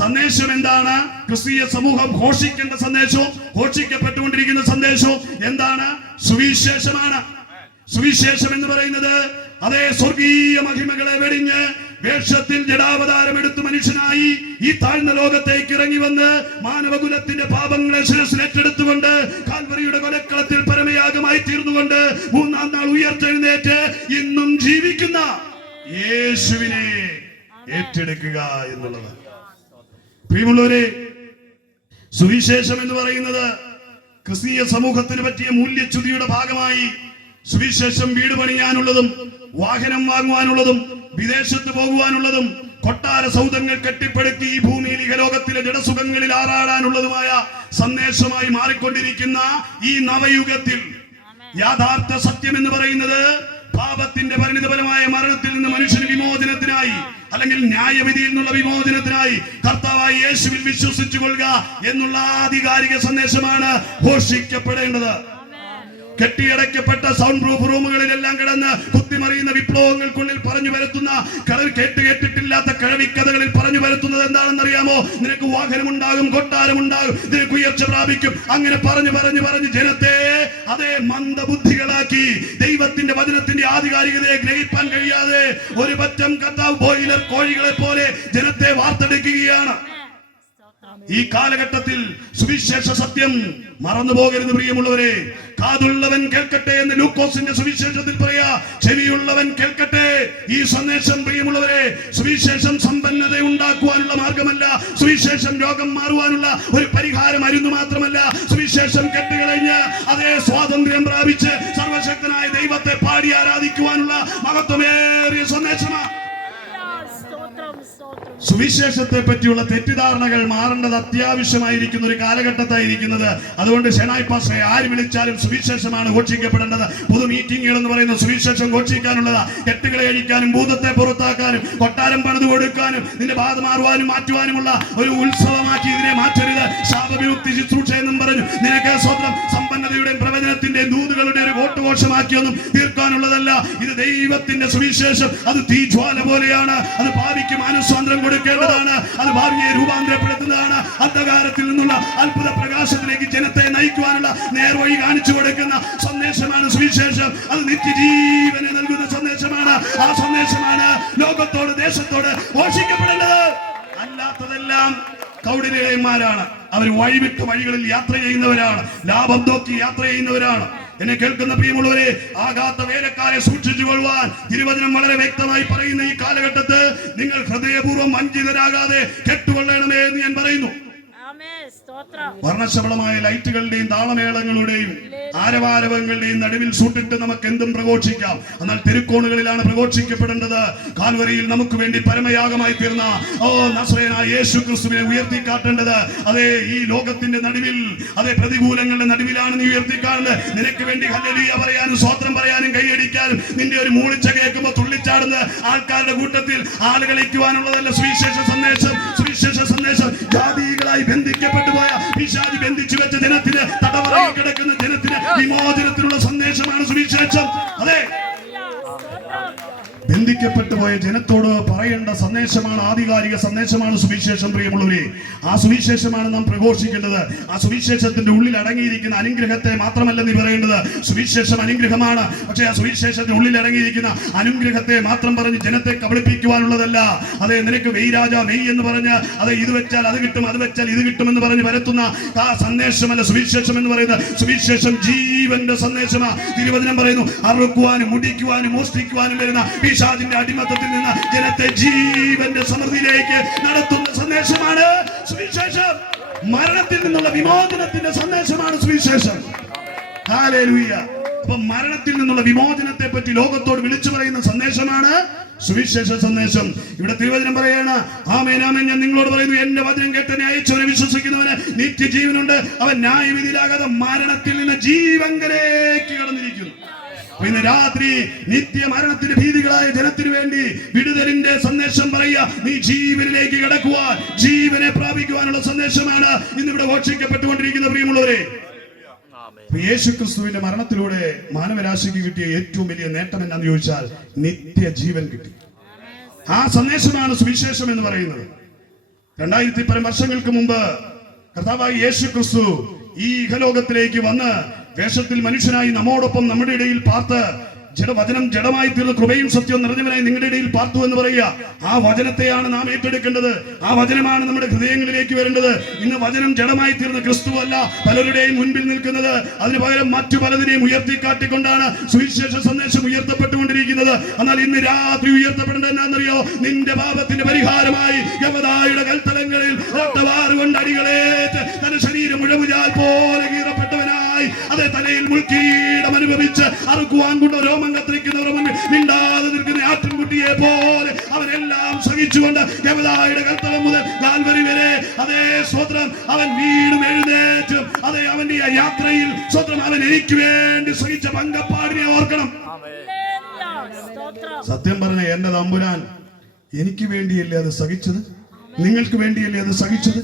സന്ദേശം എന്താണ്? ക്രിസ്തീയ സമൂഹം ഘോഷിക്കേണ്ട സന്ദേശവും ഘോഷിക്കപ്പെട്ടുകൊണ്ടിരിക്കുന്ന സന്ദേശവും എന്താണ്? സുവിശേഷമാണ്. സുവിശേഷം എന്ന് പറയുന്നത് അതേ സ്വർഗീയ മഹിമകളെ വെടിഞ്ഞ് വേഷത്തിൽ ജഡാവതാരം എടുത്ത് മനുഷ്യനായി ഈ താഴ്ന്ന ലോകത്തേക്ക് ഇറങ്ങി വന്ന് മാനവകുലത്തിന്റെ പാപങ്ങളെ ശിരസിൽ ഏറ്റെടുത്തുകൊണ്ട് കാൽവറിയുടെ കൊലക്കളത്തിൽ പരമയാഗമായി തീർന്നുകൊണ്ട് 3-ാം നാൾ ഉയർത്തെഴുന്നേറ്റ് ഇന്നും ജീവിക്കുന്ന യേശുവിനെ ഏറ്റെടുക്കുക എന്നുള്ളത്. പ്രിയമുള്ളവരെ, സുവിശേഷം എന്ന് പറയുന്നത് ക്രിസ്തീയ സമൂഹത്തിന് പറ്റിയ മൂല്യച്യുതിയുടെ ഭാഗമായി സുവിശേഷം വീട് പണിയാനുള്ളതും വാഹനം വാങ്ങുവാനുള്ളതും വിദേശത്ത് പോകുവാനുള്ളതും കൊട്ടാര സൗധങ്ങൾ കെട്ടിപ്പടുത്തി ഈ ഭൂമിയിൽ ഇഹലോകത്തിലെ ജഡസുഖങ്ങളിൽ ആറാടാനുള്ളതുമായ സന്ദേശമായി മാറിക്കൊണ്ടിരിക്കുന്ന ഈ നവയുഗത്തിൽ യാഥാർത്ഥ സത്യം എന്ന് പറയുന്നത് പാപത്തിന്റെ പരിണിതഫലമായ മരണത്തിൽ നിന്ന് മനുഷ്യന് വിമോചനത്തിനായി അല്ലെങ്കിൽ ന്യായവിധിയിൽ നിന്നുള്ള വിമോചനത്തിനായി കർത്താവായ യേശുവിൽ വിശ്വസിച്ചു കൊള്ളുക എന്നുള്ള ആധികാരിക സന്ദേശമാണ് ഘോഷിക്കപ്പെടേണ്ടത്. കെട്ടിയടയ്ക്കപ്പെട്ട സൗണ്ട് പ്രൂഫ് റൂമുകളിലെല്ലാം കിടന്ന് കുത്തിമറിയുന്ന വിപ്ലവങ്ങൾക്കുള്ളിൽ പറഞ്ഞു വരുത്തുന്ന കേട്ടിട്ടില്ലാത്ത കിഴവിക്കഥകളിൽ പറഞ്ഞു വരുത്തുന്നത് എന്താണെന്നറിയാമോ? നിനക്ക് വാഹനമുണ്ടാകും, കൊട്ടാരമുണ്ടാകും, നിനക്ക് ഉയർച്ച പ്രാപിക്കും, അങ്ങനെ പറഞ്ഞു ജനത്തെ അതേ മന്ദബുദ്ധികളാക്കി ദൈവത്തിന്റെ വചനത്തിന്റെ ആധികാരികതയെ ഗ്രഹിപ്പാൻ കഴിയാതെ ഒരു പറ്റം കർത്താവ് ബോയിലർ കോഴികളെ പോലെ ജനത്തെ വാർത്തെടുക്കുകയാണ്. ഈ കാലഘട്ടത്തിൽ സുവിശേഷ സത്യം മറന്നു പോകരുത് പ്രിയമുള്ളവരെ. കാതുള്ളവൻ കേൾക്കട്ടെ എന്ന് ലൂക്കോസിന്റെ സുവിശേഷത്തിൽ പറയാ. ചെവിയുള്ളവൻ കേൾക്കട്ടെ ഈ സന്ദേശം. പ്രിയമുള്ളവരെ, സുവിശേഷം സമ്പന്നത ഉണ്ടാക്കുവാനുള്ള മാർഗമല്ല. സുവിശേഷം രോഗം മാറുവാനുള്ള ഒരു പരിഹാരം മരുന്ന് മാത്രമല്ല. സുവിശേഷം കെട്ടുകളഞ്ഞ് അതേ സ്വാതന്ത്ര്യം പ്രാപിച്ച് സർവശക്തനായ ദൈവത്തെ പാടി ആരാധിക്കുവാനുള്ള മഹത്വമേറിയ സന്ദേശമാണ്. സുവിശേഷത്തെ പറ്റിയുള്ള തെറ്റിദ്ധാരണകൾ മാറേണ്ടത് അത്യാവശ്യമായിരിക്കുന്ന ഒരു കാലഘട്ടത്തായിരിക്കുന്നത്. അതുകൊണ്ട് ഷെനായ് പാസ്റ്ററെ ആര് വിളിച്ചാലും സുവിശേഷമാണ് ഘോഷിക്കപ്പെടേണ്ടത്. പൊതു മീറ്റിംഗുകൾ എന്ന് പറയുന്ന സുവിശേഷം ഘോഷിക്കാനുള്ളതാ. കെട്ടുകളെ അഴിക്കാനും ഭൂതത്തെ പുറത്താക്കാനും കൊട്ടാരം പണിതു കൊടുക്കാനും നിന്റെ ബാധ മാറുവാനും മാറ്റുവാനുമുള്ള ഒരു ഉത്സവമാക്കി ഇതിനെ മാറ്റരുത്. ശാപവിമുക്തി ശുശ്രൂഷ എന്നും പറഞ്ഞു നിനക്ക് സ്വന്തം സമ്പന്നതയുടെയും പ്രവചനത്തിന്റെ ദൂതുകളുടെ ഒരു കോട്ടുഘോഷമാക്കിയൊന്നും തീർക്കാനുള്ളതല്ല. ഇത് ദൈവത്തിന്റെ സുവിശേഷം. അത് തീജ്വാല പോലെയാണ്. അത് ഭാവിക്ക് മാനസാന്തരം കൊടുക്കേണ്ടതാണ്. അത് ഭാവിയെ രൂപാന്തരപ്പെടുത്തുന്നതാണ്. അന്ധകാരത്തിൽ നിന്നുള്ള അത്ഭുത പ്രകാശത്തിലേക്ക് ജനത്തെ നയിക്കുവാനുള്ള നേർവഴി കാണിച്ചു കൊടുക്കുന്ന സന്ദേശമാണ് സുവിശേഷം. അത് നിത്യജീവനെ നൽകുന്ന സന്ദേശമാണ്. ആ സന്ദേശമാണ് ലോകത്തോട് ദേശത്തോട് ഘോഷിക്കപ്പെടേണ്ടത്. അല്ലാത്തതെല്ലാം കൗടില്യന്മാരാണ്. അവർ വഴിവിട്ട് വഴികളിൽ യാത്ര ചെയ്യുന്നവരാണ്. ലാഭം നോക്കി യാത്ര ചെയ്യുന്നവരാണ്. എന്നെ കേൾക്കുന്ന പ്രിയമുള്ളവരെ, ആകാത്ത വേലക്കാരെ സൂക്ഷിച്ചു കൊള്ളുവാൻ തിരുവചനം വളരെ വ്യക്തമായി പറയുന്ന ഈ കാലഘട്ടത്ത് നിങ്ങൾ ഹൃദയപൂർവ്വം വഞ്ചിതരാകാതെ കെട്ടുകൊള്ളണമേ എന്ന് ഞാൻ പറയുന്നു. വർണ്ണശബളമായ ലൈറ്റുകളുടെയും താളമേളങ്ങളുടെയും ആരവാരവങ്ങളുടെയും നടുവിൽ സൂട്ടിട്ട് നമുക്ക് എന്തും പ്രഘോഷിക്കാം. എന്നാൽ തെരുക്കോണുകളിലാണ് പ്രഘോഷിക്കപ്പെടേണ്ടത്. കാൽവരിയിൽ നമുക്ക് വേണ്ടി പരമയാഗമായി തീർന്ന നസറേയനായ യേശു ക്രിസ്തുവിനെ ഉയർത്തിക്കാട്ടേണ്ടത്. അതേ ഈ ലോകത്തിന്റെ നടുവിൽ, അതേ പ്രതികൂലങ്ങളുടെ നടുവിലാണ് നീ ഉയർത്തിക്കാണുന്നത്. നിനക്ക് വേണ്ടി ഹല്ലേലൂയ പറയാനും സ്വോത്രം പറയാനും കൈയടിക്കാനും നിന്റെ ഒരു മൂളിച്ച കേൾക്കുമ്പോൾ തുള്ളിച്ചാടുന്ന ആൾക്കാരുടെ കൂട്ടത്തിൽ ആളുകളിക്കുവാനുള്ളതല്ല സുവിശേഷ സന്ദേശം. സുവിശേഷ സന്ദേശം ജാതികളായി ബന്ധിക്കപ്പെട്ടു പോയ പിശാച് ബന്ധിച്ചു വെച്ച ജനത്തിന്, തടവറയിൽ കിടക്കുന്ന ജനത്തിന് വിമോചനത്തിനുള്ള സന്ദേശമാണ് സുവിശേഷം. അതെ, ബന്ധിക്കപ്പെട്ടു പോയ ജനത്തോട് പറയേണ്ട സന്ദേശമാണ്, ആധികാരിക സന്ദേശമാണ് സുവിശേഷം. പ്രിയമുള്ളവരെ, ആ സുവിശേഷമാണ് നാം പ്രഘോഷിക്കേണ്ടത്. ആ സുവിശേഷത്തിന്റെ ഉള്ളിൽ അടങ്ങിയിരിക്കുന്ന അനുഗ്രഹത്തെ മാത്രമല്ല നീ പറയേണ്ടത്. സുവിശേഷം അനുഗ്രഹമാണ്. പക്ഷേ ആ സുവിശേഷത്തിന്റെ ഉള്ളിൽ അടങ്ങിയിരിക്കുന്ന അനുഗ്രഹത്തെ മാത്രം പറഞ്ഞ് ജനത്തെ കബളിപ്പിക്കുവാനുള്ളതല്ല. അതെ, നിനക്ക് വെയ് രാജ വെയ് എന്ന് പറഞ്ഞ് അതെ ഇത് വെച്ചാൽ അത് കിട്ടും, അത് വെച്ചാൽ ഇത് കിട്ടുമെന്ന് പറഞ്ഞ് പരത്തുന്ന ആ സന്ദേശമല്ല സുവിശേഷം എന്ന് പറയുന്നത്. സുവിശേഷം ജീവന്റെ സന്ദേശമാണ്. തിരുവചനം പറയുന്നു, അറുക്കുവാനും മുടിക്കുവാനും മോഷ്ടിക്കുവാനും വരുന്ന പിശാചിന്റെ അടിമത്തത്തിൽ നിന്ന് ജനത്തെ ജീവന്റെ സമൃദ്ധിയിലേക്ക് നടത്തുന്ന സന്ദേശമാണ് സുവിശേഷം. മരണത്തിൽ നിന്നുള്ള വിമോചനത്തിന്റെ സന്ദേശമാണ് സുവിശേഷം. ഹല്ലേലൂയ. അപ്പൊ മരണത്തിൽ നിന്നുള്ള വിമോചനത്തെ പറ്റി ലോകത്തോട് വിളിച്ചു പറയുന്ന സന്ദേശമാണ് സുവിശേഷ സന്ദേശം. ഇവിടെ തിരുവചനം പറയാണ്, ആമേൻ ആമേൻ ഞാൻ നിങ്ങളോട് പറയുന്നു, എന്റെ വചനം കേട്ട് എന്നെ അയച്ചവനെ വിശ്വസിക്കുന്നവന് നിത്യജീവനുണ്ട്. അവൻ ന്യായവിധിയിലാകാതെ മരണത്തിൽ നിന്ന് ജീവങ്കലേക്ക് കടന്നിരിക്കുന്നു. ഇന്ന് രാത്രി നിത്യമരണത്തിന് ഭീതികളായ ജനത്തിനു വേണ്ടി വിടുതലിന്റെ സന്ദേശം പറയുക. നീ ജീവനിലേക്ക് കടക്കുവാൻ, ജീവനെ പ്രാപിക്കുവാനുള്ള സന്ദേശമാണ് ഇന്നിവിടെ ഘോഷിക്കപ്പെട്ടുകൊണ്ടിരിക്കുന്ന പ്രിയമുള്ളവരെ. യേശു ക്രിസ്തുവിന്റെ മരണത്തിലൂടെ മാനവരാശിക്ക് കിട്ടിയ ഏറ്റവും വലിയ നേട്ടം എന്നാന്ന് ചോദിച്ചാൽ നിത്യജീവൻ കിട്ടി. ആ സന്ദേശമാണ് സുവിശേഷം എന്ന് പറയുന്നത്. 2000 വർഷങ്ങൾക്ക് മുമ്പ് കർത്താവായ യേശു ക്രിസ്തു ഈ ഇഹലോകത്തിലേക്ക് വന്ന് വേഷത്തിൽ മനുഷ്യനായി നമ്മോടൊപ്പം നമ്മുടെ ഇടയിൽ പാർത്ത് വചനം ജഡമായി തീർന്ന കൃപയും സത്യവും നിറഞ്ഞവനായി നിങ്ങളുടെ ഇടയിൽ പാർത്തു എന്ന് പറയുക. ആ വചനത്തെയാണ് നാം ഏറ്റെടുക്കേണ്ടത്. ആ വചനമാണ് നമ്മുടെ ഹൃദയങ്ങളിലേക്ക് വരേണ്ടത്. ഇന്ന് വചനം ജഡമായി തീർന്ന ക്രിസ്തുവല്ല പലരുടെയും മുൻപിൽ നിൽക്കുന്നത്. അതിന് പകരം മറ്റു പലതിനെയും ഉയർത്തിക്കാട്ടിക്കൊണ്ടാണ് സുവിശേഷ സന്ദേശം ഉയർത്തപ്പെട്ടുകൊണ്ടിരിക്കുന്നത്. എന്നാൽ ഇന്ന് രാത്രി ഉയർത്തപ്പെടേണ്ടത് എന്നാണെന്നറിയോ? നിന്റെ പാപത്തിന്റെ പരിഹാരമായി യവദായുടെ കൽത്തലങ്ങളിൽ കൊണ്ട് അടികളേറ്റ് തന്റെ ശരീരം മുഴമുചാൽ പോലെ കീറപ്പെട്ടവനായി, അതേ തലയിൽ മുൾക്കീടം അനുഭവിച്ച് അറുക്കുവാൻ കൊണ്ട് രോമം കത്തിരിക്കുന്നവർ മുന്നിൽ മിണ്ടാതെ നിൽക്കുന്ന ആട്ടിൻകുട്ടിയെ പോലെ അവനെല്ലാം സഹിച്ചുകൊണ്ട് യവദായുടെ കൽത്തലം മുതൽ കാൽവരി വരെ അതേ സ്വത്രം അവൻ വീണ്ടും എഴുന്നേറ്റും അതേ അവന്റെ യാത്രയിൽ സ്വത്രം അവൻ എനിക്ക് വേണ്ടി സഹിച്ച പങ്കപ്പാടിനെ ഓർക്കണം. സത്യം പറഞ്ഞ എന്റെ തമ്പുരാൻ എനിക്ക് വേണ്ടിയല്ലേ അത് സഹിച്ചത്? നിങ്ങൾക്ക് വേണ്ടിയല്ലേ അത് സഹിച്ചത്?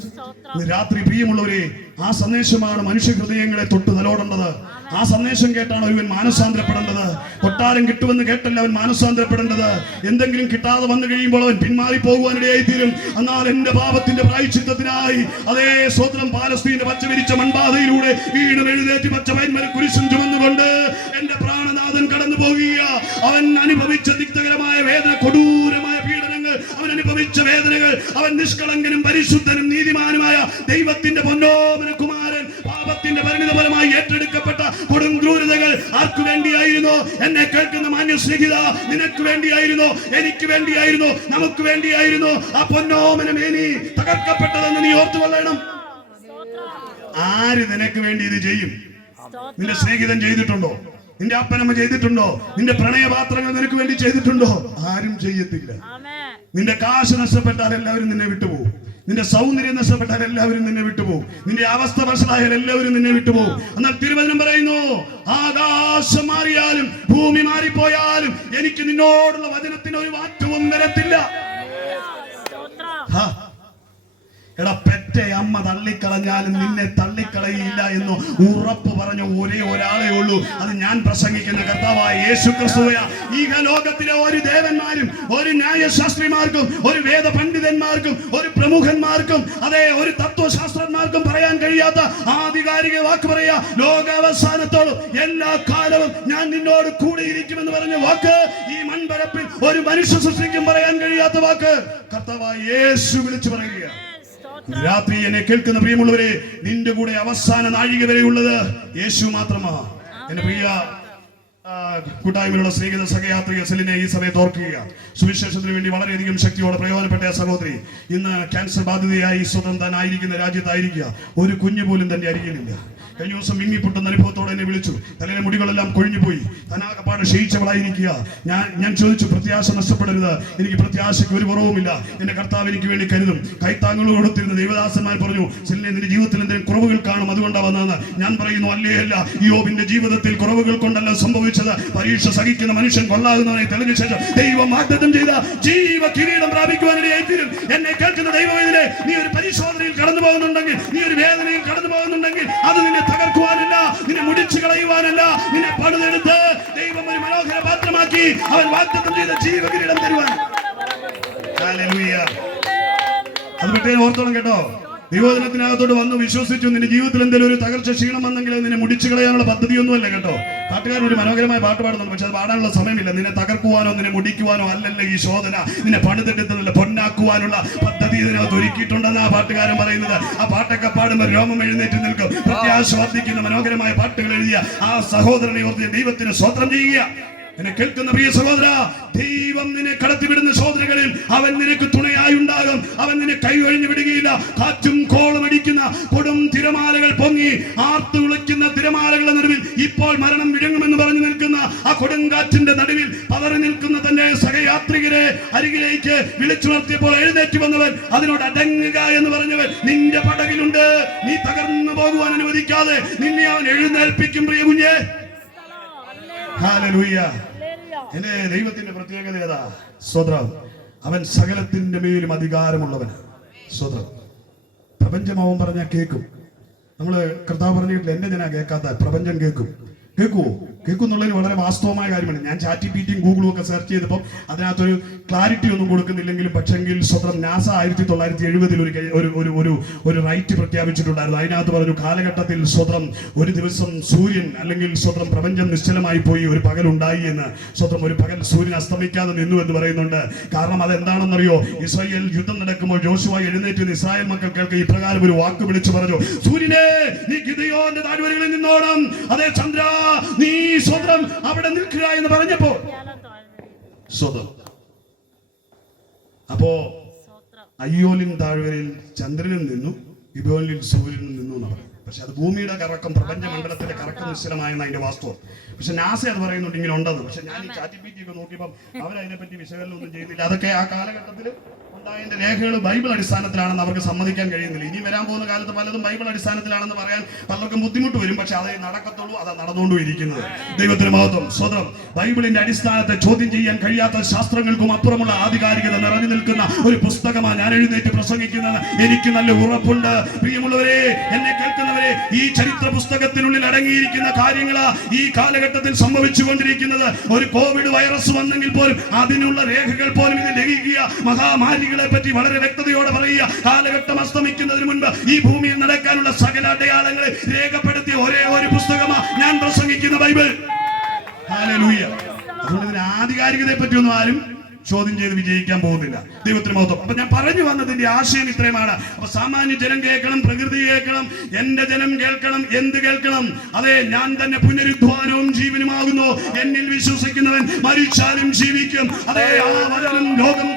രാത്രി പ്രിയമുള്ളവരെ, ആ സന്ദേശമാണ് മനുഷ്യ ഹൃദയങ്ങളെ തൊട്ട് തലോടേണ്ടത്. ആ സന്ദേശം കേട്ടാണ് ഒരുവൻ മാനസാന്തരപ്പെടേണ്ടത്. കൊട്ടാരം കിട്ടുമെന്ന് കേട്ടല്ല അവൻ മാനസാന്തരപ്പെടേണ്ടത്. എന്തെങ്കിലും കിട്ടാതെ വന്നു കഴിയുമ്പോൾ അവൻ പിന്മാറി പോകുവാനിടയായി തീരും. എന്നാൽ എന്റെ പാപത്തിന്റെ പ്രായശ്ചിത്തത്തിനായി അതേ സ്വത്രം പാലസ്തീന്റെ പച്ച വിരിച്ച മൺപാതയിലൂടെ വീണ്ടും എഴുന്നേറ്റ് പച്ച വൈന്മര കുരിശും ചുമന്നുകൊണ്ട് എന്റെ പ്രാണനാഥൻ കടന്നു പോകുക. അവൻ അനുഭവിച്ച തിക്തകരമായ വേദന, കൊടൂരമായ പീഡനങ്ങൾ, അവൻ അനുഭവിച്ച വേദനകൾ, അവൻ നിഷ്കളങ്കനും പരിശുദ്ധനും നീതിമാനുമായ ദൈവത്തിന്റെ പൊന്നോമന കുമാരൻ പാപത്തിന്റെ പരിണിതഫലമായി ഏറ്റെടുക്കപ്പെട്ട കൊടും ക്രൂരതകൾ ആർക്കു വേണ്ടിയായിരുന്നു? എന്നെ കേൾക്കുന്ന മാന്യ സ്നേഹിത, നിനക്ക് വേണ്ടിയായിരുന്നു, എനിക്ക് വേണ്ടിയായിരുന്നു, നമുക്ക് വേണ്ടിയായിരുന്നു. ആ പൊന്നോമന മേനി തകർക്കപ്പെട്ടതെന്ന് നീ ഓർത്തുകൊള്ളണം. ആര് നിനക്ക് വേണ്ടി ഇത് ചെയ്യും? നിന്റെ സ്നേഹിതൻ ചെയ്തിട്ടുണ്ടോ? നിന്റെ അപ്പനമ്മ ചെയ്തിട്ടുണ്ടോ? നിന്റെ പ്രണയപാത്രങ്ങൾ നിനക്ക് വേണ്ടി ചെയ്തിട്ടുണ്ടോ? ആരും ചെയ്യത്തില്ല. നിന്റെ കാശ് നഷ്ടപ്പെട്ടാൽ എല്ലാവരും നിന്നെ വിട്ടുപോകും. നിന്റെ സൗന്ദര്യം നഷ്ടപ്പെട്ടാൽ എല്ലാവരും നിന്നെ വിട്ടുപോകും. നിന്റെ അവസ്ഥ വഷളായാൽ എല്ലാവരും നിന്നെ വിട്ടുപോകും. എന്നാൽ തിരുവചനം പറയുന്നു, ആകാശം മാറിയാലും ഭൂമി മാറിപ്പോയാലും എനിക്ക് നിന്നോടുള്ള വചനത്തിന് ഒരു മാറ്റവും വരത്തില്ല. എടാ, പെറ്റ അമ്മ തള്ളിക്കളഞ്ഞാലും നിന്നെ തള്ളിക്കളയില്ല എന്ന് ഉറപ്പ് പറഞ്ഞ ഒരേ ഒരാളേ ഉള്ളൂ. അത് ഞാൻ പ്രസംഗിക്കുന്ന കർത്താവായ യേശു ക്രിസ്തുവേ. ഈ ലോകത്തിലെ ഒരു ദേവന്മാരും ഒരു ന്യായശാസ്ത്രിമാർക്കും ഒരു വേദ പണ്ഡിതന്മാർക്കും ഒരു പ്രമുഖന്മാർക്കും ഒരു തത്വശാസ്ത്രന്മാർക്കും പറയാൻ കഴിയാത്ത ആധികാരിക വാക്ക് പറയാ, ലോകാവസാനത്തോളം എല്ലാ കാലവും ഞാൻ നിന്നോട് കൂടിയിരിക്കുമെന്ന് പറഞ്ഞ വാക്ക് ഈ മൺപരപ്പിൽ ഒരു മനുഷ്യ സൃഷ്ടിക്കും പറയാൻ കഴിയാത്ത വാക്ക് കർത്താവായ യേശു വിളിച്ചു പറയുക. രാത്രി എന്നെ കേൾക്കുന്ന പ്രിയമുള്ളവരെ, നിന്റെ കൂടെ അവസാന നാഴിക വരെ ഉള്ളത് യേശു മാത്രമാ. എന്റെ പ്രിയ കൂട്ടായ്മയിലുള്ള സ്നേഹിത സഹയാത്രിക സെലിനെ ഈ സമയത്ത് ഓർക്കുക. സുവിശേഷത്തിന് വേണ്ടി വളരെയധികം ശക്തിയോടെ പ്രയോജനപ്പെട്ട സഹോദരി ഇന്ന് ക്യാൻസർ ബാധിതയായി സ്വന്തം താൻ ആയിരിക്കുന്ന രാജ്യത്തായിരിക്കുക. ഒരു കുഞ്ഞു പോലും തന്റെ അരികിലില്ല. കഴിഞ്ഞ ദിവസം വിങ്ങിപ്പൊട്ടുന്ന അനുഭവത്തോടെ എന്നെ വിളിച്ചു. തലയിലെ മുടികളെല്ലാം കൊഴിഞ്ഞുപോയി. തനാകപ്പാട് ക്ഷയിച്ചവളായിരിക്കുക. ഞാൻ ചോദിച്ചു, പ്രത്യാശ നഷ്ടപ്പെടരുത്, എനിക്ക് പ്രത്യാശയ്ക്ക് ഒരു കുറവുമില്ല, എന്റെ കർത്താവ് എനിക്ക് വേണ്ടി കരുതും. കൈത്താങ്ങൾ കൊടുത്തിരുന്ന ദൈവദാസന്മാർ പറഞ്ഞു, സെലിനെ നിന്റെ ജീവിതത്തിൽ എന്തെങ്കിലും കുറവുകൾ കാണും, അതുകൊണ്ടാണ് വന്നതെന്ന്. ഞാൻ പറയുന്നു, അല്ലേ അല്ല. യോബിന്റെ ജീവിതത്തിൽ കുറവുകൾ കൊണ്ടല്ല സംഭവിച്ചത്. പരീക്ഷ സഹിക്കുന്ന മനുഷ്യൻ കൊള്ളാകുന്നവനെ തെളിഞ്ഞ ശേഷം ദൈവം വാഗ്ദത്തം ചെയ്ത ജീവ കിരീടം പ്രാപിക്കുവാനിടയായിത്തീരും. എന്നെ കേൾക്കുന്ന ദൈവവേദനെ, നീ ഒരു പരിശോധനയിൽ കടന്നു പോകുന്നുണ്ടെങ്കിൽ, നീ ഒരു വേദനയിൽ കടന്നു പോകുന്നുണ്ടെങ്കിൽ, അത് നിന്നെ തകർക്കുവാനല്ല, നിന്നെ മുടിച്ചു കളയുവാനല്ല, നിന്നെ പണിതെടുത്ത് ദൈവം ഒരു മനോഹര പാത്രമാക്കി അവൻ വാഗ്ദത്തം ചെയ്ത ജീവകിരീടം തരുവാൻ. ഹല്ലേലൂയ. അത് പ്രത്യേകം ഓർത്തോളം കേട്ടോ. ദൈവവചനത്തിനകത്തോട്ട് വന്ന് വിശ്വസിച്ചു. നിന്റെ ജീവിതത്തിൽ എന്തെങ്കിലും ഒരു തകർച്ച ക്ഷീണം വന്നെങ്കിൽ നിന്നെ മുടിച്ചു കളയാനുള്ള പദ്ധതിയൊന്നുമല്ല കേട്ടോ. പാട്ടുകാരൻ ഒരു മനോഹരമായ പാട്ട് പാടുന്നുണ്ട്, പക്ഷെ അത് പാടാനുള്ള സമയമില്ല. നിന്നെ തകർക്കുവാനോ നിന്നെ മുടിക്കുവാനോ അല്ലല്ല ഈ ശോധന. നിന്നെ പണിതെടുത്തതല്ല, പൊന്നാക്കുവാനുള്ള പദ്ധതി ഇതിനകത്ത് ഒരുക്കിയിട്ടുണ്ടെന്ന് ആ പാട്ടുകാരൻ പറയുന്നത്. ആ പാട്ടൊക്കെ പാടുമ്പോൾ രോമം എഴുന്നേറ്റ് നിൽക്കും. പ്രത്യാശ വർദ്ധിക്കുന്ന മനോഹരമായ പാട്ടുകൾ എഴുതിയ ആ സഹോദരനെ ഓർത്ത് ദൈവത്തിന് സ്തോത്രം ചെയ്യുക. എന്നെ കേൾക്കുന്ന പ്രിയ സഹോദര, ദൈവം നിന്നെ കടത്തിവിടുന്ന ശോധനകളിൽ അവൻ നിനക്ക് തുണയായി ഉണ്ടാകും. അവൻ നിന്നെ കൈയൊഴിഞ്ഞു വിടുകയില്ല. കാറ്റും കോളും അടിക്കുന്ന കൊടും തിരമാലകൾ പൊങ്ങി ആർത്തു വിളിക്കുന്ന തിരമാലകളുടെ നടുവിൽ ഇപ്പോൾ മരണം വിഴുങ്ങുമെന്ന് പറഞ്ഞു നിൽക്കുന്ന ആ കൊടുങ്കാറ്റിന്റെ നടുവിൽ പതറി നിൽക്കുന്ന തന്റെ സഹയാത്രികരെ അരികിലേക്ക് വിളിച്ചുണർത്തിയപ്പോൾ എഴുന്നേറ്റ് വന്നവൻ, അതിനോട് അടങ്ങുക എന്ന് പറഞ്ഞവൻ നിന്റെ പടകിലുണ്ട്. നീ തകർന്നു പോകുവാൻ അനുവദിക്കാതെ നിന്നെ അവൻ എഴുന്നേൽപ്പിക്കും. പ്രിയ കുഞ്ഞേ, ഹല്ലേലൂയ. എന്റെ ദൈവത്തിന്റെ പ്രത്യേകത ഏതാ? സ്തോത്രം. അവൻ സകലത്തിന്റെ മേലും അധികാരമുള്ളവനാണ്. സ്തോത്രം. പ്രപഞ്ചം അവൻ പറഞ്ഞാൽ കേൾക്കും. നമ്മള് കർത്താവ് പറഞ്ഞിട്ടില്ല, എന്റെ ജന കേൾക്കാത്ത പ്രപഞ്ചം കേൾക്കും. കേൾക്കുന്നുള്ളതിന് വളരെ വാസ്തവമായ കാര്യമാണ്. ഞാൻ ChatGPT ഗൂഗിളും ഒക്കെ സെർച്ച് ചെയ്തപ്പോൾ അതിനകത്തൊരു ക്ലാരിറ്റി ഒന്നും കൊടുക്കുന്നില്ലെങ്കിലും പക്ഷെങ്കിൽ സ്വന്തം നാസ 1970 ഒരു റൈറ്റ് പ്രഖ്യാപിച്ചിട്ടുണ്ടായിരുന്നു. അതിനകത്ത് പറഞ്ഞു, കാലഘട്ടത്തിൽ സ്വതന്ത്രം ഒരു ദിവസം സൂര്യൻ അല്ലെങ്കിൽ സ്വതന്ത്രം പ്രപഞ്ചം നിശ്ചലമായി പോയി ഒരു പകൽ ഉണ്ടായി എന്ന്. സ്വതന്ത്രം ഒരു പകൽ സൂര്യൻ അസ്തമിക്കാതെ നിന്നു എന്ന് പറയുന്നുണ്ട്. കാരണം അതെന്താണെന്നറിയോ? ഇസ്രായേൽ യുദ്ധം നടക്കുമ്പോൾ യോശുവ എഴുന്നേറ്റ് ഇസ്രായേൽ മക്കൾക്ക് ഇപ്രകാരം ഒരു വാക്ക് വിളിച്ചു പറഞ്ഞു, സൂര്യനെ നീ ഗിദെയോന്റെ താഴ്വരകളിൽ നിന്നോണം, അതേ ചന്ദ്ര നീ സ്വതന്ത്രം അവിടെ നിൽക്കുക എന്ന് പറഞ്ഞപ്പോൾ സ്വതന്ത്രം. അപ്പോ അയ്യോലിൻ താഴ്വരയിൽ ചന്ദ്രനും നിന്നു, ഗിബെയോനിൽ സൂര്യനും നിന്നു എന്ന് പറയും. പക്ഷെ അത് ഭൂമിയുടെ കറക്കം, പ്രപഞ്ചമണ്ഡലത്തിന്റെ കറക്കം നിശ്ചലമായെന്ന് അതിന്റെ വാസ്തവം. പക്ഷെ നാസ അത് പറയുന്നുണ്ട് ഇങ്ങനെ ഉണ്ടെന്ന്. പക്ഷെ ഞാൻ ഈ ChatGPT ഒക്കെ നോക്കിയപ്പോൾ അവരതിനെപ്പറ്റി വിശകലനം ഒന്നും ചെയ്യുന്നില്ല. അതൊക്കെ ആ കാലഘട്ടത്തിൽ ഉണ്ടായതിന്റെ രേഖകൾ ബൈബിൾ അടിസ്ഥാനത്തിലാണെന്ന് അവർക്ക് സമ്മതിക്കാൻ കഴിയുന്നില്ല. ഇനി വരാൻ പോകുന്ന കാലത്ത് പലതും ബൈബിൾ അടിസ്ഥാനത്തിലാണെന്ന് പറയാൻ പലർക്കും ബുദ്ധിമുട്ട് വരും. പക്ഷെ അതേ നടക്കത്തുള്ളൂ, അതാ നടന്നുകൊണ്ടും ഇരിക്കുന്നത്. ദൈവത്തിന് മഹത്വം. സ്വതന്ത്രം. ബൈബിളിന്റെ അടിസ്ഥാനത്തെ ചോദ്യം ചെയ്യാൻ കഴിയാത്ത ശാസ്ത്രങ്ങൾക്കും അപ്പുറമുള്ള ആധികാരികത നിറഞ്ഞു നിൽക്കുന്ന ഒരു പുസ്തകമാണ് ഞാൻ എഴുന്നേറ്റ് പ്രസംഗിക്കുന്നത്. എനിക്ക് നല്ല ഉറപ്പുണ്ട്. പ്രിയമുള്ളവരെ, എന്നെ കേൾക്കുന്നവരെ, ഈ ചരിത്ര പുസ്തകത്തിനുള്ളിൽ അടങ്ങിയിരിക്കുന്ന കാര്യങ്ങളാ ഈ കാലഘട്ടത്തിൽ സംഭവിച്ചുകൊണ്ടിരിക്കുന്നത്. ഒരു കോവിഡ് വൈറസ് വന്നെങ്കിൽ പോലും അതിനുള്ള രേഖകൾ പോലും ഇത് ലംഘിക്കുക. മഹാമാരികളെ പറ്റി വളരെ വ്യക്തതയോടെ പറയുക. കാലഘട്ടം അസ്തമിക്കുന്നതിന് മുൻപ് ഈ ഭൂമിയിൽ നടക്കാനുള്ള സകല അടയാളങ്ങളെ രേഖപ്പെടുത്തിയ ഒരേ ഒരു പുസ്തകമാണ് ഞാൻ പ്രസംഗിക്കുന്ന ബൈബിൾ. ഹല്ലേലൂയ. അതുകൊണ്ട് ഇതിന് ആധികാരികതയെ പറ്റിയൊന്നും ആരും ചോദ്യം ചെയ്ത് വിജയിക്കാൻ പോകുന്നില്ല. ദൈവത്തിന് മഹത്വം. അപ്പൊ ഞാൻ പറഞ്ഞു വന്നതിന്റെ ആശയം ഇത്രയുമാണ്. അപ്പൊ സാമാന്യ ജനം കേൾക്കണം, പ്രകൃതി കേൾക്കണം, എന്റെ ജനം കേൾക്കണം. എന്ത് കേൾക്കണം? അതെ, ഞാൻ തന്നെ പുനരുദ്ധാനവും ജീവനുമാകുന്നു. എന്നിൽ വിശ്വസിക്കുന്നവൻ മരിച്ചാലും ജീവിക്കും. അതെ, ആ വചനം ലോകം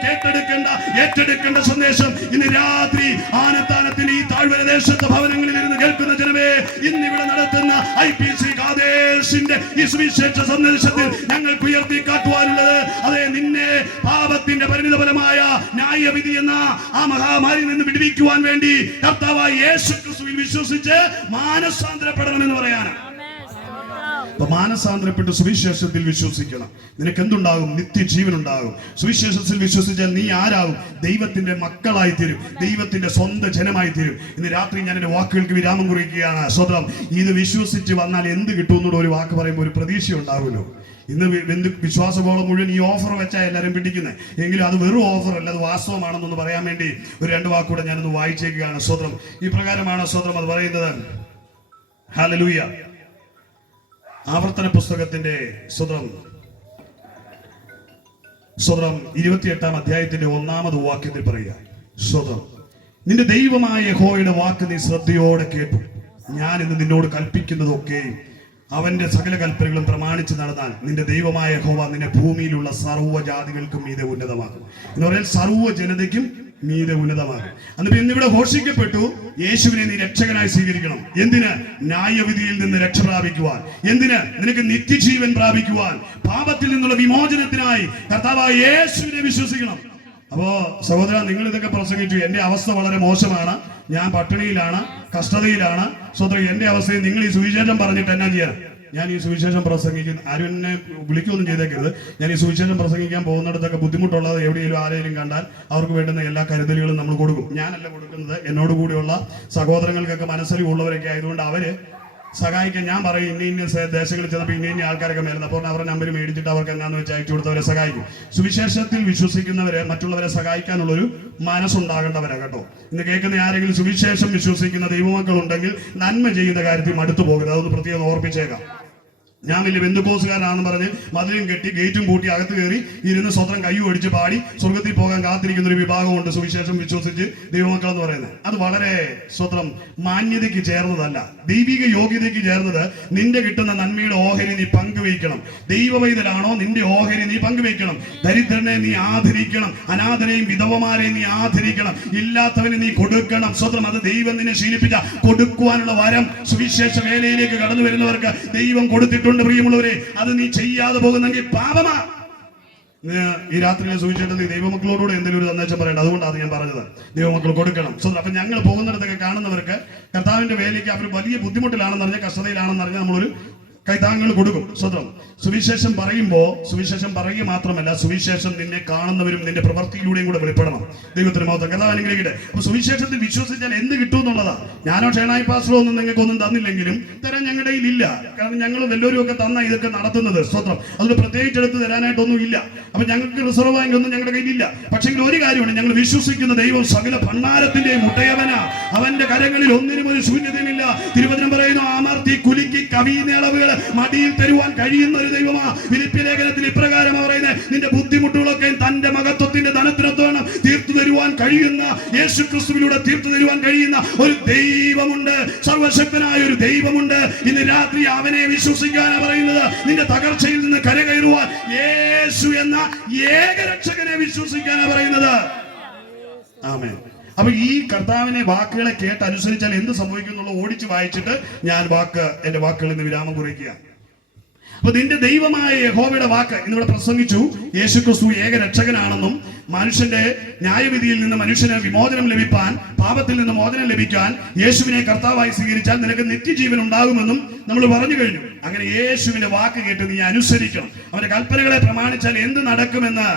ഏറ്റെടുക്കേണ്ട സന്ദേശം ഇന്ന് രാത്രി ആനത്താനത്തിന് ഈ താഴ്വര ദേശത്തെ ഭവനങ്ങളിൽ ഇരുന്ന് കേൾക്കുന്ന ജനമേ, ഇന്നിവിടെ നടത്തുന്ന IPC കാദേശിന്റെ ഈ സുവിശേഷ സന്ദേശത്തിൽ ഞങ്ങൾക്ക് ഉയർത്തി കാട്ടുവാനുള്ളത്, അതെ, നിന്നെ പാപത്തിന്റെ പരിണിത ഫലമായ ന്യായവിധി എന്ന ആ മഹാമാരിയിൽ നിന്ന് വിടുവിക്കുവാൻ വേണ്ടി കർത്താവായ യേശു ക്രിസ്തുവിൽ വിശ്വസിച്ച് മാനസാന്തരപ്പെടണമെന്ന് പറയാനാണ്. അപ്പൊ മാനസാന്തരപ്പെട്ട് സുവിശേഷത്തിൽ വിശ്വസിക്കണം. നിനക്ക് എന്തുണ്ടാകും? നിത്യജീവൻ ഉണ്ടാകും. സുവിശേഷത്തിൽ വിശ്വസിച്ചാൽ നീ ആരാകും? ദൈവത്തിന്റെ മക്കളായി തീരും, ദൈവത്തിന്റെ സ്വന്തം ജനമായി തീരും. ഇന്ന് രാത്രി ഞാൻ എന്റെ വാക്കുകൾക്ക് വിരാമം കുറിക്കുകയാണ്. സ്വതന്ത്രം ഇത് വിശ്വസിച്ച് വന്നാൽ എന്ത് കിട്ടുമെന്നുള്ള ഒരു വാക്ക് പറയുമ്പോൾ ഒരു പ്രതീക്ഷ ഉണ്ടാകുമല്ലോ. ഇന്ന് വിശ്വാസബോധം മുഴുവൻ ഈ ഓഫർ വെച്ചാൽ എല്ലാവരും പിടിക്കുന്നത്. എങ്കിലും അത് വെറും ഓഫർ അല്ല, അത് വാസ്തവമാണെന്നൊന്ന് പറയാൻ വേണ്ടി ഒരു 2 വാക്കുകൂടെ ഞാനൊന്ന് വായിച്ചേക്കുകയാണ്. സ്വതന്ത്രം ഈ പ്രകാരമാണ് സ്വതന്ത്രം അത് പറയുന്നത്. ഹല്ലേലൂയ. ആവർത്തന പുസ്തകത്തിന്റെ സ്വതന്ത്രം 28-ാം അധ്യായത്തിന്റെ 1-ാമത് വാക്യത്തിൽ പറയുക, സ്വതന്ത്രം നിന്റെ ദൈവമായ യഹോവയുടെ വാക്ക് നീ ശ്രദ്ധയോടെ കേട്ടു. ഞാൻ ഇന്ന് നിന്നോട് കൽപ്പിക്കുന്നതൊക്കെ അവന്റെ സകല കൽപ്പനകളും പ്രമാണിച്ച് നടന്നാൽ നിന്റെ ദൈവമായ യഹോവ നിന്നെ ഭൂമിയിലുള്ള സർവ്വജാതികൾക്കും മീതെ ഉന്നതമാകും. എന്ന് പറഞ്ഞാൽ സർവ്വ ജനതയ്ക്കും മീതെ ഉന്നതമാകും. എന്നിട്ട് ഇന്നിവിടെ ഘോഷിക്കപ്പെട്ടു, യേശുവിനെ നീ രക്ഷകനായി സ്വീകരിക്കണം. എന്തിന്? ന്യായവിധിയിൽ നിന്ന് രക്ഷ പ്രാപിക്കുവാൻ. എന്തിന്? നിനക്ക് നിത്യജീവൻ പ്രാപിക്കുവാൻ, പാപത്തിൽ നിന്നുള്ള വിമോചനത്തിനായി കർത്താവായ യേശുവിനെ വിശ്വസിക്കണം. അപ്പോ സഹോദര, നിങ്ങൾ ഇതൊക്കെ പ്രസംഗിച്ചു. എന്റെ അവസ്ഥ വളരെ മോശമാണ്, ഞാൻ പട്ടിണിയിലാണ്, കഷ്ടതയിലാണ്. സ്വതന്ത്രം എന്റെ അവസ്ഥയിൽ നിങ്ങൾ ഈ സുവിശേഷം പറഞ്ഞിട്ട് എന്നാ ചെയ്യാൻ? ഞാൻ ഈ സുവിശേഷം പ്രസംഗിക്കുന്ന ആരും എന്നെ വിളിക്കുകയൊന്നും ചെയ്തേക്കരുത്. ഞാൻ ഈ സുവിശേഷം പ്രസംഗിക്കാൻ പോകുന്നിടത്തൊക്കെ ബുദ്ധിമുട്ടുള്ളത് എവിടെയെങ്കിലും ആരെങ്കിലും കണ്ടാൽ അവർക്ക് വേണ്ടുന്ന എല്ലാ കരുതലുകളും നമ്മൾ കൊടുക്കും. ഞാനല്ല കൊടുക്കുന്നത്, എന്നോട് കൂടിയുള്ള സഹോദരങ്ങൾക്കൊക്കെ മനസ്സിലുള്ളവരൊക്കെ ആയതുകൊണ്ട് അവര് സഹായിക്കാൻ ഞാൻ പറയും. ഇന്ന ദേശങ്ങളിൽ ചെന്നപ്പോൾ ഇന്ന ആൾക്കാരൊക്കെ മേലുന്നത്, അപ്പോൾ അവരുടെ നമ്പർ മേടിച്ചിട്ട് അവർക്ക് എന്നാന്ന് വെച്ച് അയച്ചു കൊടുത്തവരെ സഹായിക്കും. സുവിശേഷത്തിൽ വിശ്വസിക്കുന്നവരെ മറ്റുള്ളവരെ സഹായിക്കാനുള്ളൊരു മനസ്സുണ്ടാകേണ്ടവരാ കേട്ടോ. ഇന്ന് കേൾക്കുന്ന ആരെങ്കിലും സുവിശേഷം വിശ്വസിക്കുന്ന ദൈവമക്കൾ ഉണ്ടെങ്കിൽ നന്മ ചെയ്യുന്ന കാര്യത്തിൽ മടുത്തു പോകരുത്. അതൊന്ന് പ്രത്യേകം ഓർപ്പിച്ചേക്കാം. ഞാൻ വലിയ ബന്ധുക്കോസുകാരാണെന്ന് പറഞ്ഞ് മതിലും കെട്ടി ഗേറ്റും പൂട്ടി അകത്ത് കയറി ഇരുന്ന് സ്വന്തം കൈ ഒടിച്ച് പാടി സ്വർഗത്തിൽ പോകാൻ കാത്തിരിക്കുന്ന ഒരു വിഭാഗമുണ്ട് സുവിശേഷം വിശ്വസിച്ച് ദൈവമക്കൾ എന്ന് പറയുന്നത്. അത് വളരെ സ്വന്തം മാന്യതയ്ക്ക് ചേർന്നതല്ല, ദൈവിക യോഗ്യതയ്ക്ക് ചേർന്നത്. നിന്റെ കിട്ടുന്ന നന്മയുടെ ഓഹരി നീ പങ്കുവയ്ക്കണം. ദൈവവൈതലാണോ നിന്റെ ഓഹരി നീ പങ്കുവയ്ക്കണം. ദരിദ്രനെ നീ ആദരിക്കണം, അനാഥരെയും വിധവമാരെയും നീ ആദരിക്കണം, ഇല്ലാത്തവന് നീ കൊടുക്കണം. സ്വന്തം അത് ദൈവം നിന്നെ ശീലിപ്പിച്ച കൊടുക്കുവാനുള്ള വരം സുവിശേഷ വേലയിലേക്ക് കടന്നു വരുന്നവർക്ക് ദൈവം കൊടുത്തിട്ടുണ്ട്. പ്രിയമുള്ളവരെ, അത് നീ ചെയ്യാതെ പോകുന്നെങ്കിൽ പാപമാ. ഈ രാത്രിയിലെ സുവിശേഷത്തിൽ ദൈവമക്കളോടുകൂടെ എന്തെങ്കിലും ഒരു സന്ദേശം പറയണ്ട. അതുകൊണ്ടാണ് ഞാൻ പറഞ്ഞത്, ദൈവമക്കൾ കൊടുക്കണം. അപ്പൊ ഞങ്ങൾ പോകുന്നിടത്തൊക്കെ കാണുന്നവർക്ക് കർത്താവിന്റെ വേലയ്ക്ക് അവർ വലിയ ബുദ്ധിമുട്ടിലാണെന്ന് പറഞ്ഞാൽ, കഷ്ടതയിലാണെന്ന് പറഞ്ഞാൽ നമ്മളൊരു കൈത്താങ്ങൾ കൊടുക്കും. സ്വതന്ത്രം സുവിശേഷം പറയുമ്പോൾ സുവിശേഷം പറയുക മാത്രമല്ല, സുവിശേഷം നിന്നെ കാണുന്നവരും നിന്റെ പ്രവൃത്തിയിലൂടെയും കൂടെ വെളിപ്പെടണം. ദൈവത്തിന് മഹത്വം. കർത്താവ് അനുഗ്രഹിക്കട്ടെ. അപ്പൊ സുവിശേഷത്തിൽ വിശ്വസിച്ചാൽ എന്ത് കിട്ടും എന്നുള്ളതാ. ഞാനോ ഷേണായി പാസ്റ്ററോ ഒന്നും നിങ്ങൾക്കൊന്നും തന്നില്ലെങ്കിലും തരാൻ ഞങ്ങളുടെ ഇല്ല. കാരണം ഞങ്ങൾ വല്ലവരും ഒക്കെ തന്ന ഇതൊക്കെ നടത്തുന്നത്. സ്വതന്ത്രം അതുകൊണ്ട് പ്രത്യേകിച്ച് എടുത്ത് തരാനായിട്ടൊന്നും ഇല്ല. അപ്പൊ ഞങ്ങൾക്ക് റിസർവ് ബാങ്ക് ഒന്നും ഞങ്ങളുടെ കയ്യിലില്ല. പക്ഷെങ്കിൽ ഒരു കാര്യമാണ്, ഞങ്ങൾ വിശ്വസിക്കുന്ന ദൈവം സകല ഭണ്ഡാരത്തിന്റെ മുട്ടയവനാ. അവന്റെ കരങ്ങളിൽ ഒന്നിനും ഒരു ശൂന്യതയുമില്ല. തിരുവചനം പറയുന്നു, ആമർത്തി കുലുക്കി കവിയുന്നളവുകൾ മടിയിൽ തരുവാൻ കഴിയുന്ന ഒരു ദൈവമാ. ഫിലിപ്പി ലേഖനത്തിൽ ഇപ്രകാരം പറയുന്നത്, നിന്റെ ബുദ്ധിമുട്ടുകളൊക്കെ തന്റെ മഹത്വത്തിന്റെ ധനത്തിനൊത്തവണ്ണം തീർത്തു തരുവാൻ കഴിയുന്ന, യേശു ക്രിസ്തുവിലൂടെ തീർത്തു തരുവാൻ കഴിയുന്ന ഒരു ദൈവമുണ്ട്, സർവശക്തനായ ഒരു ദൈവമുണ്ട്. ഇന്ന് രാത്രി അവനെ വിശ്വസിക്കാനാണ് പറയുന്നത്. നിന്റെ തകർച്ചയിൽ നിന്ന് കരകയറുവാൻ യേശു എന്ന ഏകരക്ഷകനെ വിശ്വസിക്കാനാണ് പറയുന്നത്. ആമേൻ. അപ്പൊ ഈ കർത്താവിനെ വാക്കുകളെ കേട്ട് അനുസരിച്ചാൽ എന്ത് സംഭവിക്കും എന്നുള്ള ഓടിച്ച് വായിച്ചിട്ട് ഞാൻ എന്റെ വാക്കുകളിൽ നിന്ന് വിരാമം കുറിക്കുക. അപ്പൊ നിന്റെ ദൈവമായ യഹോവയുടെ വാക്ക് ഇന്നിവിടെ പ്രസംഗിച്ചു. യേശു ക്രിസ്തു ഏക രക്ഷകനാണെന്നും മനുഷ്യന്റെ ന്യായവിധിയിൽ നിന്ന് മനുഷ്യന് വിമോചനം ലഭിക്കാൻ, പാപത്തിൽ നിന്ന് മോചനം ലഭിക്കാൻ യേശുവിനെ കർത്താവായി സ്വീകരിച്ചാൽ നിനക്ക് നിത്യജീവൻ ഉണ്ടാകുമെന്നും നമ്മൾ പറഞ്ഞു കഴിഞ്ഞു. അങ്ങനെ യേശുവിന്റെ വാക്ക് കേട്ട് നീ അനുസരിക്കണം. അവന്റെ കൽപ്പനകളെ പ്രമാണിച്ചാൽ എന്ത് നടക്കുമെന്ന്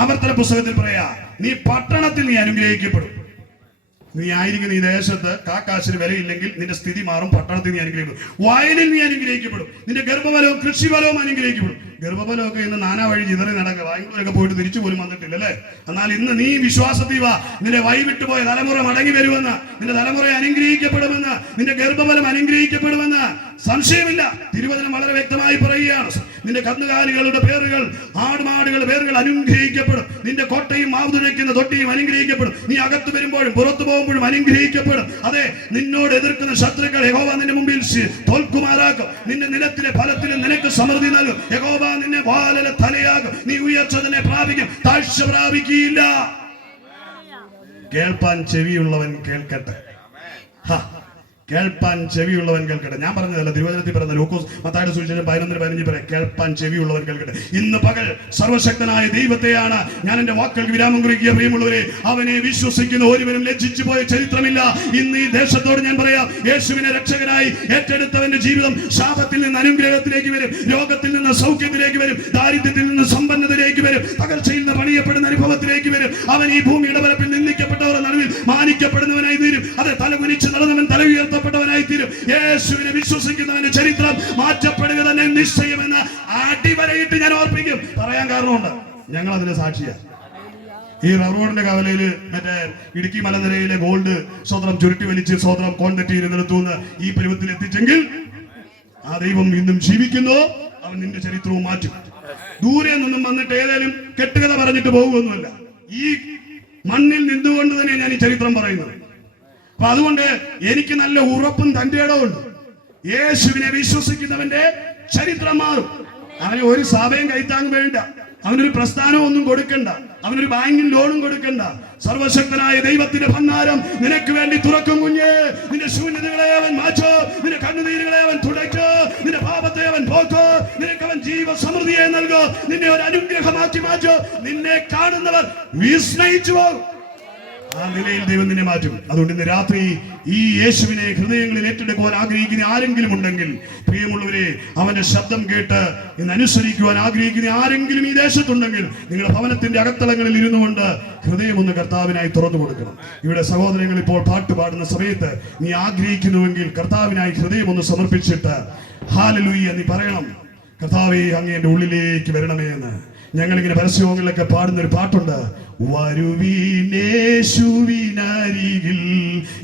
ആവർത്തന പുസ്തകത്തിൽ പറയാ. നീ പട്ടണത്തിൽ നീ അനുഗ്രഹിക്കപ്പെടും. നീ ആയിരിക്കുന്ന ഈ ദേശത്ത് കാക്കാശിന് വിലയില്ലെങ്കിൽ നിന്റെ സ്ഥിതി മാറും. പട്ടണത്തിൽ നീ അനുഗ്രഹിക്കപ്പെടും. വയലിൽ നീ അനുഗ്രഹിക്കപ്പെടും. നിന്റെ ഗർഭഫലവും കൃഷിഫലവും അനുഗ്രഹിക്കപ്പെടും. ഗർഭഫലമൊക്കെ ഇന്ന് നാനാ വഴി ചിതറി നടക്കുക. ബാംഗ്ലൂരൊക്കെ പോയിട്ട് തിരിച്ചു പോലും വന്നിട്ടില്ല അല്ലേ? എന്നാൽ ഇന്ന് നീ വിശ്വാസത്തിൽ വാ. നിന്റെ വഴിവിട്ടുപോയ തലമുറ മടങ്ങി വരുമെന്ന്, നിന്റെ തലമുറ അനുഗ്രഹിക്കപ്പെടുമെന്ന്, നിന്റെ ഗർഭഫലം അനുഗ്രഹിക്കപ്പെടുമെന്ന് സംശയമില്ല. തിരുവചനം വളരെ വ്യക്തമായി പറയുകയാണ്. നിന്റെ കന്നുകാലികളുടെ പേരുകൾ, ആടുമാടുകളുടെ പേരുകൾ അനുഗ്രഹിക്കപ്പെടും. നിന്റെ കോട്ടയും മാവുതുരയ്ക്കുന്ന തൊട്ടിയും അനുഗ്രഹിക്കപ്പെടും. നീ അകത്ത് വരുമ്പോഴും പുറത്തു പോകുമ്പോഴും അനുഗ്രഹിക്കപ്പെടും. അതെ, നിന്നോട് എതിർക്കുന്ന ശത്രുക്കൾ യഹോവ നിന്റെ മുമ്പിൽ തോൽക്കുമാറാക്കും. നിന്റെ നിലത്തിലെ ഫലത്തിന് നിനക്ക് സമൃദ്ധി നൽകും. യഹോവ നിന്നെ വാലിലെ തലയാകും. നീ ഉയർച്ച തന്നെ പ്രാപിക്കും, താഴ്ച പ്രാപിക്കുകയില്ല. കേൾപ്പാൻ ചെവിയുള്ളവൻ കേൾക്കട്ടെ. കേൾപ്പാൻ ചെവിയുള്ളവൻ കേൾക്കട്ടെ. ഞാൻ പറഞ്ഞതല്ല, തിരുവചനത്തിൽ പറയുന്ന ലൂക്കോസ് മത്തായിയുടെ സുവിശേഷം 11:15 പറയാം, കേൾപ്പാൻ ചെവിയുള്ളവൻ കേൾക്കട്ടെ. ഇന്ന് പകൽ സർവശക്തനായ ദൈവത്തെയാണ് ഞാൻ എന്റെ വാക്കുകൾക്ക് വിരാമം കുറിക്കുക. പ്രിയമുള്ളവരെ, അവനെ വിശ്വസിക്കുന്ന ഒരുവരും ലജ്ജിച്ചു പോയ ചരിത്രമില്ല. ഇന്ന് ഈ ദേശത്തോട് ഞാൻ പറയാം, യേശുവിനെ രക്ഷകനായി ഏറ്റെടുത്തവന്റെ ജീവിതം ശാപത്തിൽ നിന്ന് അനുഗ്രഹത്തിലേക്ക് വരും, രോഗത്തിൽ നിന്ന് സൗഖ്യത്തിലേക്ക് വരും, ദാരിദ്ര്യത്തിൽ നിന്ന് സമ്പന്നതയിലേക്ക് വരും, പകർച്ചയിൽ നിന്ന് പണിയപ്പെടുന്ന അനുഭവത്തിലേക്ക് വരും. അവൻ ഈ ഭൂമിയുടെ പരപ്പിൽ നിന്ദിക്കപ്പെട്ടവരുടെ നടുവിൽ മാനിക്കപ്പെടുന്നവനായി തീരും. അത് തലകുനിച്ച് നടന്നവൻ തല ഉയർത്തപ്പെട്ടവനായി തീരും. യേശുവിനെ വിശ്വസിക്കുന്നവന്റെ ചരിത്രം മാറ്റപ്പെടുക തന്നെ നിശ്ചയമെന്ന് അടിവരയിട്ട് ഞാൻ ഓർപ്പിക്കും. പറയാൻ കാരണമുണ്ട്, ഞങ്ങൾ അതിന് സാക്ഷിയാണ്. ഈ റോഡിന്റെ കവലയില് മറ്റേ ഇടുക്കി മലനിരയിലെ ഗോൾഡ് സ്വതന്ത്രം ചുരുട്ടി വലിച്ച് സ്വതന്ത്രം കോൺതെറ്റിയിൽ നിന്നെടുത്തുനിന്ന് ഈ പരുവത്തിൽ എത്തിച്ചെങ്കിൽ ആ ദൈവം ഇന്നും ജീവിക്കുന്നു. അവൻ നിന്റെ ചരിത്രവും മാറ്റും. ദൂരെ നിന്നും വന്നിട്ട് ഏതായാലും കെട്ടുകഥ പറഞ്ഞിട്ട് പോകുമൊന്നുമല്ല. ഈ മണ്ണിൽ നിന്നുകൊണ്ട് തന്നെ ഞാൻ ഈ ചരിത്രം പറയുന്നത്. അപ്പൊ അതുകൊണ്ട് എനിക്ക് നല്ല ഉറപ്പും തന്റെ ഇടമുണ്ട്. യേശുവിനെ വിശ്വസിക്കുന്നവന്റെ ചരിത്രം മാറും. അവന് ഒരു സഭയും കൈത്താങ് വേണ്ട, അവനൊരു പ്രസ്ഥാനവും ഒന്നും കൊടുക്കണ്ട, അവനൊരു ബാങ്കിൽ ലോണും കൊടുക്കണ്ട. സർവശക്തനായ ദൈവത്തിന്റെ ഭണ്ഡാരം നിനക്ക് വേണ്ടി തുറക്കും. കുഞ്ഞ്, നിന്റെ ശൂന്യതകളെ അവൻ മാറ്റോ, നിന്റെ കണ്ണുനീരുകളെ അവൻ തുടയ്ക്കോ, നിന്റെ പാപത്തെ അവൻ പോക്കോ, നിനക്കവൻ ജീവ സമൃദ്ധിയെ നൽകോ, നിന്നെ ഒരു അനുഗ്രഹമാക്കി മാറ്റോ. നിന്നെ കാണുന്നവർ വിസ്മയിച്ചു പോകും. ആ നിലയിൽ ദൈവം നിന്നെ മാറ്റും. അതുകൊണ്ട് ഇന്ന് രാത്രി ഈ യേശുവിനെ ഹൃദയങ്ങളിൽ ഏറ്റെടുക്കുവാൻ ആഗ്രഹിക്കുന്ന ആരെങ്കിലും ഉണ്ടെങ്കിൽ, പ്രിയമുള്ളവരെ, അവന്റെ ശബ്ദം കേട്ട് ഇന്ന് അനുസരിക്കുവാൻ ആഗ്രഹിക്കുന്ന ആരെങ്കിലും ഈ ദേശത്തുണ്ടെങ്കിൽ, നിങ്ങളുടെ ഭവനത്തിന്റെ അകത്തളങ്ങളിൽ ഇരുന്നു കൊണ്ട് ഹൃദയം ഒന്ന് കർത്താവിനായി തുറന്നു കൊടുക്കണം. ഇവിടെ സഹോദരങ്ങൾ ഇപ്പോൾ പാട്ട് പാടുന്ന സമയത്ത് നീ ആഗ്രഹിക്കുന്നുവെങ്കിൽ കർത്താവിനായി ഹൃദയം ഒന്ന് സമർപ്പിച്ചിട്ട് ഹല്ലേലൂയ നീ പറയണം, കർത്താവേ അങ്ങ് എന്റെ ഉള്ളിലേക്ക് വരണമേ എന്ന്. ഞങ്ങളിങ്ങനെ പരസ്യങ്ങളിലൊക്കെ പാടുന്ന ഒരു പാട്ടുണ്ട്, വരുവീനേശുവിനരികിൽ.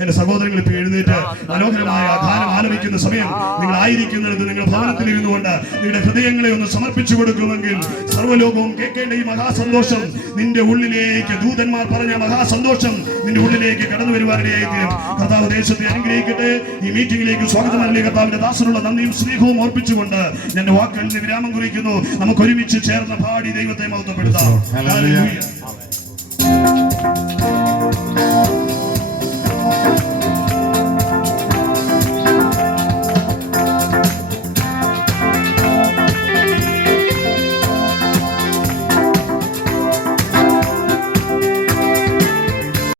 എന്റെ സഹോദരങ്ങൾ ഇപ്പൊ എഴുന്നേറ്റ് മനോഹരമായ ഗാനം ആലപിക്കുന്ന സമയം നിങ്ങൾ ആയിരിക്കുന്നിടത്ത് നിങ്ങൾ ഭവനത്തിൽ ഇരുന്നുകൊണ്ട് നിങ്ങളുടെ ഹൃദയങ്ങളെ ഒന്ന് സമർപ്പിച്ചു കൊടുക്കുമെങ്കിൽ സർവ്വലോകവും കേൾക്കേണ്ട ഈ മഹാസന്തോഷം നിന്റെ ഉള്ളിലേക്ക്, ദൂതന്മാർ പറഞ്ഞ മഹാസന്തോഷം നിന്റെ ഉള്ളിലേക്ക് കടന്നു വരുവാനിടയായി തീരും. കർത്താവ് ദേശത്തെ അനുഗ്രഹിക്കട്ടെ. ഈ മീറ്റിംഗിലേക്ക് സ്വാഗതം നൽകിയ കർത്താവിന്റെ ദാസനുള്ള നന്ദിയും സ്നേഹവും ഓർപ്പിച്ചുകൊണ്ട് ഞാൻ വാക്കുകളിൽ വിരാമം കുറിക്കുന്നു. നമുക്ക് ഒരുമിച്ച് ചേർന്ന് പാടി ദൈവത്തെ മഹത്വപ്പെടുത്താം. ഹല്ലേലൂയ.